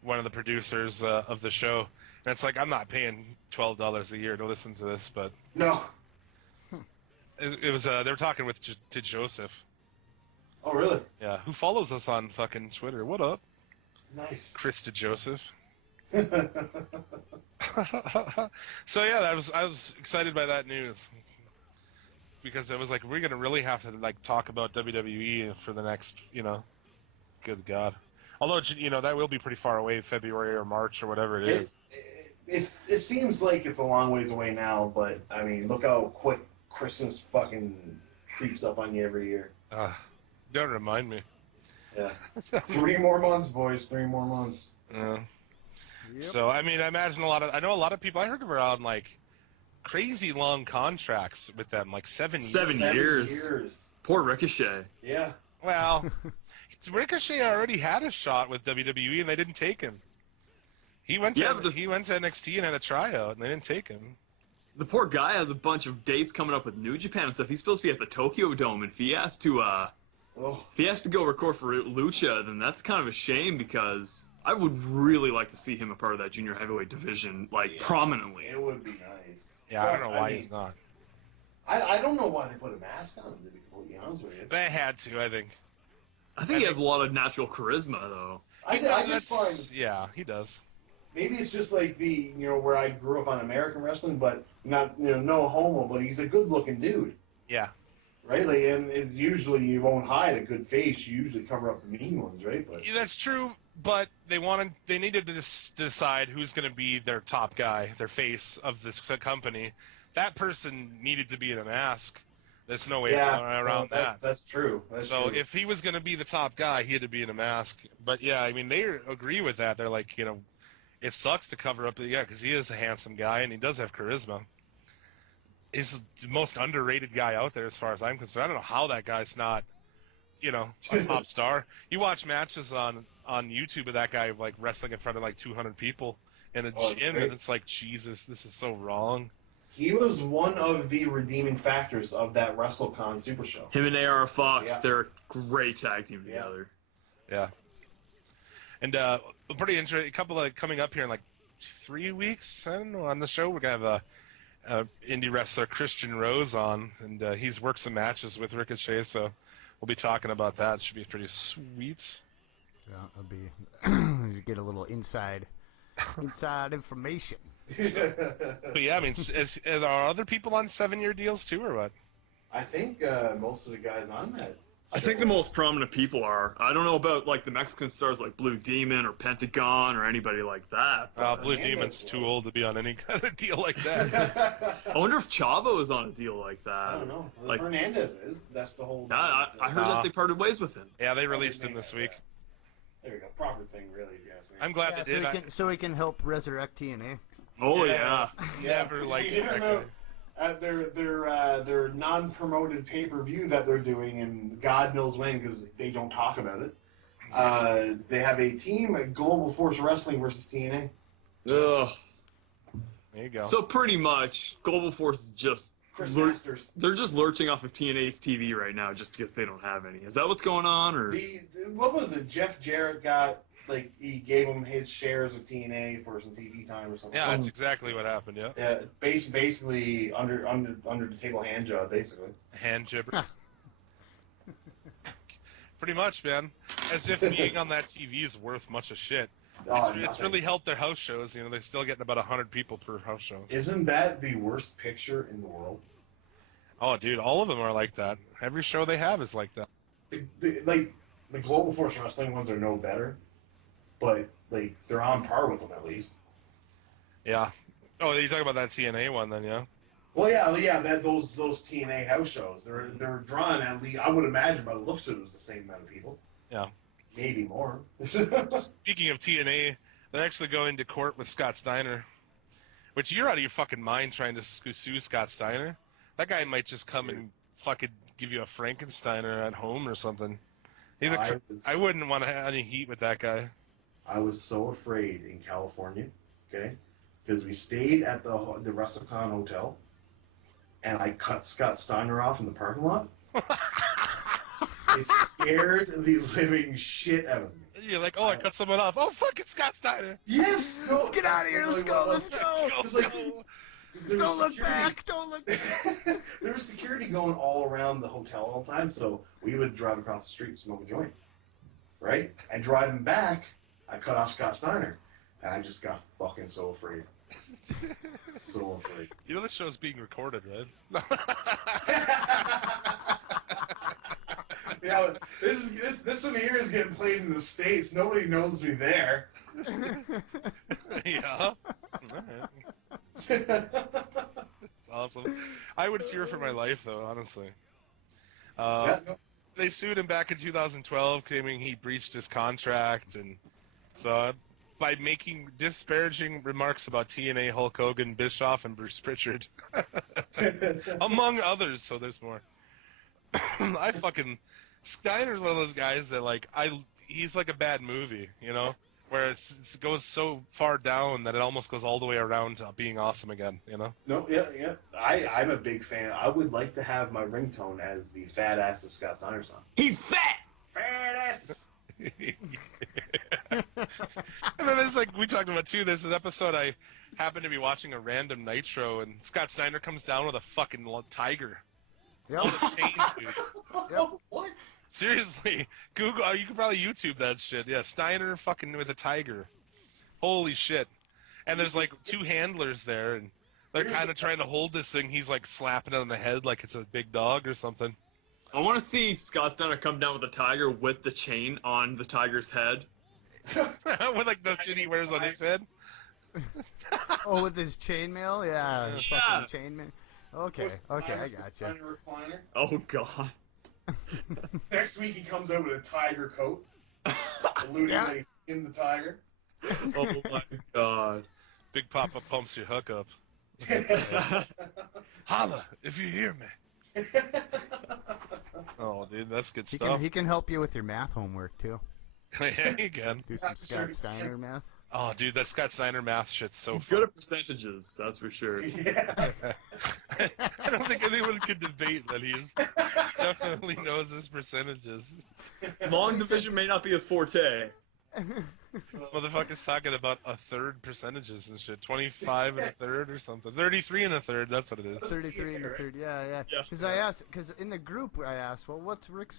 one of the producers of the show, and it's like I'm not paying $12 a year to listen to this, but no, it was they were talking to Joseph. Oh, really? Yeah, who follows us on fucking Twitter? What up? Nice. Chris to Joseph. So yeah, I was excited by that news because it was like we're gonna really have to like talk about WWE for the next, you know, good God. Although you know that will be pretty far away, February or March or whatever it is. It seems like it's a long ways away now, but I mean, look how quick Christmas fucking creeps up on you every year. Don't remind me. Yeah, 3 more months, boys. 3 more months. Yeah. Yep. So I mean, I know a lot of people. I heard were on like crazy long contracts with them, like 7 years. 7 years. Poor Ricochet. Yeah. Well, Ricochet already had a shot with WWE and they didn't take him. He went to NXT and had a tryout and they didn't take him. The poor guy has a bunch of dates coming up with New Japan and stuff. He's supposed to be at the Tokyo Dome, and if he has to go record for Lucha, then that's kind of a shame because I would really like to see him a part of that junior heavyweight division, prominently. It would be nice. Yeah, I don't know why he's not. I don't know why they put a mask on him, to be completely honest with you. They had to, I think. I think he has a lot of natural charisma, though. I just find... Yeah, he does. Maybe it's just like where I grew up on American wrestling, but not, no homo, but he's a good-looking dude. Yeah. Right? Like, and it's usually you won't hide a good face. You usually cover up the mean ones, right? But Yeah, that's true, but they needed to decide who's going to be their top guy, their face of this company. That person needed to be in a mask. There's no way around that. That's true. So if he was going to be the top guy, he had to be in a mask. But yeah, I mean, they agree with that. They're like, it sucks to cover up, because he is a handsome guy and he does have charisma. He's the most underrated guy out there as far as I'm concerned. I don't know how that guy's not, a top star. You watch matches on YouTube of that guy like wrestling in front of like 200 people in a gym, and it's like, Jesus, this is so wrong. He was one of the redeeming factors of that WrestleCon Super Show. Him and AR Fox, they're a great tag team together. Yeah. And pretty interesting. A couple coming up here in like 3 weeks. I don't know. On the show, we're gonna have a indie wrestler Christian Rose on, and he's worked some matches with Ricochet, so we'll be talking about that. It should be pretty sweet. Yeah, it'll be you get a little inside information. But yeah, I mean, are other people on 7-year deals too, or what? I think most of the guys on that I think the most prominent people are. I don't know about like the Mexican stars like Blue Demon or Pentagon or anybody like that. Blue Demon's too old to be on any kind of deal like that. I wonder if Chavo is on a deal like that. I don't know. Like Hernandez is. That's the whole. Yeah, I heard that they parted ways with him. Yeah, they released him this week. There you go. Proper thing, really, if you ask me. I'm glad they did. So he can help resurrect TNA. Oh yeah. Never liked that guy. At their non-promoted pay-per-view that they're doing, and God knows when, because they don't talk about it. They have a team at Global Force Wrestling versus TNA. Ugh. There you go. So pretty much, Global Force is just they're just lurching off of TNA's TV right now, just because they don't have any. Is that what's going on, or what was it? Jeff Jarrett got he gave him his shares of TNA for some TV time or something. Yeah, that's exactly what happened. Yeah. Yeah, basically under the table hand job, basically. Hand jibber. Pretty much, man. As if being on that TV is worth much of shit. It's really helped their house shows. You know, they're still getting about 100 people per house show. Isn't that the worst picture in the world? Oh, dude, all of them are like that. Every show they have is like that. The Global Force Wrestling ones are no better, but they're on par with them at least. Yeah. Oh, you talking about that TNA one then, yeah? Well, yeah. Those TNA house shows, they're drawn at least. I would imagine by the looks of it was the same amount of people. Yeah. Maybe more. Speaking of TNA, they're actually going to court with Scott Steiner, which you're out of your fucking mind trying to sue Scott Steiner. That guy might just come and fucking give you a Frankensteiner at home or something. I wouldn't want to have any heat with that guy. I was so afraid in California, okay, because we stayed at the WrestleCon Hotel, and I cut Scott Steiner off in the parking lot. It scared the living shit out of me. You're like, oh, I cut someone off. Oh, fuck, it's Scott Steiner. Yes! No, Let's get out of here. Let's go. Let's go. Don't look back. Don't look back. There was security going all around the hotel all the time, so we would drive across the street and smoke a joint. Right? And driving back, I cut off Scott Steiner. And I just got fucking so afraid. So afraid. You know the show's being recorded, right? Yeah, this one here is getting played in the States. Nobody knows me there. Yeah. It's awesome. I would fear for my life, though, honestly. They sued him back in 2012, claiming he breached his contract, and so by making disparaging remarks about TNA, Hulk Hogan, Bischoff, and Bruce Pritchard, among others. So there's more. Steiner's one of those guys that he's like a bad movie, you know, where it goes so far down that it almost goes all the way around to being awesome again, you know? No, yeah. I'm a big fan. I would like to have my ringtone as the fat ass of Scott Steiner's song. He's fat! Fat ass! And then there's we talked about too, there's an episode I happened to be watching a random Nitro, and Scott Steiner comes down with a fucking tiger. Yep. On a chain, dude. Yep. What? Seriously, Google. You can probably YouTube that shit. Yeah, Steiner fucking with a tiger. Holy shit! And there's two handlers there, and they're kind of trying to hold this thing. He's slapping it on the head like it's a big dog or something. I want to see Scott Steiner come down with a tiger with the chain on the tiger's head. With the shit he wears on his head. Oh, with his chainmail? Yeah. Yeah. Fucking chainmail. Okay, I gotcha. Oh god. Next week he comes out with a tiger coat, alluding that he's in the tiger. Oh my god. Big Papa pumps your hook up. Holla if you hear me. Oh, dude, that's good stuff. He can help you with your math homework too. Yeah, he can. Do some Scott Steiner math. Oh, dude, that Scott Steiner math shit's so fun. Good at percentages, that's for sure. Yeah. I don't think anyone could debate that he's definitely knows his percentages. Long division may not be his forte. Motherfucker's talking about a third percentages and shit. 25 and a third or something. 33 and a third, that's what it is. 33 and a third, yeah. Because in the group I asked, well, what's Rick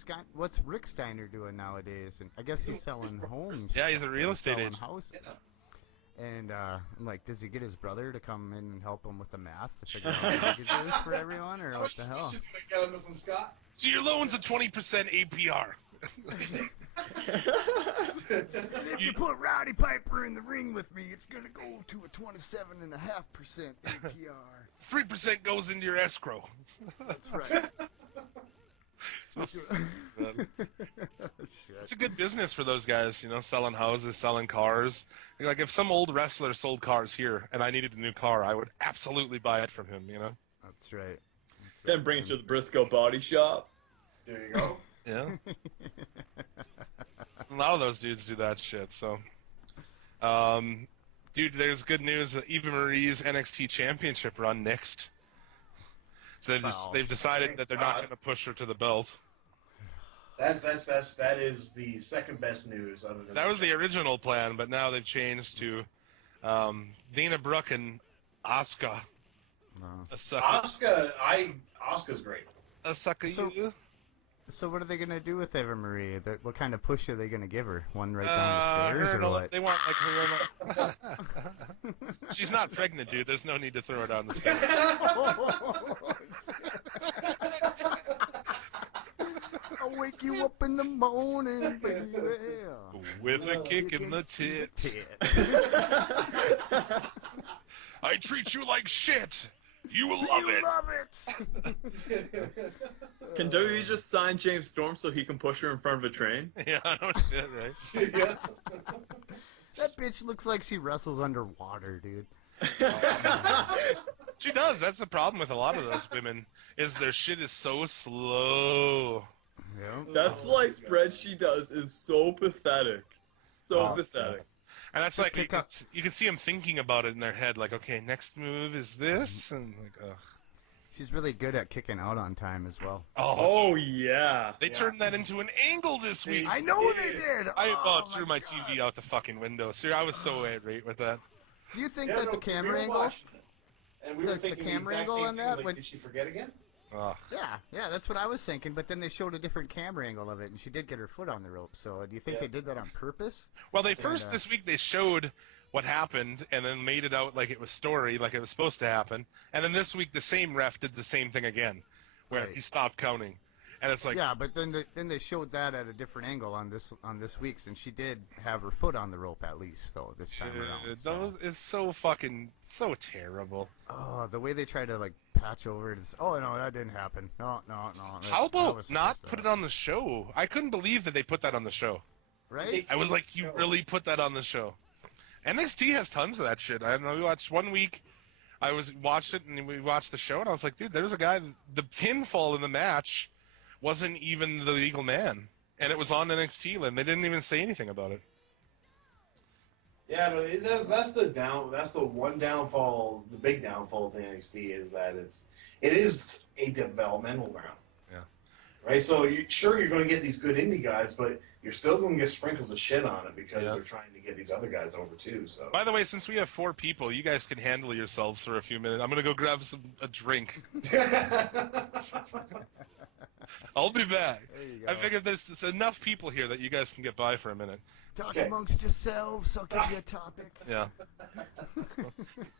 Steiner doing nowadays? And I guess he's selling homes. Yeah, he's a real estate agent. Houses. And I'm like, does he get his brother to come in and help him with the math to figure out what he is for everyone, or what the hell? Should we get on this one, Scott? So your loan's a 20% APR. If you put Rowdy Piper in the ring with me, it's gonna go to a 27.5% APR. 3% goes into your escrow. That's right. It's a good business for those guys, selling houses, selling cars. Like, if some old wrestler sold cars here and I needed a new car, I would absolutely buy it from him, That's right. Then bring it to the Briscoe Body Shop. There you go. Yeah. A lot of those dudes do that shit, so. Dude, there's good news. Eva Marie's NXT Championship run next. So they've decided that they're not going to push her to the belt. That is the second best news other than That was the original plan, but now they've changed to Dana Brooke and Asuka. No. Asuka's great. Asuka, So what are they gonna do with Eva Marie? What kind of push are they gonna give her? One right down the stairs, or what? They want like her. She's not pregnant, dude. There's no need to throw her down the stairs. I'll wake you up in the morning, baby. With a kick in the tit. I treat you like shit. You will love it. Can WWE just sign James Storm so he can push her in front of a train? Yeah, no shit, right? Yeah. That bitch looks like she wrestles underwater, dude. She does. That's the problem with a lot of those women, is their shit is so slow. Yep. That slice spread she does is so pathetic. So pathetic. And that's like, you can see them thinking about it in their head, like, okay, next move is this, and like, ugh. She's really good at kicking out on time as well. Oh yeah. They turned that into an angle this week. I know they did. I about Oh, threw my TV out the fucking window. Sir, I was so irate with that. Do you think that the camera angle? And we were the thinking camera the exact angle same on thing, that like, when- did she forget again? Ugh. Yeah, that's what I was thinking. But then they showed a different camera angle of it, and she did get her foot on the rope. So do you think they did that on purpose? Well, this week they showed what happened and then made it out like it was story, like it was supposed to happen. And then this week the same ref did the same thing again, where he stopped counting. And it's like, yeah, but then they showed that at a different angle on this week's, and she did have her foot on the rope at least, though, this time around. those is so terrible. Oh, the way they try to like patch over it is. Oh no, that didn't happen. No. How about not put it on the show? I couldn't believe that they put that on the show. Right? I was like, you really put that on the show? NXT has tons of that shit. I don't know. We watched one week. Watched it and we watched the show, and I was like, dude, there's a guy. The pinfall in the match wasn't even the legal man, and it was on NXT, and they didn't even say anything about it. Yeah, but that's the one downfall. The big downfall to NXT is that it is a developmental ground. Yeah. Right. So you're going to get these good indie guys, but you're still going to get sprinkles of shit on it because they're trying to get these other guys over too. So. By the way, since we have 4 people, you guys can handle yourselves for a few minutes. I'm gonna go grab a drink. I'll be back. There you go. I figured there's enough people here that you guys can get by for a minute. Talk amongst yourselves. I'll give you a topic. Yeah.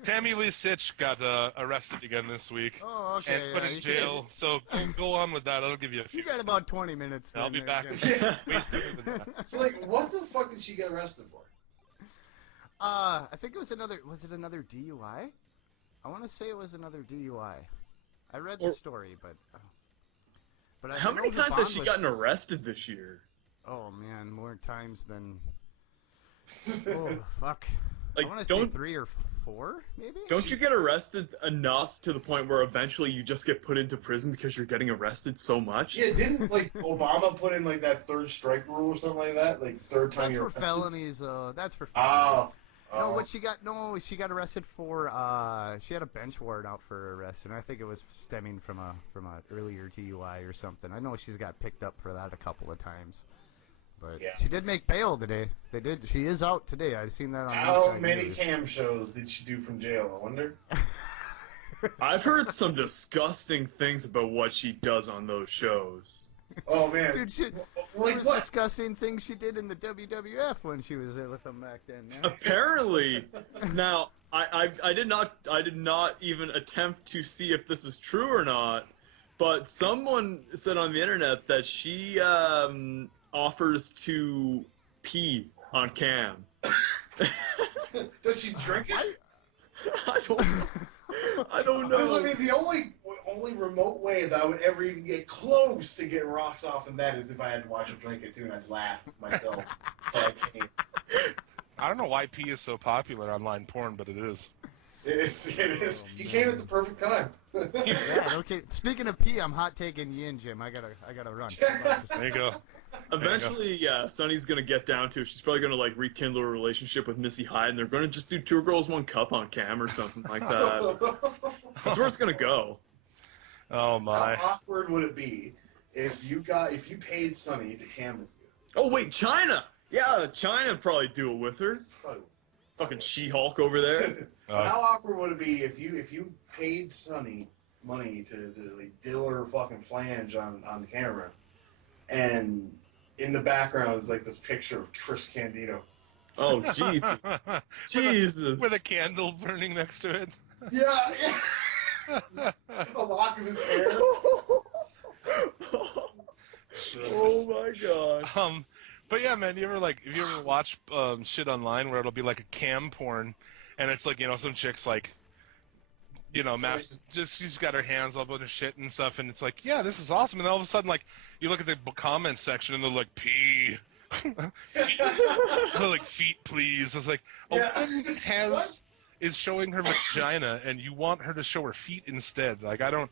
Tammy Lee Sitch got arrested again this week Oh, okay. and put in jail. So go on with that. I'll give you a few. You got about 20 minutes. I'll be then, back yeah. way sooner than that. It's like, what the fuck did she get arrested for? I think it was another. Was it another DUI? I want to say it was another DUI. I read the story, but How many times has she gotten arrested this year? Oh man, more times than. Oh fuck! Like, I want to say 3 or 4, maybe. Don't you get arrested enough to the point where eventually you just get put into prison because you're getting arrested so much? Yeah, didn't like Obama put in like that 3rd strike rule or something like that? Like 3rd time That's you're for arrested? felonies. That's for felonies. Oh. No, what she got? No, she got arrested for. She had a bench warrant out for arrest, and I think it was stemming from a earlier DUI or something. I know she's got picked up for that a couple of times, but she did make bail today. They did. She is out today. I've seen that on. How Inside many News. cam shows did she do from jail? I wonder. I've heard some disgusting things about what she does on those shows. Oh man, Dude, He was discussing things she did in the WWF when she was there with him back then. Yeah? Apparently, now I did not even attempt to see if this is true or not, but someone said on the internet that she offers to pee on cam. Does she drink it? I don't know. I mean, the only remote way that I would ever even get close to getting rocks off in that is if I had to watch her drink it too, and I'd laugh myself. I don't know why pee is so popular online porn, but it is. It is. You came at the perfect time. Yeah, okay. Speaking of pee, I'm hot taking yin, Jim. I gotta run. There you go. Eventually, yeah, Sonny's gonna get down to it. She's probably gonna like rekindle a relationship with Missy Hyde, and they're gonna just do 2 girls, 1 cup on cam or something like that. That's where it's gonna go. Oh my! How awkward would it be if you paid Sonny to cam with you? Oh wait, China! Yeah, China would probably do it with her. Probably. Fucking She-Hulk over there. How awkward would it be if you paid Sonny money to like diddle her fucking flange on the camera, and in the background is like this picture of Chris Candido. Oh Jesus! Jesus! With a candle burning next to it. Yeah. A lock of his hair. Oh my god. But yeah, man, if you ever watch shit online where it'll be like a cam porn, and it's like, some chick's like, she's got her hands up on her shit and stuff, and it's like, yeah, this is awesome, and then all of a sudden, like, you look at the comments section and they're like, pee. They're like, feet, please. It's like, a woman is showing her vagina, and you want her to show her feet instead. Like, I don't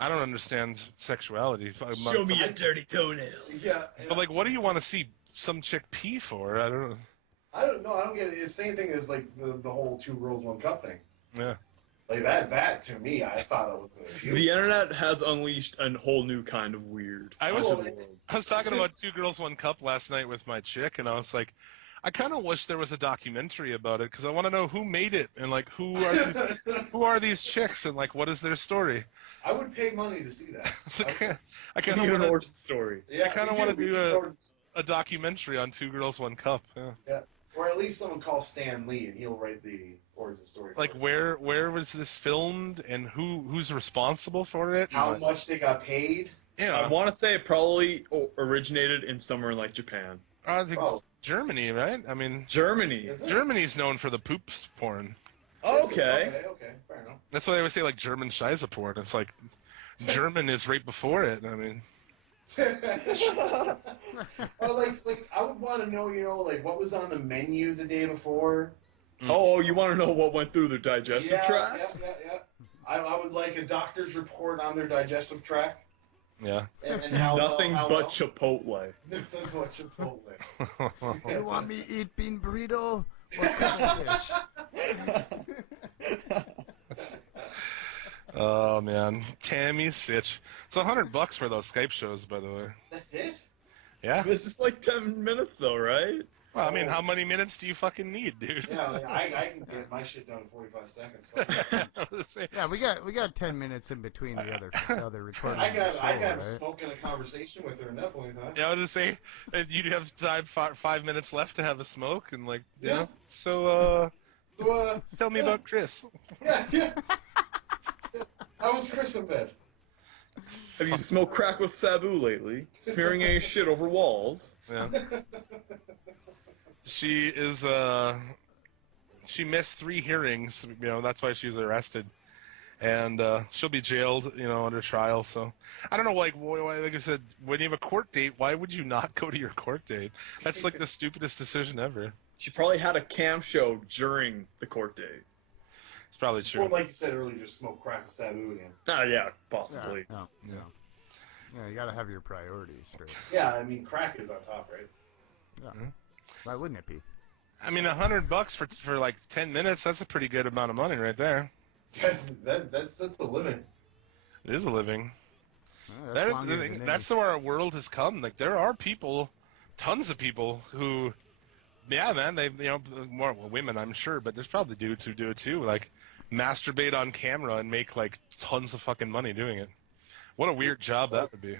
understand sexuality. Show me your dirty toenails. Yeah. But like, what do you want to see some chick pee for? I don't know. I don't know. I don't get it. It's the same thing as like the whole 2 girls, 1 cup thing. Yeah. Like that to me, I thought it was going to be. The internet has unleashed a whole new kind of weird. I was talking about 2 girls, 1 cup last night with my chick, and I was like, I kind of wish there was a documentary about it because I want to know who made it and like who are these chicks and like what is their story. I would pay money to see that. I kind of an want origin story. Yeah, I kind of want to do a documentary on 2 girls, 1 cup. Yeah, or at least someone call Stan Lee and he'll write the origin story. Like where was this filmed and who's responsible for it? How much they got paid? Yeah, I want to say it probably originated in somewhere like Japan. I think Germany, right? I mean, Germany. Germany's known for the poops porn. Okay. Okay, fair enough. That's why they always say like German Scheisse porn. It's like German is right before it. I mean, Well, like I would want to know, like what was on the menu the day before. Oh, you want to know what went through their digestive tract? Yeah. I would like a doctor's report on their digestive tract. yeah. And how Nothing how but Chipotle. Nothing but Chipotle. You want me to eat bean burrito or fish? Oh man, Tammy Sitch. It's $100 for those Skype shows, by the way. That's it? Yeah. This is like 10 minutes though, right? Well, I mean, how many minutes do you fucking need, dude? Yeah, like, I can get my shit done in 45 seconds. Yeah, we got 10 minutes in between the other recording. I can of the have show, a smoke and a conversation with her in that point in time. Yeah, I was gonna say you'd have 5 minutes left to have a smoke, and like, Yeah. So, So, tell me about Chris. yeah. How was Chris in bed? Have you smoked crack with Sabu lately? Smearing any shit over walls? Yeah. She is she missed 3 hearings, that's why she was arrested. And she'll be jailed, under trial. So I don't know, like I said, when you have a court date, why would you not go to your court date? That's like the stupidest decision ever. She probably had a cam show during the court date. It's probably true. Or like you said earlier, just smoke crack with Sabu again. Ah, yeah, possibly. Yeah, you gotta have your priorities straight. Yeah, I mean, crack is on top, right? Yeah. Why wouldn't it be? I mean, $100 for like 10 minutes, that's a pretty good amount of money right there. That's a living. It is a living. Yeah, That's where our world has come. Like, there are people, tons of people who, yeah, man, they, more women, I'm sure, but there's probably dudes who do it too. Like, masturbate on camera and make like tons of fucking money doing it. What a weird job that would be.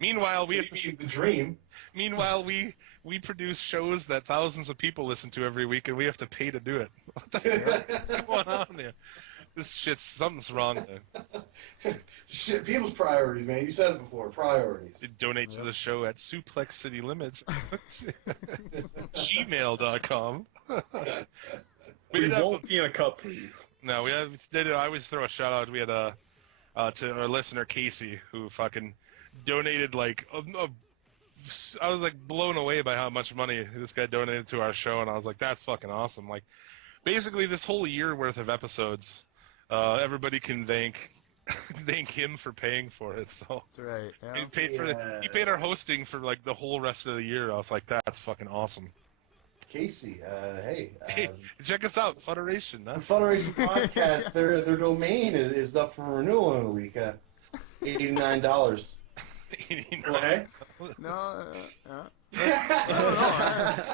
Meanwhile, we have to see the dream. Meanwhile, we produce shows that thousands of people listen to every week, and we have to pay to do it. What the fuck is going on there? This shit's something's wrong there. Shit, people's priorities, man. You said it before. Priorities. You donate to the show at Suplex City Limits, gmail.com. We won't be in a cup for you. No, I always throw a shout out. We had to our listener Casey, who fucking donated like I was like blown away by how much money this guy donated to our show, and I was like, that's fucking awesome. Like, basically this whole year worth of episodes, everybody can thank him for paying for it. So That's right. Yeah. He paid our hosting for like the whole rest of the year. I was like, that's fucking awesome. Casey, hey. Check us out, Federation. The Federation podcast, their domain is up for renewal in a week. $89. Okay. No. I don't know.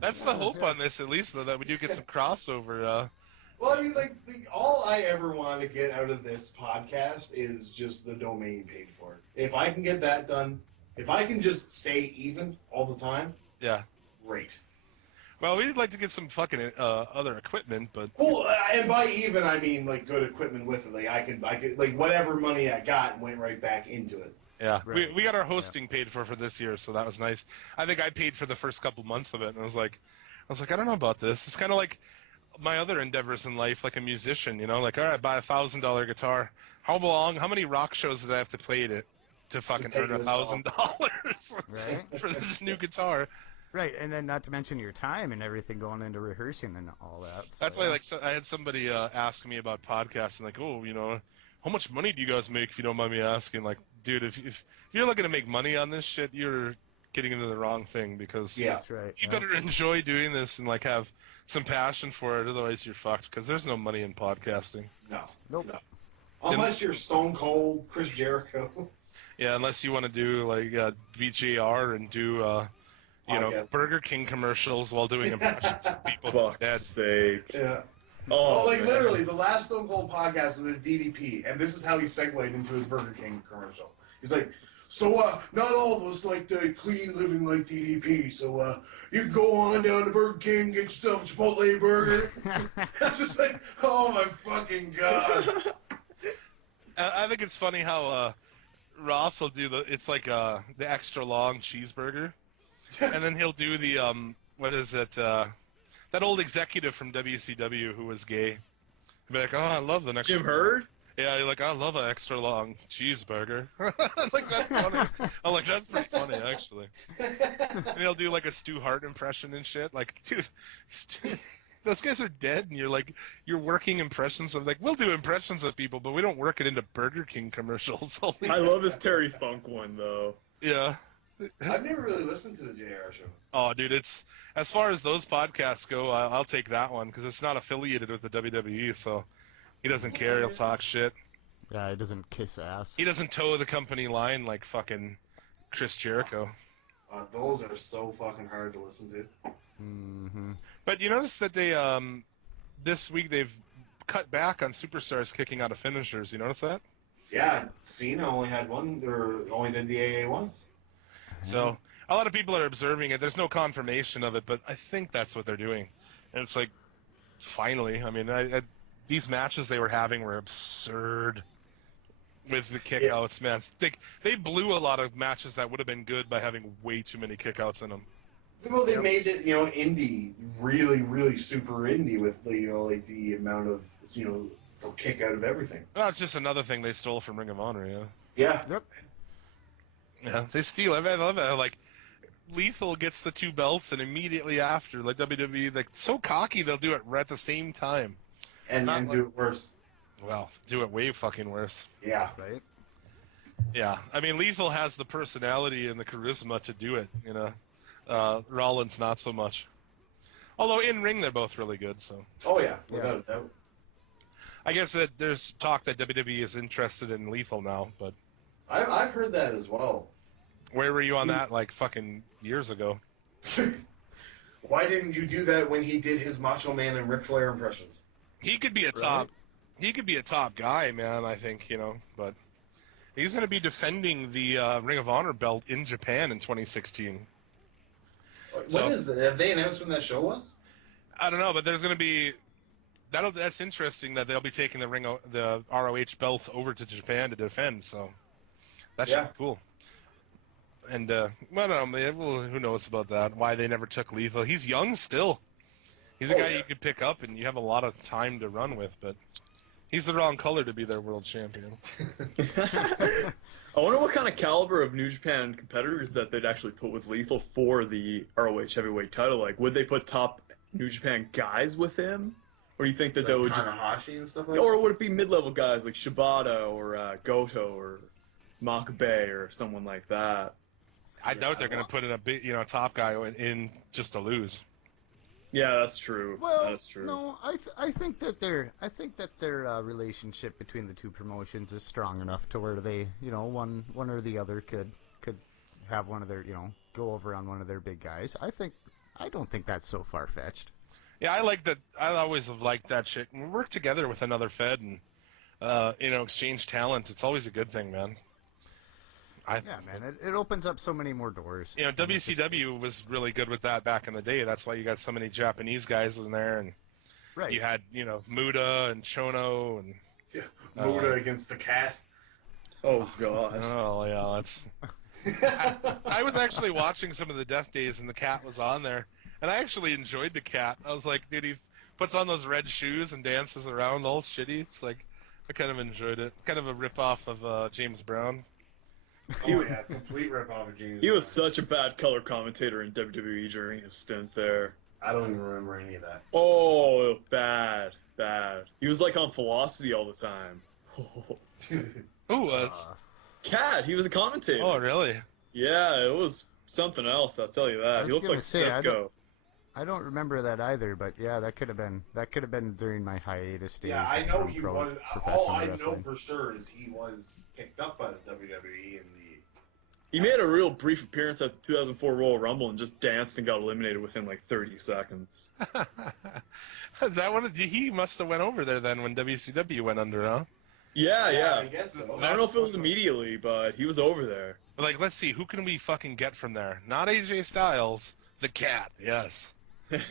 That's the hope on this, at least, though, that we do get some crossover. Well, I mean, like, all I ever want to get out of this podcast is just the domain paid for. If I can get that done, if I can just stay even all the time, yeah, great. Well, we'd like to get some fucking other equipment, but well, and by even I mean like good equipment with it. Like I could like whatever money I got went right back into it. Yeah, right. we got our hosting paid for this year, so that was nice. I think I paid for the first couple months of it, and I was like, I don't know about this. It's kind of like my other endeavors in life, like a musician, you know, like, all right, buy $1,000 guitar. How many rock shows did I have to play to fucking earn $1,000 Right. for this new guitar? Right, and then not to mention your time and everything going into rehearsing and all that. So, That's why, like, I had somebody ask me about podcasting, like, oh, you know, how much money do you guys make, if you don't mind me asking? Like, dude, if you're looking to make money on this shit, you're getting into the wrong thing, because That's right. you better enjoy doing this and, like, have some passion for it, otherwise you're fucked, because there's no money in podcasting. No. Nope. No. Unless you're Stone Cold Chris Jericho. Yeah, unless you want to do, like, VJR and do, you know, Burger King commercials while doing impressions of people who are dead. Fuck's sake. Yeah. Oh, like man. literally, the last Stone Cold podcast was a DDP, and this is how he segued into his Burger King commercial. He's like, so, not all of us like the clean living like DDP, so, you can go on down to Burger King, get yourself a Chipotle burger. I'm just like, oh my fucking God. I think it's funny how Ross will do it's like the extra long cheeseburger, and then he'll do the what is it? That old executive from WCW who was gay. He'll be like, oh, I love the extra. Jim Hurd? Yeah, you're like, I love an extra long cheeseburger. Like, that's funny. I'm like, that's pretty funny, actually. And he'll do like a Stu Hart impression and shit. Like, dude, those guys are dead, and you're working impressions of, like, we'll do impressions of people, but we don't work it into Burger King commercials. I love his Terry Funk one, though. Yeah. I've never really listened to the JR show. Oh, dude, it's, as far as those podcasts go, I'll take that one, because it's not affiliated with the WWE, so he doesn't care. He'll talk shit. Yeah, he doesn't kiss ass. He doesn't toe the company line like fucking Chris Jericho. Those are so fucking hard to listen to. Mm-hmm. But you notice that they, this week they've cut back on superstars kicking out of finishers. You notice that? Yeah, Cena only had one, or only did the AA once. So a lot of people are observing it. There's no confirmation of it, but I think that's what they're doing. And it's like, finally, I mean, these matches they were having were absurd with the kickouts, man. They blew a lot of matches that would have been good by having way too many kickouts in them. Well, they made it, indie, really, really super indie with, like the amount of, they'll kick out of everything. Well, it's just another thing they stole from Ring of Honor, yeah. Yeah. Yep. Yeah, they steal. I love it. Like, Lethal gets the 2 belts, and immediately after, like WWE, like, so cocky they'll do it right at the same time. And do it worse. Well, do it way fucking worse. Yeah. Right. Yeah, I mean, Lethal has the personality and the charisma to do it, Rollins not so much. Although in ring they're both really good, so. Oh yeah, without a doubt. I guess that there's talk that WWE is interested in Lethal now, but. I've heard that as well. Where were you on that, like, fucking years ago? Why didn't you do that when he did his Macho Man and Ric Flair impressions? He could be a top guy, man, I think, but He's going to be defending the Ring of Honor belt in Japan in 2016. When is that? Have they announced when that show was? I don't know, but there's going to be that's interesting that they'll be taking the ROH belts over to Japan to defend. So that should be cool. And well, I don't know, who knows about that? Why they never took Lethal? He's young still. He's a guy you could pick up, and you have a lot of time to run with. But he's the wrong color to be their world champion. I wonder what kind of caliber of New Japan competitors that they'd actually put with Lethal for the ROH heavyweight title. Like, would they put top New Japan guys with him? Or do you think that they would just... Tanahashi and stuff like that? Or would it be mid-level guys like Shibata or Goto or Makabe or someone like that? I doubt they're going to put in a big, top guy in just to lose. Yeah, that's true. Well, that's true. no, I think that their relationship between the two promotions is strong enough to where they, one or the other could have one of their, go over on one of their big guys. I don't think that's so far fetched. Yeah, I like that. I always have liked that shit. And we work together with another Fed and exchange talent. It's always a good thing, man. Yeah, man, it opens up so many more doors. WCW was really good with that back in the day. That's why you got so many Japanese guys in there, and you had Muda and Chono and Muda against the Cat. Oh god. Oh yeah, that's. I was actually watching some of the Death Days, and the Cat was on there, and I actually enjoyed the Cat. I was like, dude, he puts on those red shoes and dances around all shitty. It's like I kind of enjoyed it. Kind of a rip-off of James Brown. Oh yeah, complete rip-off of James. He was such a bad color commentator in WWE during his stint there. I don't even remember any of that. Oh, bad. He was like on Velocity all the time. Who was? Cat, he was a commentator. Oh, really? Yeah, it was something else, I'll tell you that. He looked like Cisco. I don't remember that either, but yeah, that could have been during my hiatus days. Yeah, I know he was. All I know wrestling. for sure is he was picked up by the WWE He made a real brief appearance at the 2004 Royal Rumble and just danced and got eliminated within like 30 seconds. Is that one? He must have went over there then when WCW went under, huh? Yeah. I guess so. I don't know if it was immediately, but he was over there. Like, let's see, who can we fucking get from there? Not AJ Styles, the Cat, yes. Like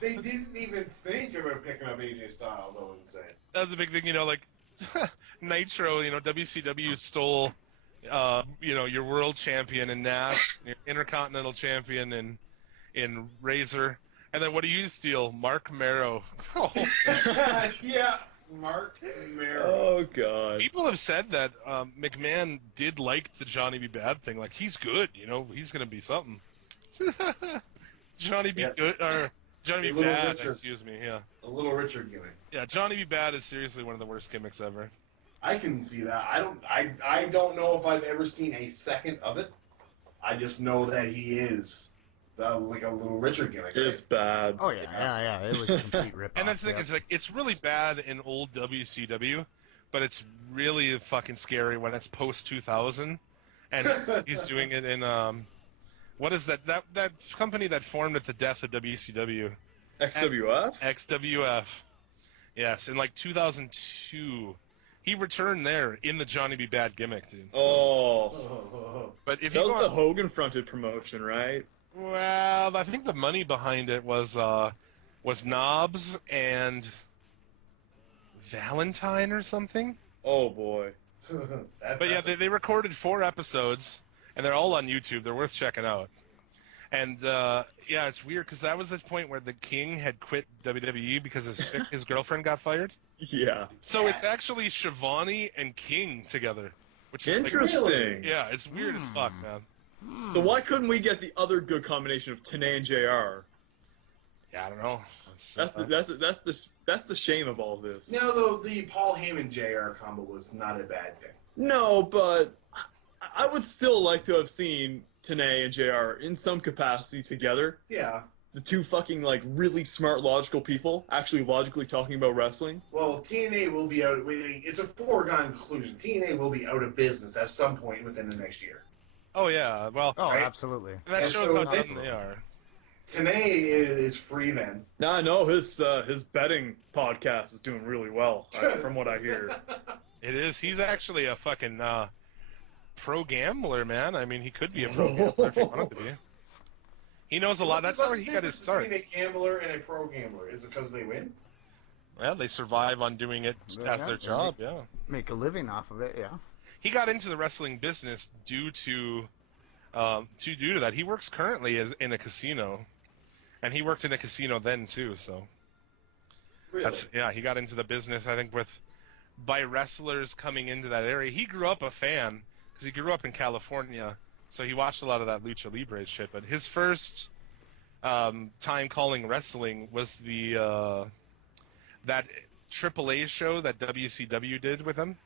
they didn't even think about picking up AJ Styles. I wouldn't say that was a big thing, like Nitro. WCW stole, your world champion in Nash, your Intercontinental champion in Razor, and then what do you steal? Mark Marrow. Oh. Yeah, Mark Marrow. Oh god. People have said that McMahon did like the Johnny B. Bad thing. Like, he's good, he's gonna be something. Johnny B. Good or Johnny B. Bad, Richard. excuse me. Yeah. A little Richard gimmick. Yeah, Johnny B. Bad is seriously one of the worst gimmicks ever. I can see that. I don't know if I've ever seen a second of it. I just know that he is like a little Richard gimmick. Right? It's bad. Oh yeah. It was a complete rip. And that's the thing is, like, it's really bad in old WCW, but it's really fucking scary when it's post 2000, and he's doing it in what is that company that formed at the death of WCW? XWF? XWF. Yes, in like 2002. He returned there in the Johnny B. Bad gimmick, dude. Oh. But if that you was the Hogan-fronted promotion, right? Well, I think the money behind it was Knobs and Valentine or something. Oh boy. But yeah, they recorded 4 episodes, and they're all on YouTube. They're worth checking out. And yeah, it's weird because that was the point where the King had quit WWE because his girlfriend got fired. Yeah. So it's actually Shivani and King together, which is interesting. Like, really? Yeah, it's weird as fuck, man. So why couldn't we get the other good combination of Tenay and JR? Yeah, I don't know. That's the shame of all this. No, though the Paul Heyman JR combo was not a bad thing. No, but I would still like to have seen Tenay and JR in some capacity together. Yeah. The two fucking, like, really smart, logical people actually logically talking about wrestling. Well, TNA will be out. It's a foregone conclusion. TNA will be out of business at some point within the next year. Oh yeah, well. Oh, right? absolutely. And that shows how dumb they are. Tanae is free then. Nah, no, his betting podcast is doing really well, from what I hear. It is. He's actually a fucking pro gambler, man. I mean, he could be a pro gambler if he wanted to be. He knows a lot. That's how he got his start. Between a gambler and a pro gambler, is it because they win? Well, they survive on doing it as their job. Yeah. Make a living off of it. Yeah. He got into the wrestling business due to that. He works currently in a casino, and he worked in a casino then too. So, Really? he got into the business. I think by wrestlers coming into that area. He grew up a fan because he grew up in California, so he watched a lot of that lucha libre shit. But his first time calling wrestling was that AAA show that WCW did with him.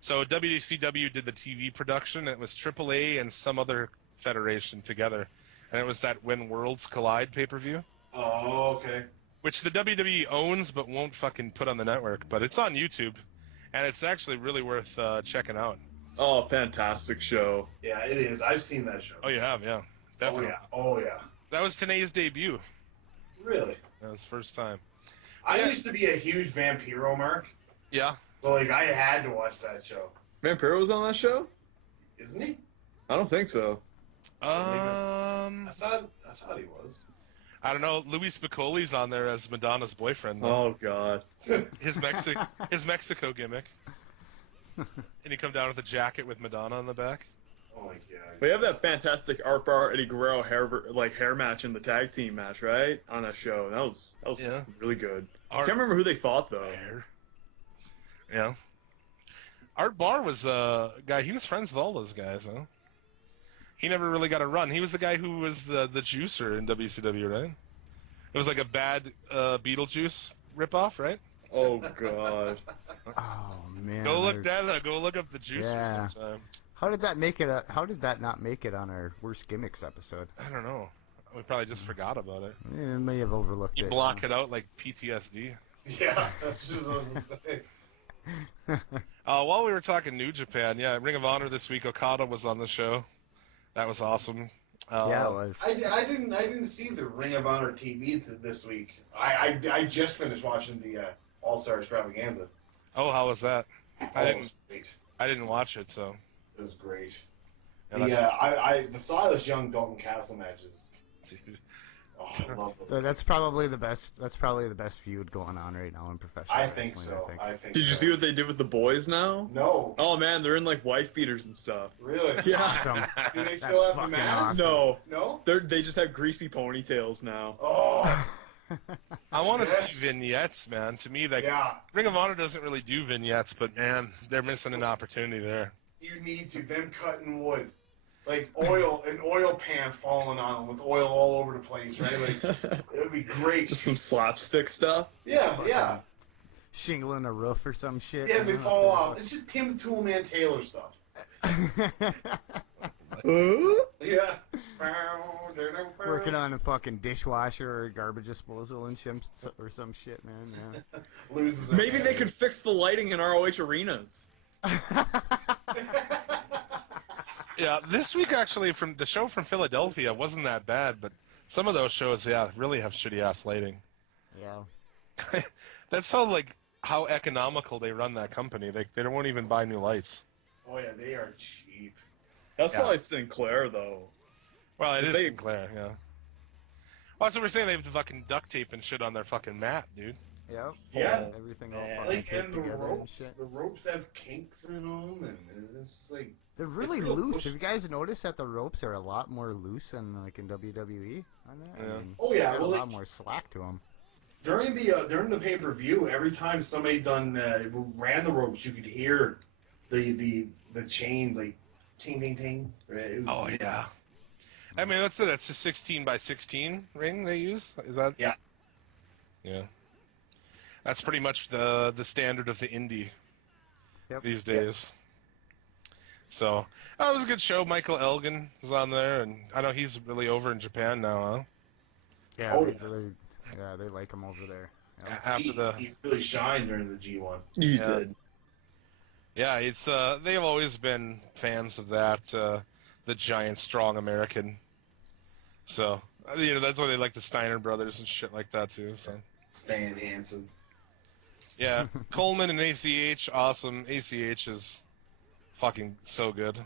So WCW did the TV production, and it was AAA and some other federation together. And it was that When Worlds Collide pay-per-view. Oh, okay. Which the WWE owns but won't fucking put on the network. But it's on YouTube, and it's actually really worth checking out. Oh, fantastic show. Yeah, it is. I've seen that show. Oh, you have, yeah. Definitely. Oh, yeah. That was Tanae's debut. Really? That was first time. I used to be a huge Vampiro mark. Yeah. So, like, I had to watch that show. Vampiro was on that show? Isn't he? I don't think so. I thought he was. I don't know. Louis Spicolli's on there as Madonna's boyfriend. Though. Oh, God. His Mexico gimmick. And he come down with a jacket with Madonna on the back. Oh, my God. We have that fantastic Art Bar Eddie Guerrero hair match in the tag team match, right? On that show. That was really good. I can't remember who they fought, though. Yeah. Art Barr was a guy, he was friends with all those guys, huh? He never really got a run. He was the guy who was the juicer in WCW, right? It was like a bad Beetlejuice ripoff, right? Oh, God. Oh man. Go look up the juicer sometime. How did that make it? How did that not make it on our worst gimmicks episode? I don't know. We probably just forgot about it. Yeah, may have overlooked it. You block it out like PTSD. Yeah, that's just what I was going to say. While we were talking New Japan, Ring of Honor this week, Okada was on the show. That was awesome. Yeah, it was. I didn't see the Ring of Honor TV this week. I just finished watching the All-Star Extravaganza. Oh, how was that? It was great. I didn't watch it, so. It was great. Yeah, the Silas Young Dalton Castle matches. Dude. Oh, I love those. That's probably the best. That's probably the best feud going on right now in professional. I think so. Did you see what they did with the boys now? No. Oh man, they're in like wife beaters and stuff. Really? Yeah. Awesome. Do they still have the masks? awesome. No. No. They just have greasy ponytails now. Oh. I want to Yes. see vignettes, man. To me, Yeah. Ring of Honor doesn't really do vignettes, but man, they're missing an opportunity there. You need to. Them cutting wood. Like an oil pan falling on them with oil all over the place, right? Like, it would be great. Just some slapstick stuff. Yeah. Shingling a roof or some shit. Yeah, they fall off. It's just Tim the Toolman Taylor stuff. Yeah. Working on a fucking dishwasher or garbage disposal and shit or some shit, man. Yeah. Loses. Maybe they could fix the lighting in ROH arenas. Yeah, this week actually, from the show from Philadelphia wasn't that bad, but some of those shows, really have shitty ass lighting. Yeah. That's how economical they run that company. They won't even buy new lights. Oh yeah, they are cheap. That's probably Sinclair though. Well, it is Sinclair, yeah. Well, that's what we're saying. They have the fucking duct tape and shit on their fucking mat, dude. Yep. Yeah. Everything all fucking Like, taped and the together and ropes. shit. The ropes have kinks in them, and it's just like They're really real loose. push. Have you guys noticed that the ropes are a lot more loose than like in WWE on that? Yeah. Oh, yeah, a well, lot like- more slack to them. during the pay-per-view. Every time somebody ran the ropes, you could hear the chains like ting ting ting. Right? It was- Oh yeah. I mean, that's a 16 by 16 ring they use. Is that? Yeah. Yeah. That's pretty much the standard of the indie Yep. these days. So, it was a good show. Michael Elgin was on there, and I know he's really over in Japan now, huh? Yeah. Oh, they like them over there. Yeah. After he really shined during the G1. You Yeah. did. Yeah, it's they've always been fans of that, the giant, strong American. So That's why they like the Steiner brothers and shit like that too. So Stan Hansen. yeah, Coleman and ACH, awesome. ACH is fucking so good.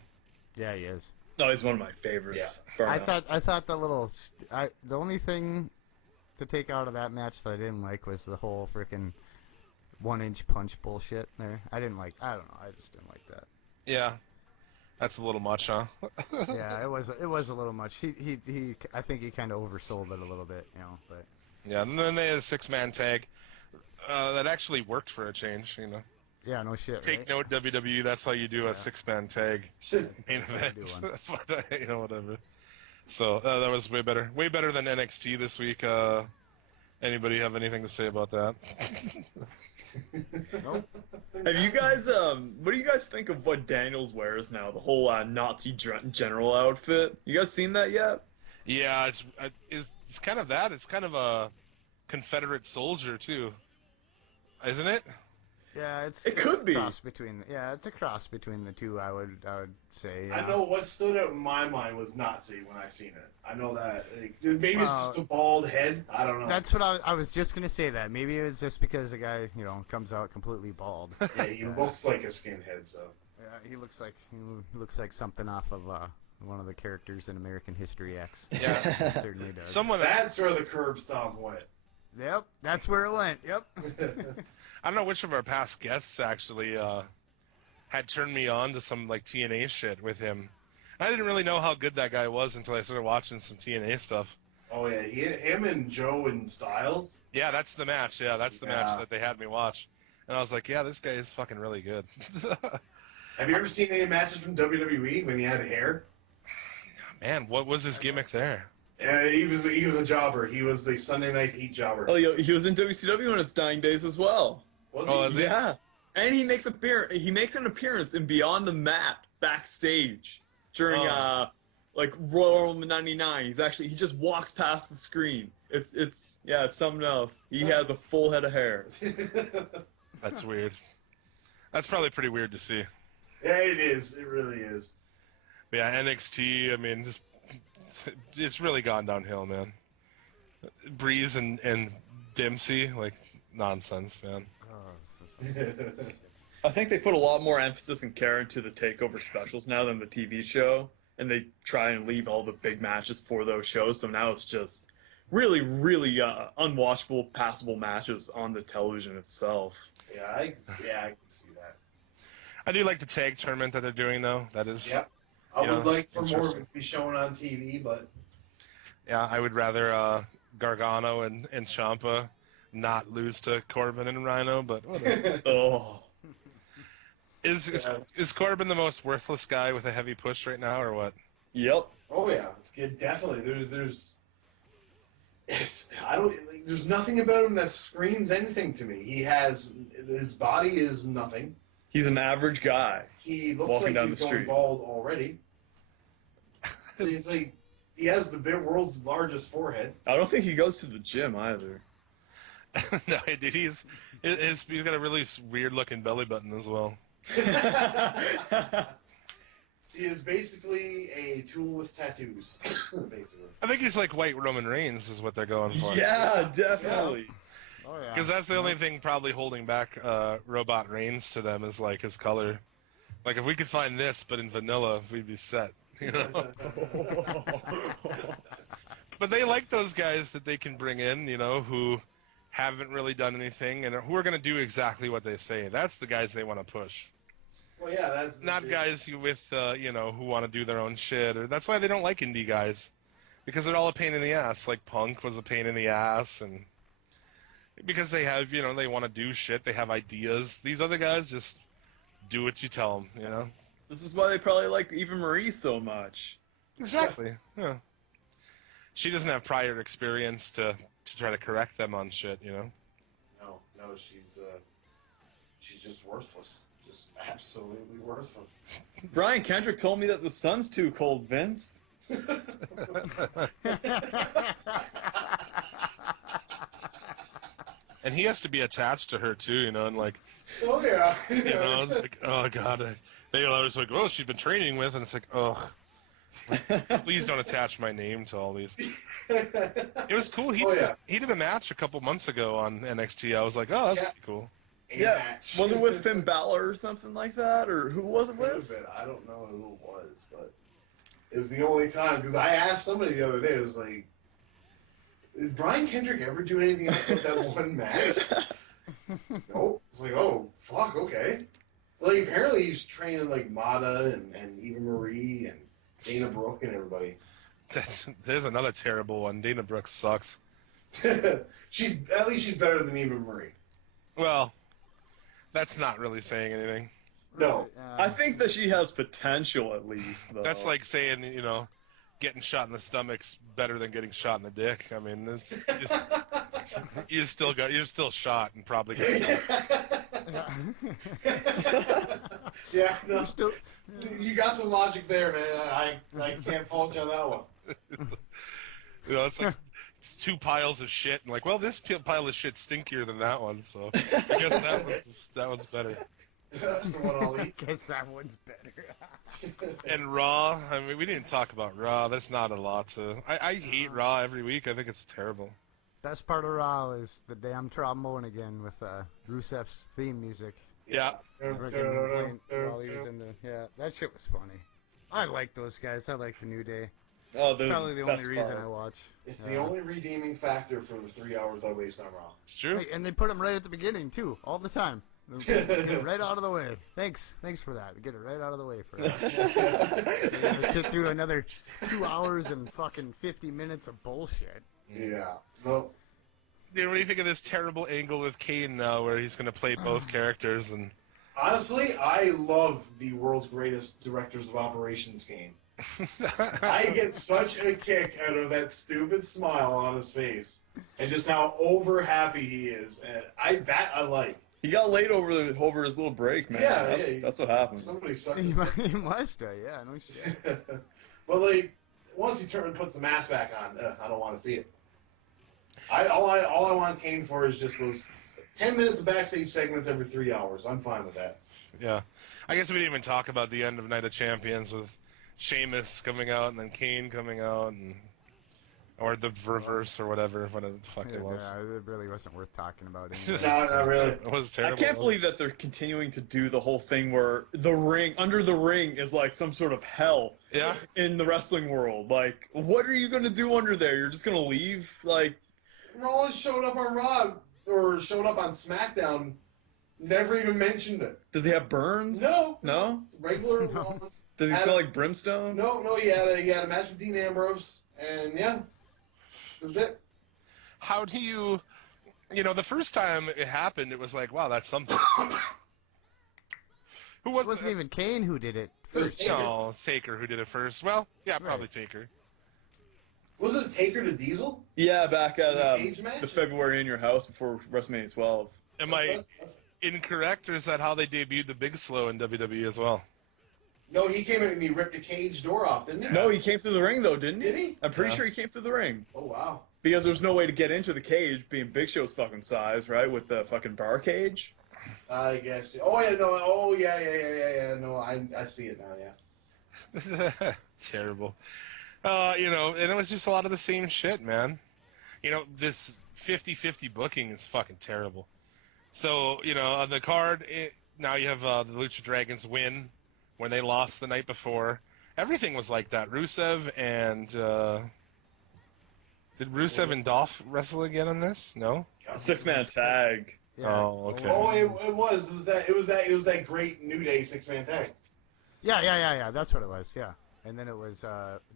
Yeah, he is. No, he's one of my favorites. Yeah. I thought the only thing to take out of that match that I didn't like was the whole freaking 1-inch punch bullshit there. I don't know. I just didn't like that. Yeah, that's a little much, huh? Yeah, it was a little much. I think he kind of oversold it a little bit, but Yeah, and then they had a 6-man tag that actually worked for a change. yeah, no shit. Take right? note, WWE. That's how you do a 6-man tag main event. do But whatever. So that was way better than NXT this week. Anybody have anything to say about that? Nope. Have you guys, what do you guys think of what Daniels wears now? The whole Nazi general outfit. You guys seen that yet? Yeah, it's kind of that. It's kind of a Confederate soldier too, isn't it? Yeah, It could be. It's a cross between the two. I would say. I know what stood out in my mind was Nazi when I seen it. I know that. Maybe it's just a bald head. I don't know. That's what I was just gonna say. That maybe it was just because the guy, comes out completely bald. Yeah, he looks like a skinhead, so. Yeah, he looks like something off of one of the characters in American History X. Yeah, Certainly does. That's where the curb stomp went. Yep, that's where it went. Yep. I don't know which of our past guests actually had turned me on to some like TNA shit with him. I didn't really know how good that guy was until I started watching some TNA stuff. Oh yeah, him and Joe and Styles. Yeah, that's the match. Yeah, that's the match that they had me watch. And I was like, yeah, this guy is fucking really good. Have you ever seen any matches from WWE when he had hair? Man, what was his gimmick there? Yeah, he was a jobber. He was the Sunday Night Heat jobber. Oh, he was in WCW in its dying days as well. Was Oh, he? is he? Yeah, and he makes an appearance in Beyond the Mat backstage during like Royal Rumble '99. He just walks past the screen. It's something else. He has a full head of hair. That's weird. That's probably pretty weird to see. Yeah, it is. It really is. But yeah, NXT. I mean, it's really gone downhill, man. Breeze and Dempsey, like nonsense, man. I think they put a lot more emphasis and care into the takeover specials now than the TV show, and they try and leave all the big matches for those shows. So now it's just really, really unwatchable, passable matches on the television itself. Yeah, I can see that. I do like the tag tournament that they're doing, though. That is. Yep. I would like for more of it to be shown on TV, but. Yeah, I would rather Gargano and Ciampa not lose to Corbin and Rhino, but whatever. Oh. Is Corbin the most worthless guy with a heavy push right now, or what? Yep. Oh yeah, definitely. There's nothing about him that screams anything to me. His body is nothing. He's an average guy. He looks walking like down he's the street. going bald already. It's like he has the world's largest forehead. I don't think he goes to the gym either. No, dude, he's got a really weird looking belly button as well. He is basically a tool with tattoos, basically. I think he's like white Roman Reigns is what they're going for. Yeah, definitely. Oh yeah. Because that's the only thing probably holding back Robot Reigns to them is like his color. Like if we could find this, but in vanilla, we'd be set. But they like those guys that they can bring in, who haven't really done anything and who are going to do exactly what they say. That's the guys they want to push. Well, yeah, that's not guys with who want to do their own shit. Or that's why they don't like indie guys, because they're all a pain in the ass. Like Punk was a pain in the ass, and because they have they want to do shit. They have ideas. These other guys just do what you tell them. This is why they probably like Eva Marie so much. Exactly. Yeah. She doesn't have prior experience to try to correct them on shit. No, she's just worthless. Just absolutely worthless. Brian Kendrick told me that the sun's too cold, Vince. And he has to be attached to her too, and like. Oh yeah. It's like, oh god. They always like, oh, she's been training with, and it's like, ugh. Please don't attach my name to all these. It was cool. He did a match a couple months ago on NXT. I was like, oh, that's pretty cool. Match. Was it with Finn Balor or something like that, or who was it with? I don't know who it was, but it was the only time because I asked somebody the other day. It was like, is Brian Kendrick ever do anything else with that one match? Nope. It's like, oh fuck, okay. Like apparently he's training like Mata and Eva Marie and Dana Brooke and everybody. There's another terrible one. Dana Brooke sucks. She's at least she's better than Eva Marie. Well, that's not really saying anything. No. I think that she has potential at least, though. That's like saying, getting shot in the stomach's better than getting shot in the dick. I mean, you're still shot and probably get Yeah, no. You got some logic there, man. I can't fault you on that one. It's like it's two piles of shit, and like, well, this pile of shit's stinkier than that one, so I guess that one's better. That's the one I'll eat. I guess that one's better. And Raw, I mean, we didn't talk about Raw. There's not a lot to. I hate Raw every week. I think it's terrible. Best part of Raw is the damn trombone again with Rusev's theme music. Yeah. While he was in the, that shit was funny. I like those guys. I like the New Day. Oh, It's probably the only reason I watch. It's the only redeeming factor for the 3 hours I waste on Raw. It's true. Hey, and they put them right at the beginning too, all the time. Get it right out of the way. Thanks for that. Get it right out of the way for us. We're gonna sit through another 2 hours and fucking 50 minutes of bullshit. Yeah. No. Dude, what do you think of this terrible angle with Kane now, where he's going to play both characters? And honestly, I love the world's greatest directors of operations game. I get such a kick out of that stupid smile on his face and just how over happy he is, and I like. He got laid over his little break, man. Yeah, that's what happened. Somebody sucked. He must have, yeah, no shit. But like, once he puts the mask back on, I don't want to see it. All I want Kane for is just those 10 minutes of backstage segments every 3 hours. I'm fine with that. yeah, I guess we didn't even talk about the end of Night of Champions with Sheamus coming out and then Kane coming out, or the reverse or whatever the fuck it was. Yeah, it really wasn't worth talking about. No, not really. It was terrible. I can't believe that they're continuing to do the whole thing where under the ring is like some sort of hell. Yeah. In the wrestling world, like, what are you gonna do under there? You're just gonna leave? Like, Rollins showed up on Raw or showed up on SmackDown. Never even mentioned it. does he have burns? No. Regular Rollins. Does he smell like brimstone? No. He had a match with Dean Ambrose, and yeah, that was it. How do you, the first time it happened, it was like, wow, that's something. Who was It wasn't even Kane who did it first. Taker. No, it's Taker who did it first. Well, yeah, probably Taker. Was it Taker to Diesel? Yeah, back at The cage match? the February in your house before WrestleMania 12. Am I incorrect, or is that how they debuted the Big Slow in WWE as well? No, he came in and he ripped a cage door off, didn't he? No, he came through the ring though, didn't he? Did he? I'm pretty Yeah. sure he came through the ring. Oh wow. Because there's no way to get into the cage, being Big Show's fucking size, right? With the fucking bar cage. I guess. Oh yeah, no. Oh yeah. No, I see it now. Yeah. Terrible. And it was just a lot of the same shit, man. This 50-50 booking is fucking terrible. So, on the card, now you have the Lucha Dragons win when they lost the night before. Everything was like that. Rusev and... did Rusev and Dolph wrestle again on this? No? 6-man tag. Yeah. Oh, okay. Oh, it was. It was that great New Day 6-man tag. Yeah. That's what it was. Yeah, and then it was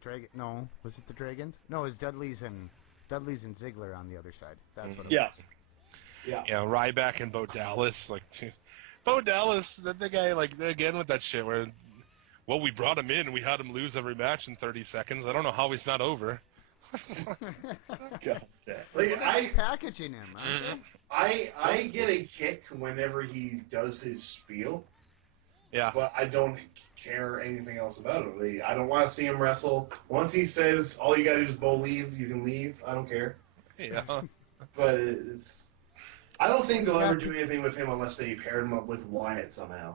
Dragon. No, was it the Dragons? No, it was Dudley's and Ziggler on the other side. That's what it was. Yeah. Ryback and Bo Dallas, Bo Dallas, the guy, again with that shit where, well, we brought him in and we had him lose every match in 30 seconds. I don't know how he's not over. God damn. Like Packaging him. Aren't they? I get a kick whenever he does his spiel, Yeah. but I don't care anything else about it. Like, I don't want to see him wrestle. Once he says all you gotta do is leave, you can leave. I don't care. Yeah. But I don't think they'll ever do anything with him unless they paired him up with Wyatt somehow.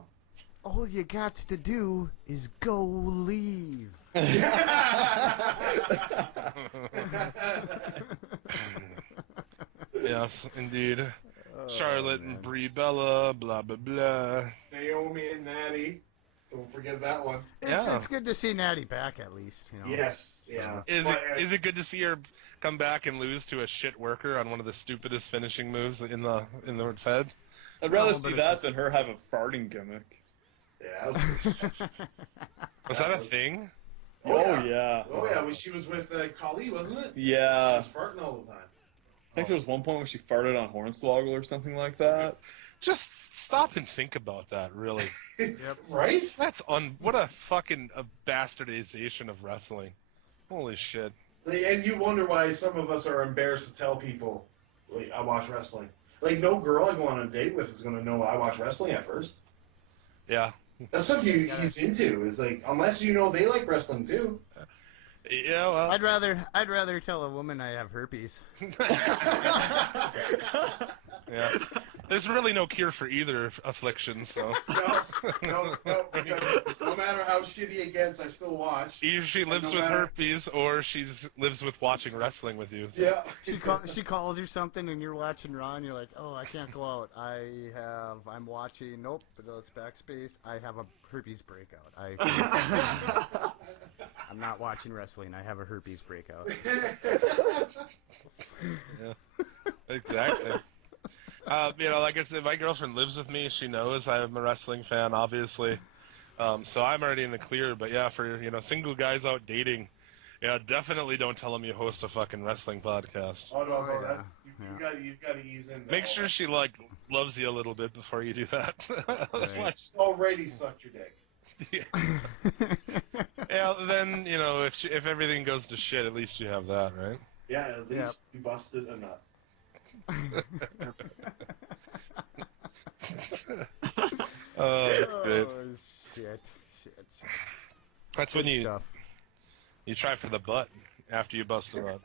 All you got to do is go leave. Yes, indeed. Charlotte and Brie Bella, blah blah blah. Naomi and Natty. Don't forget that one. It's good to see Natty back at least. You know? Yes, yeah. Is it good to see her come back and lose to a shit worker on one of the stupidest finishing moves in the Fed? I'd rather see that than her have a farting gimmick. Yeah. Was that a thing? Oh yeah. Oh yeah, when she was with Kali, wasn't it? Yeah. She was farting all the time. I think there was one point where she farted on Hornswoggle or something like that. Just stop and think about that, really. Yep. Right? What a fucking bastardization of wrestling. Holy shit. And you wonder why some of us are embarrassed to tell people, like, I watch wrestling. Like, no girl I go on a date with is going to know I watch wrestling at first. Yeah. That's stuff you ease into. Is like, unless you know they like wrestling too. Yeah, well. I'd rather tell a woman I have herpes. Yeah. There's really no cure for either affliction, so. No, because no matter how shitty it gets, I still watch. Either she lives with herpes or lives with watching wrestling with you. So. Yeah. She calls you something and you're watching Raw and you're like, oh, I can't go out. I'm watching. Nope, it's backspace. I have a herpes breakout. I'm not watching wrestling. I have a herpes breakout. Yeah. Exactly. Like I said, my girlfriend lives with me. She knows I'm a wrestling fan, obviously. So I'm already in the clear. But yeah, for single guys out dating, yeah, definitely don't tell them you host a fucking wrestling podcast. Oh no, yeah. You've got to ease in. Make sure she loves you a little bit before you do that. Right. She's already sucked your dick. Yeah. Then if everything goes to shit, at least you have that, right? Yeah, at least you busted a nut. Oh, that's great. Oh, shit. That's Good when stuff. you try for the butt after you bust a nut.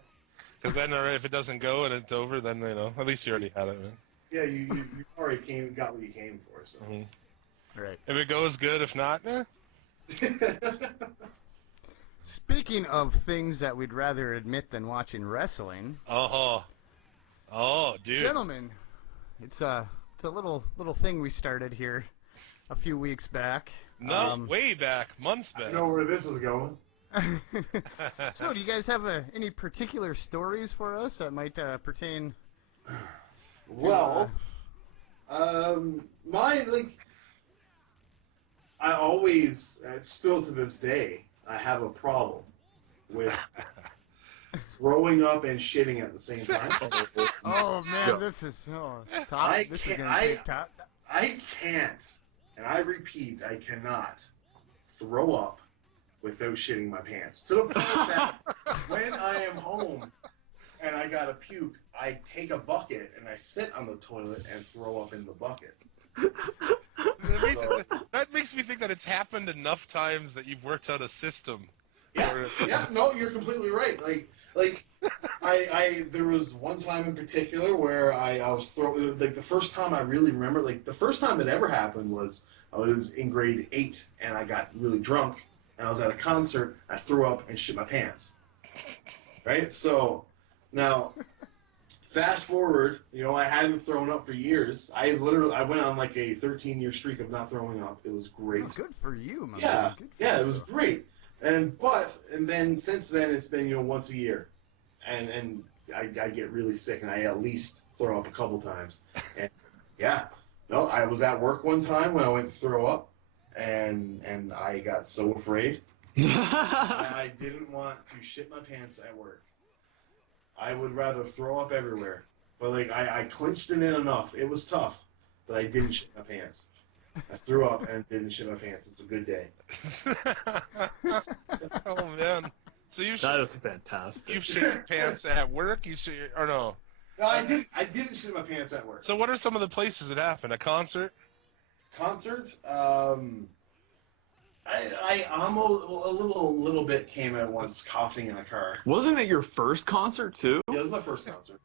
Because then, if it doesn't go and it's over, then at least you already had it. Right? Yeah, you already got what you came for. So. Mm-hmm. Right. If it goes good, if not, Speaking of things that we'd rather admit than watching wrestling, Oh, dude. gentlemen, it's a little thing we started here a few weeks back. No, way back, months back. I know where this is going. So, do you guys have any particular stories for us that might pertain? Well, mine, I always, still to this day, I have a problem with throwing up and shitting at the same time. Oh man, this is top. This is gonna take top. I can't, and I repeat, I cannot throw up without shitting my pants. To the point that when I am home and I gotta puke, I take a bucket and I sit on the toilet and throw up in the bucket. That makes me think that it's happened enough times that you've worked out a system. Yeah, no, you're completely right. There was one time in particular where I was throwing, the first time I really remember, the first time it ever happened was I was in grade 8 and I got really drunk and I was at a concert, I threw up and shit my pants. Right? So, now, fast forward, I hadn't thrown up for years. I went on a 13-year streak of not throwing up. It was great. Oh, good for you, man. Yeah, Good for yeah, you. it was great. And then since then it's been once a year, and I get really sick and I at least throw up a couple times. And yeah, no, I was at work one time when I went to throw up, and I got so afraid. I didn't want to shit my pants at work. I would rather throw up everywhere. But I clinched it in enough. It was tough, but I didn't shit my pants. I threw up and didn't shit my pants. It's a good day. Oh man! So That is fantastic. You've shit your pants at work? No, I didn't shit my pants at work. So what are some of the places it happened? A concert? Concert? I almost a little bit came at once coughing in a car. Wasn't it your first concert too? Yeah, it was my first concert.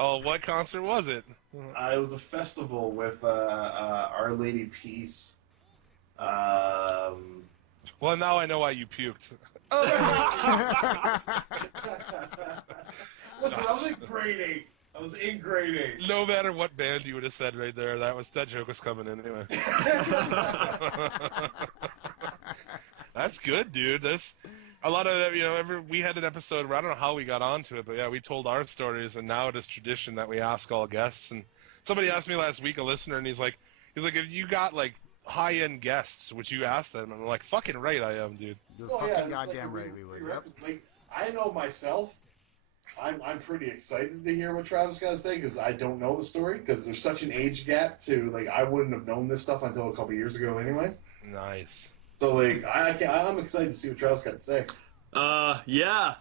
Oh, what concert was it? It was a festival with Our Lady Peace. Well, now I know why you puked. Listen, I was in grade 8. I was in grade 8. No matter what band you would have said right there, that joke was coming in anyway. That's good, dude. That's a lot of, we had an episode where I don't know how we got onto it, but yeah, we told our stories, and now it is tradition that we ask all guests. And somebody asked me last week, a listener, and he's like, if you got like high-end guests, would you ask them? And I'm like, fucking right I am, dude. You're Oh, fucking yeah, goddamn right we would. Yep. Like, I know myself. I'm pretty excited to hear what Travis got to say because I don't know the story because there's such an age gap to like I wouldn't have known this stuff until a couple years ago, anyways. Nice. So like I'm excited to see what Travis got to say. Yeah.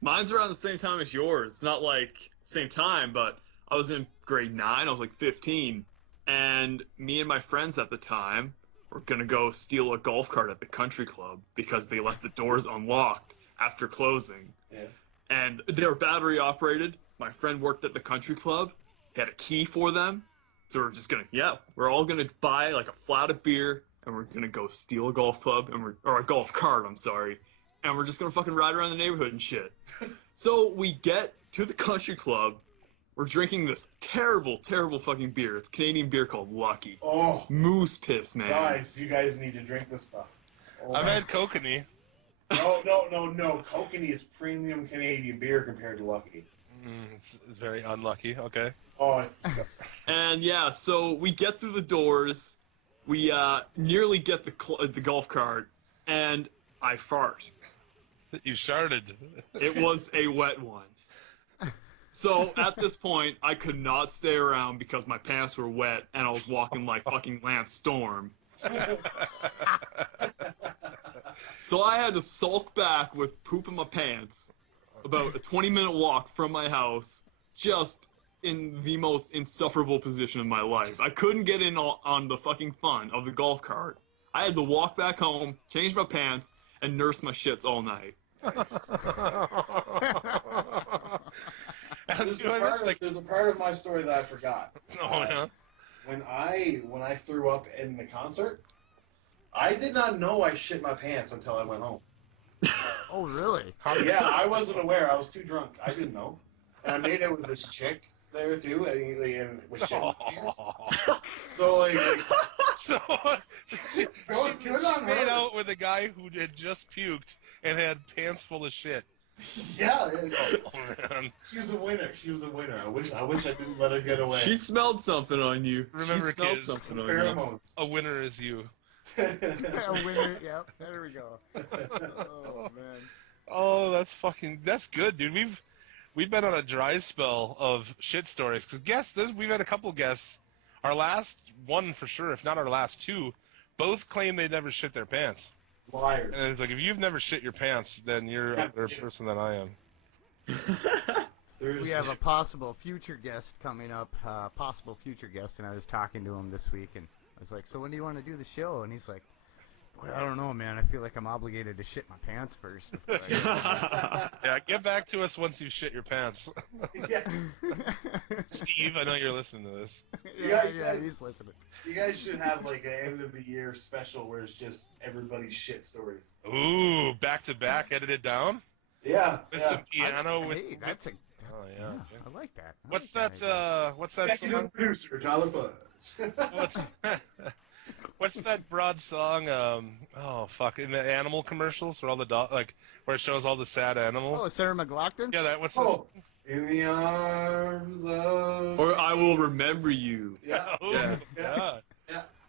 Mine's around the same time as yours. Not like same time, but I was in grade 9. I was like 15, and me and my friends at the time were gonna go steal a golf cart at the country club because they left the doors unlocked after closing. Yeah. And they were battery operated. My friend worked at the country club. He had a key for them. So we're all gonna buy like a flat of beer, and we're gonna go steal a golf club, or a golf cart, I'm sorry. And we're just gonna fucking ride around the neighborhood and shit. So we get to the country club. We're drinking this terrible, terrible fucking beer. It's Canadian beer called Lucky. Oh, Moose piss, man. guys, you guys need to drink this stuff. Oh, I've had Kokanee. No. Kokanee is premium Canadian beer compared to Lucky. It's very unlucky. Okay. Oh, it's disgusting. And yeah, so we get through the doors. We nearly get the golf cart, and I fart. You sharted. It was a wet one. So at this point, I could not stay around because my pants were wet and I was walking like fucking Lance Storm. So I had to sulk back with poop in my pants, about a 20-minute walk from my house, just in the most insufferable position of my life. I couldn't get in on the fucking fun of the golf cart. I had to walk back home, change my pants, and nurse my shits all night. There's a part of my story that I forgot. Oh, yeah? When I threw up in the concert, I did not know I shit my pants until I went home. Oh, really? Yeah, I wasn't aware. I was too drunk. I didn't know. And I made it with this chick there, too, and with shit in my pants. So, So, she made out with a guy who had just puked and had pants full of shit. Yeah. Oh, man. She was a winner. I wish I didn't let her get away. She smelled something on you. Remember, she smelled kids, something on you. Pheromones. A winner is you. A winner, yep, there we go. Oh, man. Oh, that's good, dude. We've been on a dry spell of shit stories. Because we've had a couple guests. Our last one for sure, if not our last two, both claim they never shit their pants. Liars. And it's like, if you've never shit your pants, then you're a better person than I am. We have a possible future guest coming up, and I was talking to him this week, and I was like, so when do you want to do the show? And he's like, well, I don't know, man. I feel like I'm obligated to shit my pants first. Yeah, get back to us once you shit your pants. Yeah. Steve, I know you're listening to this. Yeah, he's listening. You guys should have like an end of the year special where it's just everybody's shit stories. Ooh, back to back, edited down? Yeah. With some piano. Hey, that's a... Oh, yeah. I like that. What's that Second song? producer, Tyler Fudge. What's that broad song? Oh fuck! In the animal commercials, where all the where it shows all the sad animals. Oh, Sarah McLachlan? Yeah, what's this? Oh, in the arms of. Or I will remember you. Yeah. Oh, Yeah.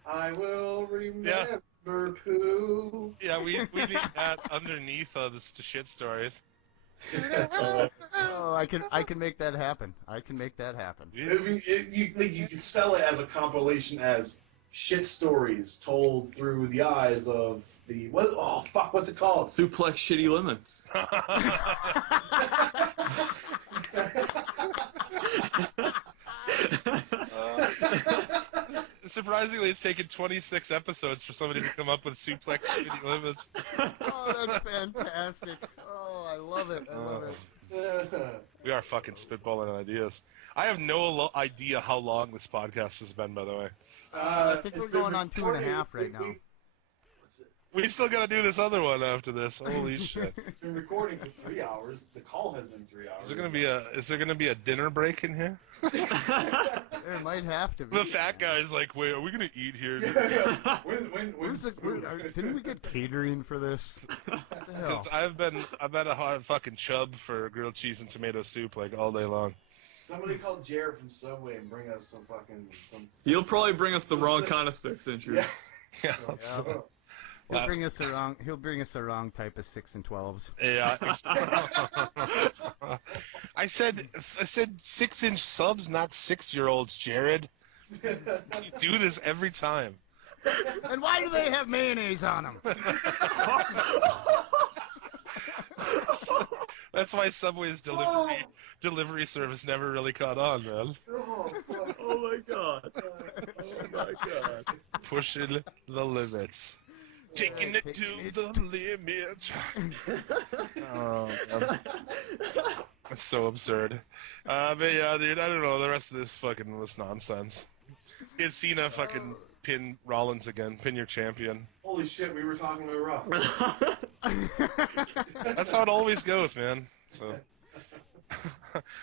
I will remember poo. Yeah, we need that underneath the shit stories. Oh, I can make that happen. You could sell it as a compilation as shit stories told through the eyes of the what's it called? Suplex shitty limits. Surprisingly, it's taken 26 episodes for somebody to come up with Suplex shitty limits. Oh, that's fantastic. Oh, I love it. We are fucking spitballing ideas. I have no idea how long this podcast has been, by the way. I think we're going on 2.5 right now. We still got to do this other one after this. Holy shit! It's been recording for 3 hours. The call has been 3 hours. Is there gonna be a dinner break in here? There might have to be. The fat guy's like, wait, are we gonna eat here? Didn't we get catering for this? What the hell? Because I've been a hard fucking chub for grilled cheese and tomato soup like all day long. Somebody call Jared from Subway and bring us some fucking. He'll probably bring us the wrong kind of 6-inchers. Yeah. He'll bring us the wrong type of 6 and 12s. Yeah. I said 6-inch subs, not 6-year-olds, Jared. You do this every time. And why do they have mayonnaise on them? That's why Subway's delivery service never really caught on, man. Oh my god. Oh my god. Pushing the limits. Taking it to the limit. Oh, man. That's so absurd. But yeah, dude, I don't know. The rest of this fucking was nonsense. Get Cena fucking pin Rollins again. Pin your champion. Holy shit, we were talking about Raw. That's how it always goes, man. So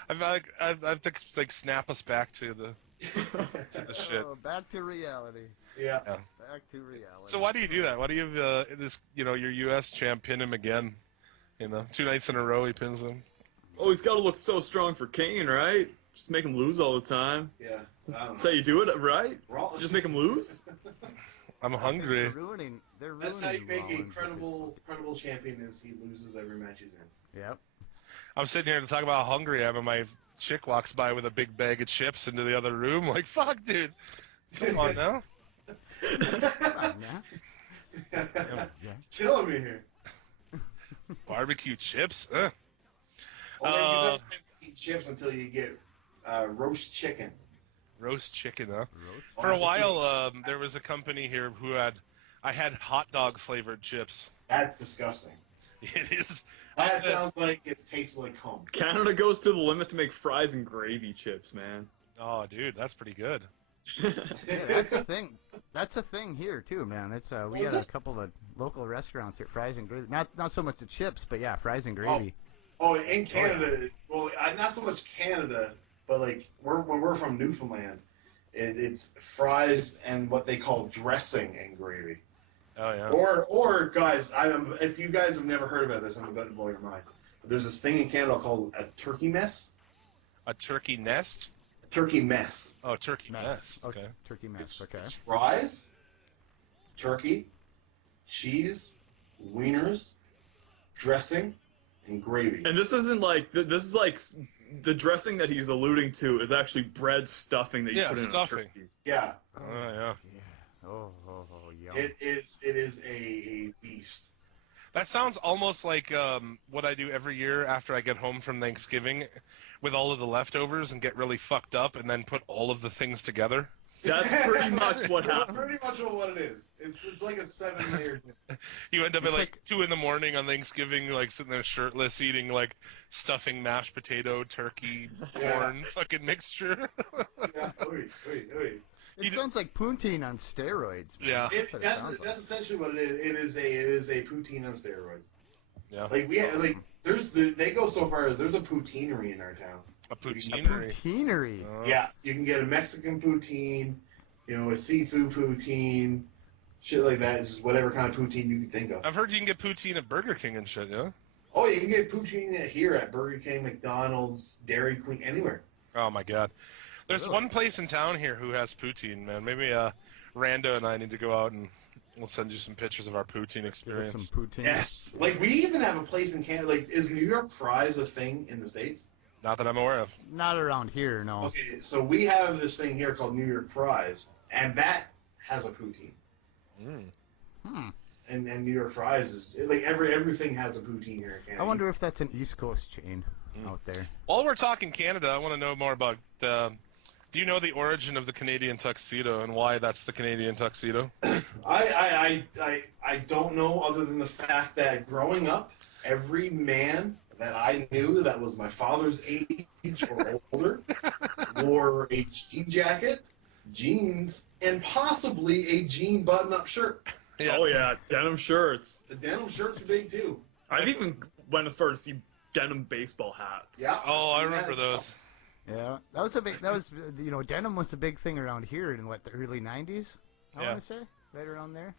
I've to like snap us back to the shit. Oh, back to reality. Yeah. Back to reality. So why do you do that? Why do you have this? Your U.S. champ pin him again? 2 nights in a row he pins him. Oh, he's got to look so strong for Kane, right? Just make him lose all the time. Yeah. That's how you do it, right? Just make him lose? I'm hungry. They're ruining That's how you make a Rollins. credible champion is he loses every match he's in. Yep. I'm sitting here to talk about how hungry I am, and my chick walks by with a big bag of chips into the other room. Like, fuck, dude. Come on now. Killing me here. Barbecue chips? Well, you don't eat chips until you get roast chicken. Roast chicken, huh? For a while, there was a company here who had hot dog flavored chips. That's disgusting. It is. That sounds like it tastes like cum. Canada goes to the limit to make fries and gravy chips, man. Oh, dude, that's pretty good. Yeah, that's the thing. That's a thing here too, man. It's we got a couple of local restaurants here, fries and gravy. Not so much the chips, but yeah, fries and gravy. Oh, in Canada, well, not so much Canada, but like when we're from Newfoundland, it's fries and what they call dressing and gravy. Oh yeah. Or guys, if you guys have never heard about this, I'm about to blow your mind. But there's this thing in Canada called a turkey mess. A turkey nest? Turkey mess. Oh, turkey mess. Okay. Turkey mess. Okay. It's fries, turkey, cheese, wieners, dressing, and gravy. And this isn't like this is like the dressing that he's alluding to is actually bread stuffing that you put in stuffing. a turkey. Yeah. Oh yeah. Oh, yum. It is a beast. That sounds almost like what I do every year after I get home from Thanksgiving with all of the leftovers and get really fucked up and then put all of the things together. That's pretty much what That's happens. pretty much what it is. It's like a 7-layer. You end up at like 2 in the morning on Thanksgiving, like sitting there shirtless, eating like stuffing, mashed potato, turkey, corn, fucking mixture. Yeah. Oy. It sounds like poutine on steroids. Man. Yeah. That's essentially what it is. It is a poutine on steroids. Yeah. Like they go so far as there's a poutineery in our town. A poutineery. Poutineery. Yeah, you can get a Mexican poutine, a seafood poutine, shit like that. Just whatever kind of poutine you can think of. I've heard you can get poutine at Burger King and shit, yeah? Oh, you can get poutine here at Burger King, McDonald's, Dairy Queen, anywhere. Oh my god. There's one place in town here who has poutine, man. Maybe Rando and I need to go out and we'll send you some pictures of our poutine experience. Some poutine. Yes. Like, we even have a place in Canada. Like, is New York fries a thing in the States? Not that I'm aware of. Not around here, no. Okay, so we have this thing here called New York fries, and that has a poutine. And New York fries is like everything has a poutine here in Canada. I wonder if that's an East Coast chain out there. While we're talking Canada, I want to know more about. Do you know the origin of the Canadian tuxedo and why that's the Canadian tuxedo? I don't know, other than the fact that growing up, every man that I knew that was my father's age or older wore a jean jacket, jeans, and possibly a jean button-up shirt. Yeah. Oh yeah, denim shirts. The denim shirts are big too. I've even went as far to see denim baseball hats. Yeah. Oh, I I've seen remember that as well. those. Yeah, that was a big. That was denim was a big thing around here in the early '90s. I Yeah. want to say right around there.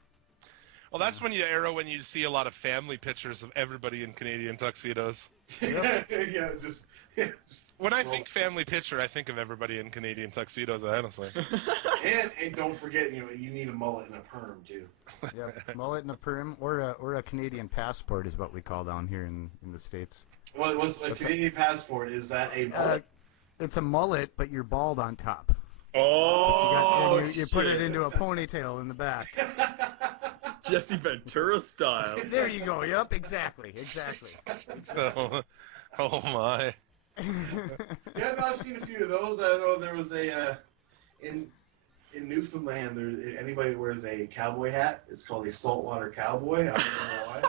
Well, that's when you see a lot of family pictures of everybody in Canadian tuxedos. yeah, just When I roll- think family picture, I think of everybody in Canadian tuxedos, honestly. and don't forget, you need a mullet and a perm too. Yep, mullet and a perm, or a Canadian passport is what we call down here in the States. What's a Canadian passport? Is that a mullet? It's a mullet, but you're bald on top. Oh, You put it shit. into a ponytail in the back. Jesse Ventura style. There you go. Yep, exactly. So, oh my. Yeah, no, I've seen a few of those. I know there was a in Newfoundland. Anybody that wears a cowboy hat, it's called a saltwater cowboy. I don't know why.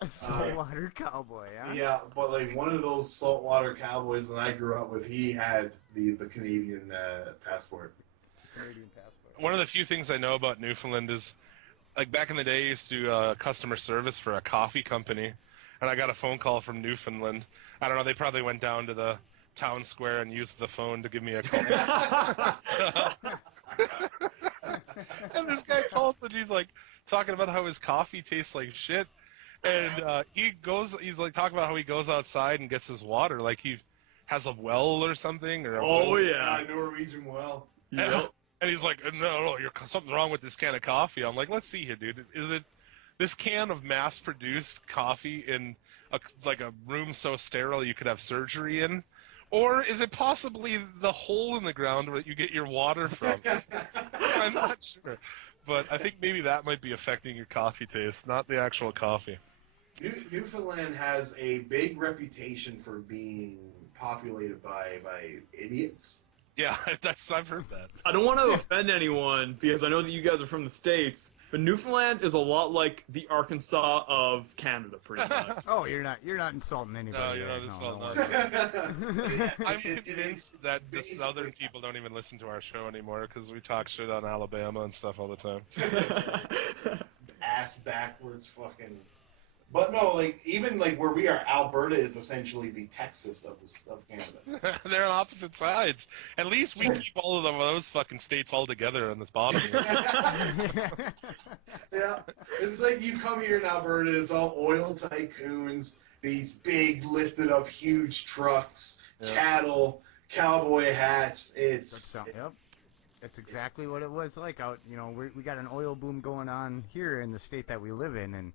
A saltwater cowboy, huh? Yeah, but like one of those saltwater cowboys that I grew up with, he had the Canadian passport. Canadian passport. One of the few things I know about Newfoundland is, like back in the day, I used to do customer service for a coffee company, and I got a phone call from Newfoundland. I don't know, they probably went down to the town square and used the phone to give me a call. And this guy calls and he's like talking about how his coffee tastes like shit. And he's like talking about how he goes outside and gets his water, like he has a well or something. Or Oh yeah. Norwegian well. Yep. And he's like, no, something's wrong with this can of coffee. I'm like, let's see here, dude. Is it this can of mass-produced coffee in a room so sterile you could have surgery in? Or is it possibly the hole in the ground where you get your water from? I'm not sure. But I think maybe that might be affecting your coffee taste, not the actual coffee. Newfoundland has a big reputation for being populated by idiots. Yeah, I've heard that. I don't want to offend anyone because I know that you guys are from the States, but Newfoundland is a lot like the Arkansas of Canada, pretty much. Oh, you're not insulting anybody. No, you're there. not insulting no. us. I'm It convinced that the southern people don't even listen to our show anymore because we talk shit on Alabama and stuff all the time. Ass backwards, fucking. But no, like even like where we are, Alberta is essentially the Texas of Canada. They're on opposite sides. At least we keep all of those fucking states all together on this bottom. Yeah, it's like you come here in Alberta, it's all oil tycoons, these big lifted up huge trucks, cattle, cowboy hats. Yep. That's exactly what it was like out. We got an oil boom going on here in the state that we live in,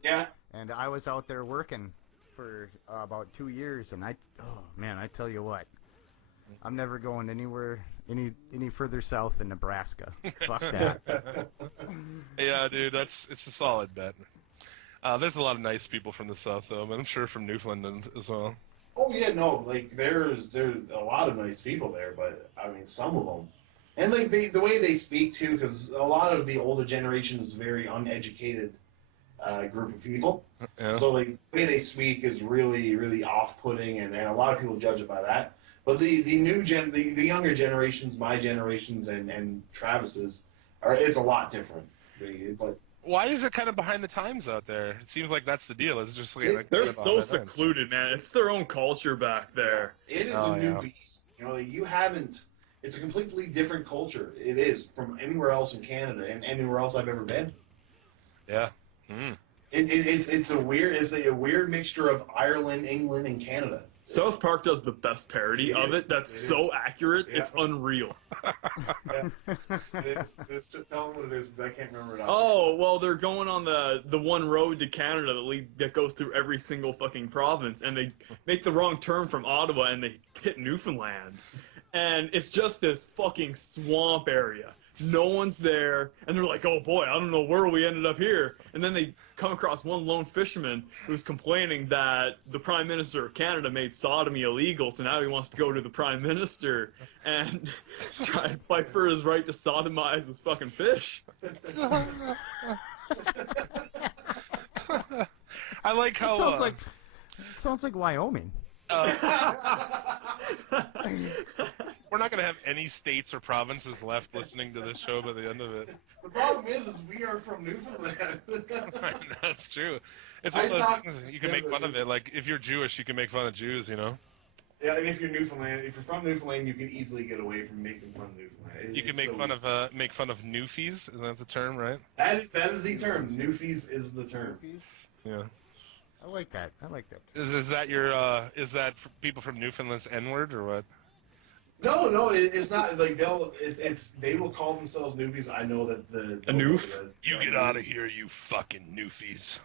and I was out there working for about 2 years, and I tell you what, I'm never going anywhere any further south than Nebraska. Fuck that. Yeah, dude, it's a solid bet. There's a lot of nice people from the south, though, and I'm sure from Newfoundland as well. Oh yeah, no, like there's a lot of nice people there, but I mean some of them. And like the way they speak too, because a lot of the older generation is a very uneducated group of people. Yeah. So like the way they speak is really, really off-putting, and a lot of people judge it by that. But the younger generations, my generations, and Travis's, it's a lot different. But Why is it kind of behind the times out there? It seems like that's the deal. It's just like They're so secluded, man. It's their own culture back there. it is a new beast. Like you haven't. It's a completely different culture. It is from anywhere else in Canada and anywhere else I've ever been. Yeah. Mm. It's a weird mixture of Ireland, England, and Canada. South Park does the best parody of it. That's so accurate. Yeah. It's unreal. Yeah. Tell them what it is, because I can't remember it. Oh, well, they're going on the one road to Canada that goes through every single fucking province, and they make the wrong turn from Ottawa, and they hit Newfoundland. And it's just this fucking swamp area. No one's there, and they're like, oh boy, I don't know where we ended up here. And then they come across one lone fisherman who's complaining that the Prime Minister of Canada made sodomy illegal, so now he wants to go to the Prime Minister and try and fight for his right to sodomize his fucking fish. I like how... It sounds like Wyoming. We're not going to have any states or provinces left listening to this show by the end of it. The problem is we are from Newfoundland. That's true. It's one of those things you can make fun of it. Like, if you're Jewish, you can make fun of Jews, you know? Yeah, and if you're from Newfoundland, you can easily get away from making fun of Newfoundland. You can make fun of Newfies. Is that the term, right? That is the term. Newfies is the term. Yeah. I like that. Is that for people from Newfoundland's N-word or what? No, it's not like they will call themselves Newfies. I know that a noof? You get out of here, you fucking Newfies.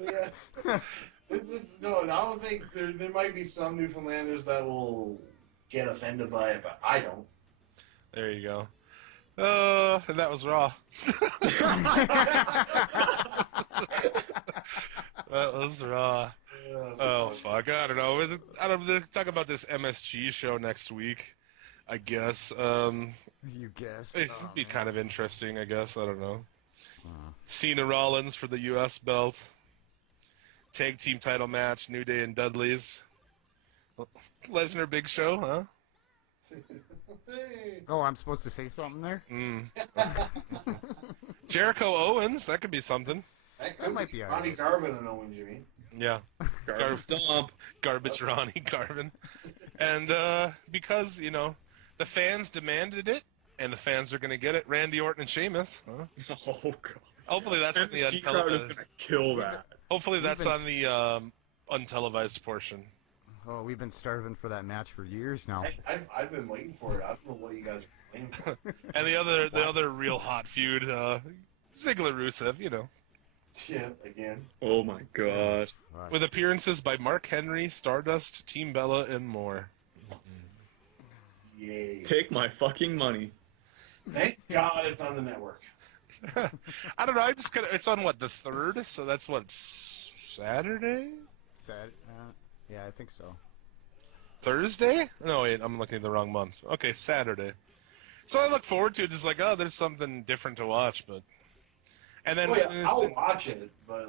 Yeah. I don't think there might be some Newfoundlanders that will get offended by it, but I don't. There you go. And that was Raw. That was Raw. Oh, fuck. I don't know. Talk about this MSG show next week, I guess. You guess. It'd be kind of interesting, I guess. I don't know. Cena Rollins for the U.S. belt. Tag team title match, New Day and Dudley's. Lesnar Big Show, huh? Oh, I'm supposed to say something there? Jericho Owens, that could be something. That might be Ronnie Garvin and Owens, you mean? Yeah. Stomp. Garbage Ronnie Garvin. And because, the fans demanded it, and the fans are going to get it, Randy Orton and Sheamus. Huh? Oh, God. Hopefully that's on the MSG crowd is going to kill that. Hopefully that's on the untelevised portion. Oh, we've been starving for that match for years now. I've been waiting for it. I don't know what you guys are waiting for. And the other real hot feud, Ziggler Rusev, Yeah, again. Oh, my God. With appearances by Mark Henry, Stardust, Team Bella, and more. Yay. Take my fucking money. Thank God it's on the network. I don't know. It's on what, the 3rd? So that's what, Saturday? Yeah, I think so. Thursday? No, wait, I'm looking at the wrong month. Okay, Saturday. So I look forward to it, just like, oh, there's something different to watch, but. And then I'll watch it, but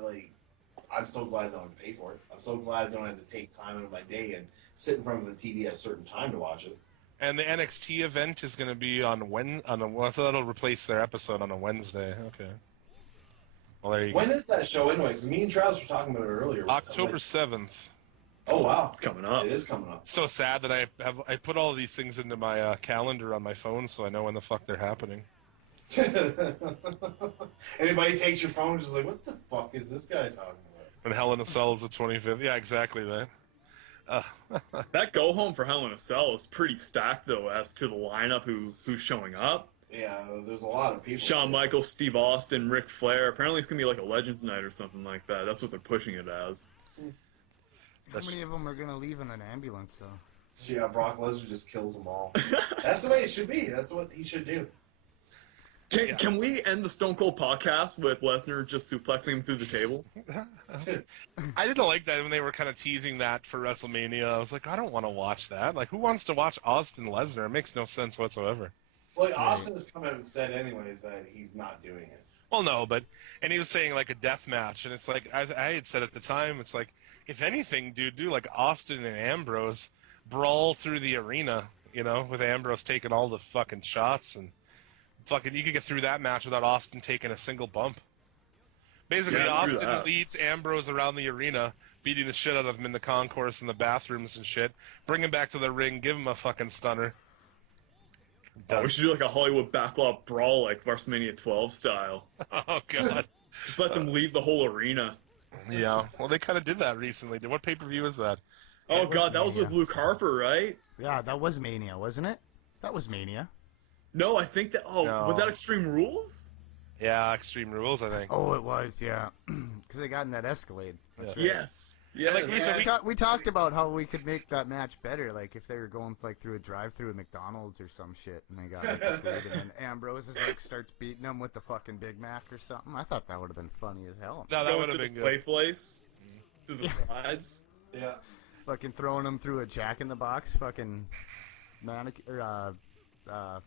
I'm so glad I don't have to pay for it. I'm so glad I don't have to take time out of my day and sit in front of the TV at a certain time to watch it. And the NXT event is going to be on Wednesday. So that'll replace their episode on a Wednesday. Okay. Well, there you go. When is that show, anyways? Me and Travis were talking about it earlier. October 7th. Oh wow, It's coming up. It is coming up. So sad that I put all of these things into my calendar on my phone, so I know when the fuck they're happening. Anybody takes your phone, just like, what the fuck is this guy talking about? And Hell in a Cell is the 25th. Yeah, exactly, man. That go home for Hell in a Cell is pretty stacked, though, as to the lineup who's showing up. Yeah, there's a lot of people. Shawn Michaels, Steve Austin, Ric Flair. Apparently, it's gonna be like a Legends Night or something like that. That's what they're pushing it as. How many of them are going to leave in an ambulance, though? Yeah, Brock Lesnar just kills them all. That's the way it should be. That's what he should do. Can we end the Stone Cold podcast with Lesnar just suplexing him through the table? I didn't like that when they were kind of teasing that for WrestleMania. I was like, I don't want to watch that. Like, who wants to watch Austin Lesnar? It makes no sense whatsoever. Well, Austin has come out and said anyways that he's not doing it. Well, no, and he was saying like a death match, and it's like I had said at the time, it's like, if anything, dude, do like Austin and Ambrose brawl through the arena, with Ambrose taking all the fucking shots, and fucking you could get through that match without Austin taking a single bump. Basically, Austin leads Ambrose around the arena, beating the shit out of him in the concourse and the bathrooms and shit. Bring him back to the ring, give him a fucking stunner. Oh, we should do like a Hollywood backlot brawl, like WrestleMania 12 style. Oh, God. Just let them leave the whole arena. Yeah, well, they kind of did that recently. What pay-per-view is that? Oh, God, that was with Luke Harper, right? Yeah, that was Mania, wasn't it? That was Mania. No, I think that... Oh, No. Was that Extreme Rules? Yeah, Extreme Rules, I think. Oh, it was, yeah. Because they got in that Escalade. That's right. Yes. Yeah, Like, We talked about how we could make that match better, like if they were going like through a drive-through at McDonald's or some shit, and they got like, the food, and then Ambrose is like starts beating them with the fucking Big Mac or something. I thought that would have been funny as hell. No, that Going would have to been the good. play place, through the sides. Yeah. Fucking throwing them through a Jack in the Box, fucking mascot. God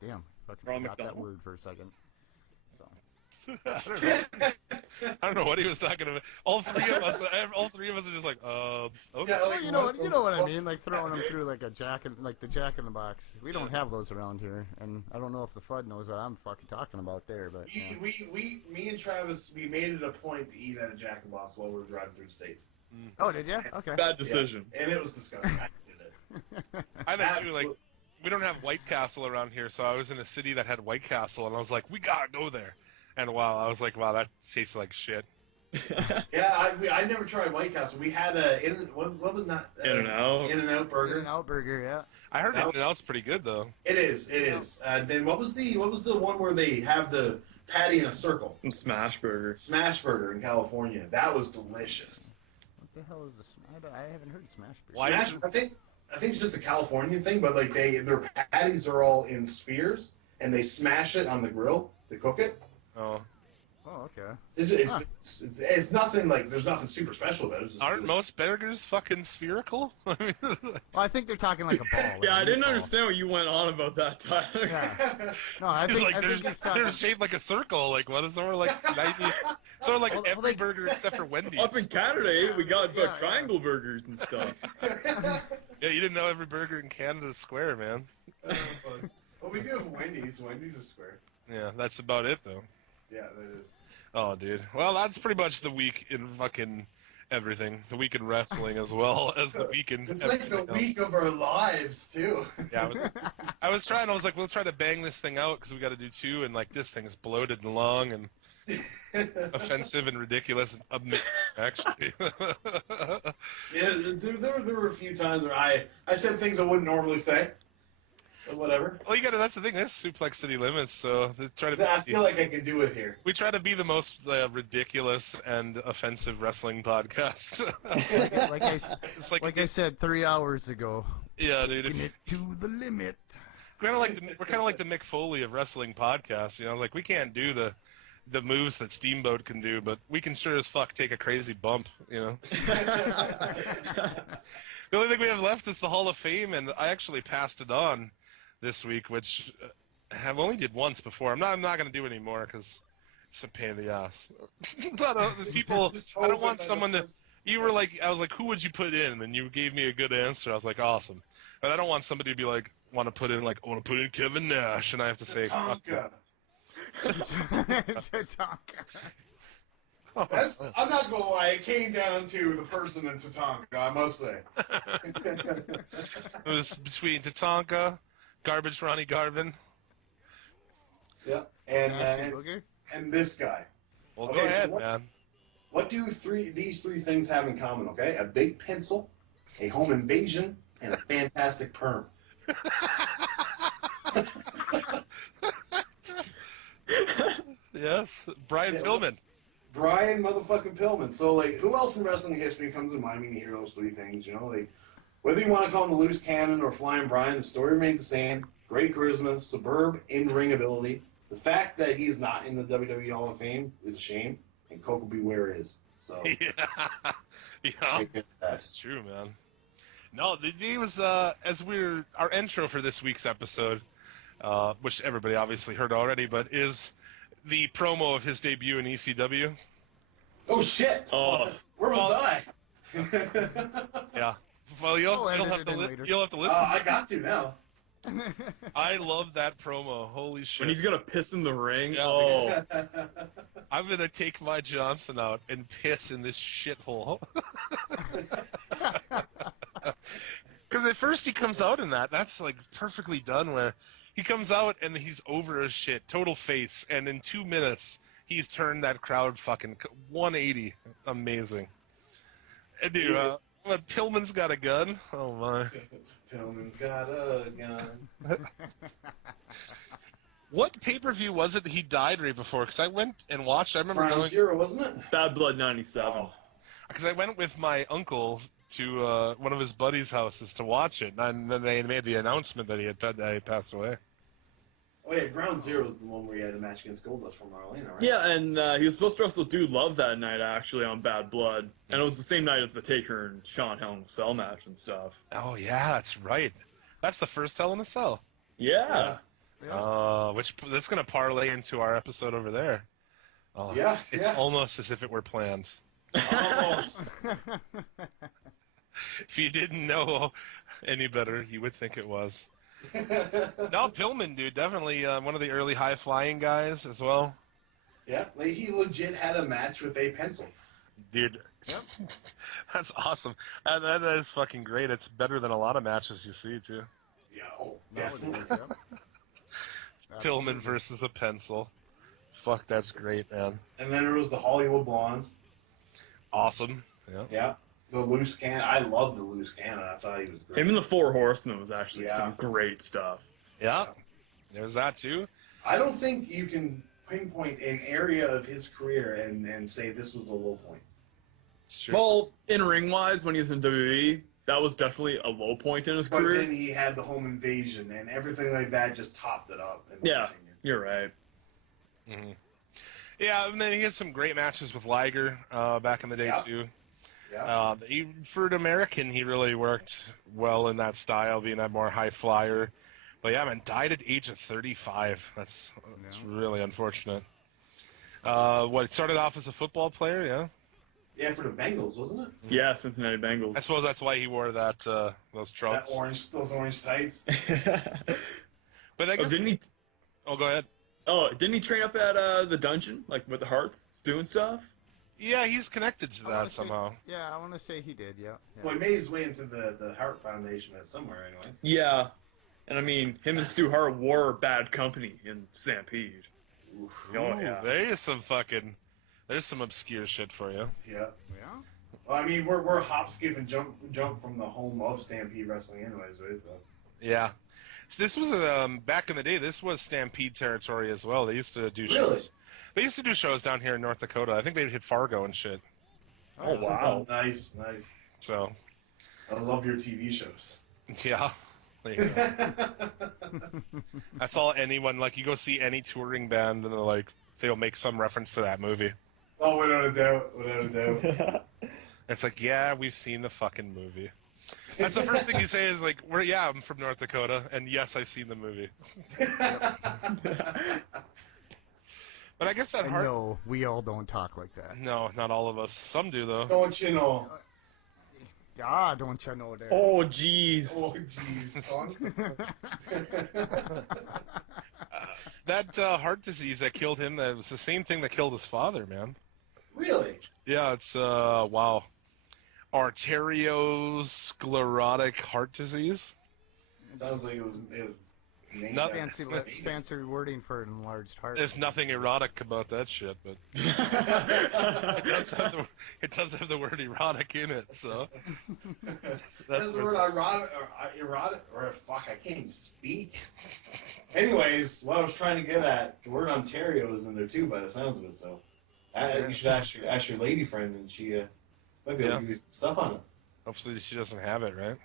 damn, fucking Ron forgot that McDonald? word for a second. So. I don't know what he was talking about. All three of us are just like, okay. Yeah, Well, you know what I mean, like throwing them through like the Jack in the Box. We don't have those around here, and I don't know if the FUD knows what I'm fucking talking about there, but yeah. Me and Travis, we made it a point to eat at a Jack in the Box while we were driving through the states. Oh, did you? Okay. Bad decision. Yeah, and it was disgusting. I did it. I think too, like, we don't have White Castle around here, so I was in a city that had White Castle, and I was like, we gotta go there. And I was like, wow, that tastes like shit. Yeah, I never tried White Castle. We had what was that? In-N-Out. In-N-Out burger. In-N-Out burger, yeah. I heard In-N-Out's pretty good though. It is. Then what was the one where they have the patty in a circle? Smash burger. Smash burger in California. That was delicious. What the hell is the I haven't heard of Smash burger. Why Smash, I think it's just a Californian thing, but like their patties are all in spheres and they smash it on the grill to cook it. Oh. Oh, okay. It's nothing like, there's nothing super special about it. It's just Aren't most burgers fucking spherical? Well, I think they're talking like a ball. Like Yeah, I didn't meatball. understand what you went on about that, Tyler. Yeah. No, I It's think, like I think he's they're talking... shaped like a circle. Like what is sort of like 90? Sort of like every burger except for Wendy's. Up in Canada, we got Yeah, triangle burgers and stuff. Yeah, you didn't know every burger in Canada is square, man. Well, we do have Wendy's. Wendy's is square. Yeah, that's about it though. Yeah, that is. Oh, dude. Well, that's pretty much the week in fucking everything. The week in wrestling as well as the week in It's like the everything else. week of our lives, too. Yeah, I was trying. I was like, we'll try to bang this thing out because we got to do two, and like this thing is bloated and long and offensive and ridiculous and amazing, actually. Yeah, there were a few times where I said things I wouldn't normally say. But whatever. Well, that's the thing. This Suplex City Limits, so they try to. I feel like I can do it here. We try to be the most ridiculous and offensive wrestling podcast. like I said 3 hours ago. Yeah, dude. Taking it to the limit. We're kind of like the Mick Foley of wrestling podcasts. You know, like we can't do the moves that Steamboat can do, but we can sure as fuck take a crazy bump. You know. The only thing we have left is the Hall of Fame, and I actually passed it on this week, which I've only did once before. I'm not going to do anymore because it's a pain in the ass. People, I don't want someone to. You were like, I was like, who would you put in? And you gave me a good answer. I was like, awesome. But I don't want somebody to be like, want to put in Kevin Nash, and I have to say, Tatanka. Oh, I'm not gonna lie, it came down to the person in Tatanka, I must say. It was between Tatanka, Garbage Ronnie Garvin. Yeah, Booger? and this guy. Well, Okay, go ahead, so man. What do these three things have in common, okay? A big pencil, a home invasion, and a fantastic perm. Yes, Brian Pillman. Brian motherfucking Pillman. So, like, who else in wrestling history comes to mind when you hear those three things, you know? Like, whether you want to call him the loose cannon or Flying Brian, the story remains the same. Great charisma, superb in-ring ability. The fact that he's not in the WWE Hall of Fame is a shame, and Coco Beware is. So, Yeah, that's true, man. No, he was, our intro for this week's episode, which everybody obviously heard already, but is the promo of his debut in ECW. oh shit! Oh. Where was I? Yeah. Well, you'll have to listen. I got to now. I love that promo. Holy shit! When he's gonna piss in the ring, Yeah, oh. I'm gonna take my Johnson out and piss in this shithole. Because at first he comes out in that's like perfectly done. Where he comes out and he's over as shit, total face, and in 2 minutes he's turned that crowd fucking 180. Amazing. And dude, what, Pillman's got a gun? Oh my. Pillman's got a gun. What pay-per-view was it that he died right before? Because I went and watched. I remember Ground going. Zero, wasn't it? Bad Blood 97. Oh. Because I went with my uncle to one of his buddies' houses to watch it, and then they made the announcement that he had passed away. Oh yeah, Ground Zero is the one where he had the match against Goldust from Marlena, right? Yeah, and he was supposed to wrestle Dude Love that night, actually, on Bad Blood. And it was the same night as the Taker and Shawn Hell in a Cell match and stuff. Oh yeah, that's right. That's the first Hell in a Cell. Yeah. Which that's gonna parlay into our episode over there. Oh, Yeah, it's yeah. almost as if it were planned. Almost. If you didn't know any better, you would think it was. No, Pillman, dude, definitely one of the early high-flying guys as well. Yeah, like he legit had a match with a pencil. Dude, that's awesome. That is fucking great. It's better than a lot of matches you see, too. Yeah, definitely. Pillman versus a pencil. Fuck, that's great, man. And then there was the Hollywood Blondes. Awesome. Yeah. Yeah. The loose cannon. I love the loose cannon. I thought he was great. Him and the Four Horsemen was actually some great stuff. Yeah. There's that, too. I don't think you can pinpoint an area of his career and say this was the low point. Sure. Well, in ring-wise, when he was in WWE, that was definitely a low point in his But career. then he had the home invasion, and everything like that just topped it up. In my Yeah, opinion. you're right. Mm-hmm. Yeah, and then he had some great matches with Liger back in the day, too. Yeah. For an American, he really worked well in that style, being that more high flyer. But yeah, man, died at the age of 35. That's really unfortunate. It started off as a football player, yeah? Yeah, for the Bengals, wasn't it? Yeah, Cincinnati Bengals. I suppose that's why he wore that those trunks. Those orange tights. But I guess didn't he? Oh, go ahead. Oh, didn't he train up at the dungeon, like with the Hearts, doing stuff? Yeah, he's connected to that somehow. Yeah, I want to say he did. Yeah. Well, he made his way into the Hart Foundation somewhere, anyways. Yeah, and I mean, him and Stu Hart were bad company in Stampede. Oof. Oh yeah. There's some obscure shit for you. Yeah. Yeah. Well, I mean, we're hop, skip, and jump from the home of Stampede Wrestling, anyways, right? So. Yeah. So this was back in the day. This was Stampede territory as well. They used to do Really? shows. They used to do shows down here in North Dakota. I think they'd hit Fargo and shit. Oh wow. Nice. So. I love your TV shows. Yeah. There you go. That's all anyone, like, you go see any touring band and they're like, they'll make some reference to that movie. Oh, without a doubt. It's like, yeah, we've seen the fucking movie. That's the first thing you say is like, I'm from North Dakota, and yes, I've seen the movie. But I guess that hard. No, we all don't talk like that. No, not all of us. Some do though. Don't you know? Ah, don't you know that? Oh jeez. Oh, jeez, son. That heart disease that killed him, that was the same thing that killed his father, man. Really? Yeah, it's wow. Arteriosclerotic heart disease. Sounds like it was named Not after- Fancy wording for an enlarged heart. There's nothing erotic about that shit, but it does have the word erotic in it, so That's the word erotic, or fuck, I can't even speak. Anyways, what I was trying to get at, the word Ontario is in there too, by the sounds of it. So, you should ask your lady friend, and she might be able to give you some stuff on it. Hopefully she doesn't have it, right?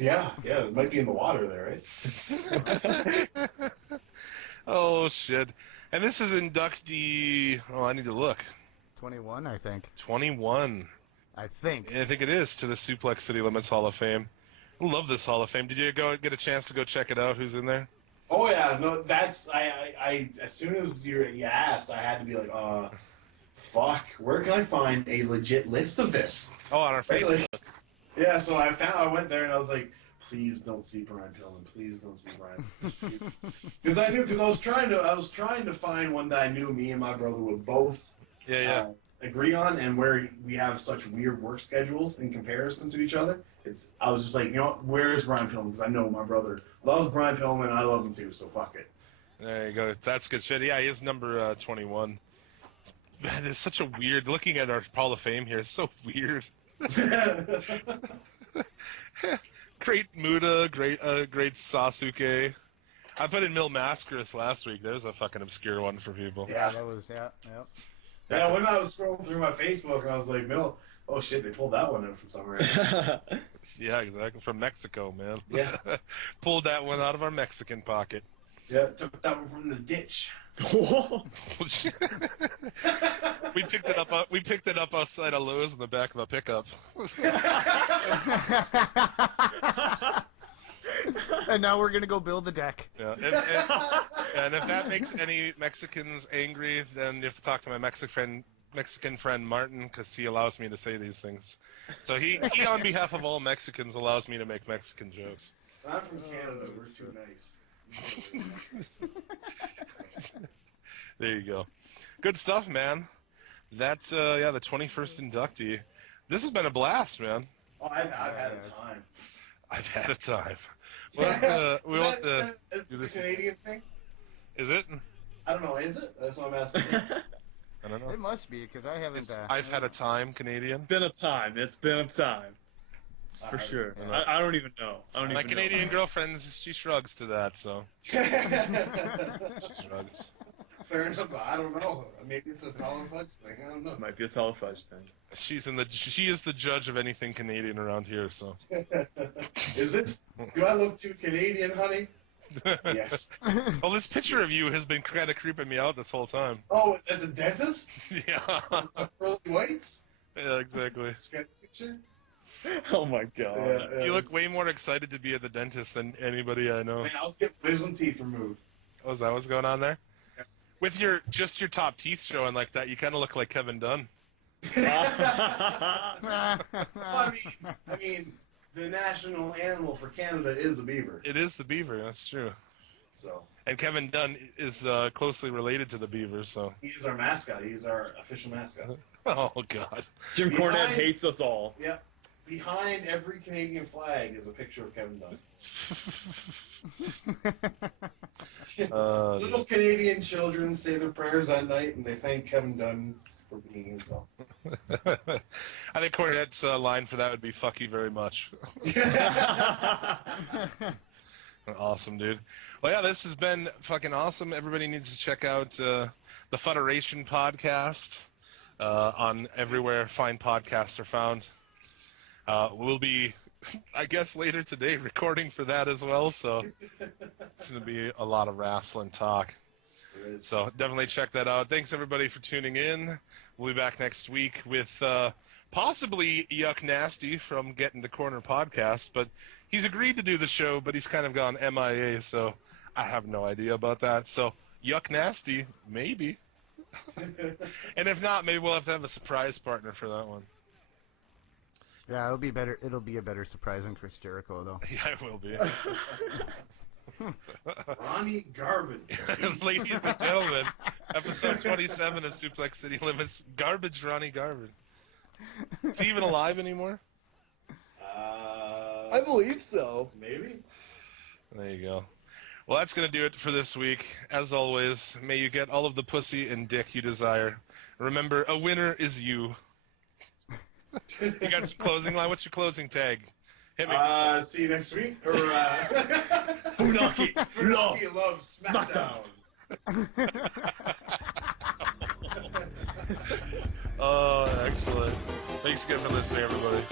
Yeah, it might be in the water there, right? Oh shit! And this is inductee. Oh, I need to look. 21, I think. 21. I think. I think it is, to the Suplex City Limits Hall of Fame. I love this Hall of Fame. Did you get a chance to go check it out? Who's in there? Oh yeah, no, that's I as soon as you asked, I had to be like, fuck, where can I find a legit list of this? Oh, on our Facebook. Yeah, so I went there and I was like, please don't see Brian Pillman, please don't see Brian. Because I was trying to find one that I knew me and my brother would both agree on, and where we have such weird work schedules in comparison to each other. I was just like, you know what, where is Brian Pillman? Because I know my brother loves Brian Pillman, and I love him too, so fuck it. There you go. That's good shit. Yeah, he is number 21. Man, it's such a weird, looking at our Hall of Fame here, it's so weird. Great Muda, great Sasuke. I put in Mil Mascaras last week. There's a fucking obscure one for people. Yeah. That was, yeah. Yeah, when I was scrolling through my Facebook, I was like, Mil, oh shit, they pulled that one in from somewhere. Yeah, exactly. From Mexico, man. Yeah. Pulled that one out of our Mexican pocket. Yeah, took that one from the ditch. We picked it up outside of Lowe's in the back of a pickup. And now we're gonna go build the deck. Yeah, and if that makes any Mexicans angry, then you have to talk to my Mexican friend Martin, because he allows me to say these things. So he on behalf of all Mexicans allows me to make Mexican jokes. I'm from Canada. We're too nice. There you go. Good stuff, man. That's the 21st inductee. This has been a blast, man. Oh, I've had a time. I've had a time. Is The Canadian thing? Is it? I don't know. Is it? That's what I'm asking. I don't know. It must be, because I haven't. I've had a time, Canadian. It's been a time. For sure. I don't even know. My Canadian girlfriend, she shrugs to that, so. She shrugs. Fair enough. I don't know. Maybe it's a Fudge thing. I don't know. It might be a Fudge thing. She is the judge of anything Canadian around here, so. Is it? Do I look too Canadian, honey? Yes. Well, this picture of you has been kind of creeping me out this whole time. Oh, at the dentist? Yeah. Pearly whites? Yeah, exactly. Sketch picture? Oh my god. Yeah, You look way more excited to be at the dentist than anybody I know. Man, I was getting wisdom teeth removed. Oh, is that what's going on there? Yeah. With your top teeth showing like that, you kind of look like Kevin Dunn. I mean, the national animal for Canada is a beaver. It is the beaver, that's true. So. And Kevin Dunn is closely related to the beaver, so. He's our mascot. He's our official mascot. Oh, God. Jim Cornette hates us all. Yep. Behind every Canadian flag is a picture of Kevin Dunn. Little Canadian children say their prayers at night, and they thank Kevin Dunn for being himself. I think Cornette's line for that would be "fuck you very much." Awesome, dude. Well, yeah, this has been fucking awesome. Everybody needs to check out the Federation podcast on everywhere fine podcasts are found. We'll be, I guess, later today recording for that as well, so it's going to be a lot of wrestling talk. So definitely check that out. Thanks, everybody, for tuning in. We'll be back next week with possibly Yuck Nasty from Getting to Corner podcast, but he's agreed to do the show, but he's kind of gone MIA, so I have no idea about that. So Yuck Nasty, maybe. And if not, maybe we'll have to have a surprise partner for that one. Yeah, it'll be better. It'll be a better surprise than Chris Jericho, though. Yeah, it will be. Ronnie Garbage. Ladies and gentlemen, episode 27 of Suplex City Limits. Garbage Ronnie Garbage. Is he even alive anymore? I believe so. Maybe. There you go. Well, that's going to do it for this week. As always, may you get all of the pussy and dick you desire. Remember, a winner is you. You got some closing line? What's your closing tag? Hit me. See you next week. Or, Funaki loves SmackDown. Oh, excellent. Thanks again for listening, everybody.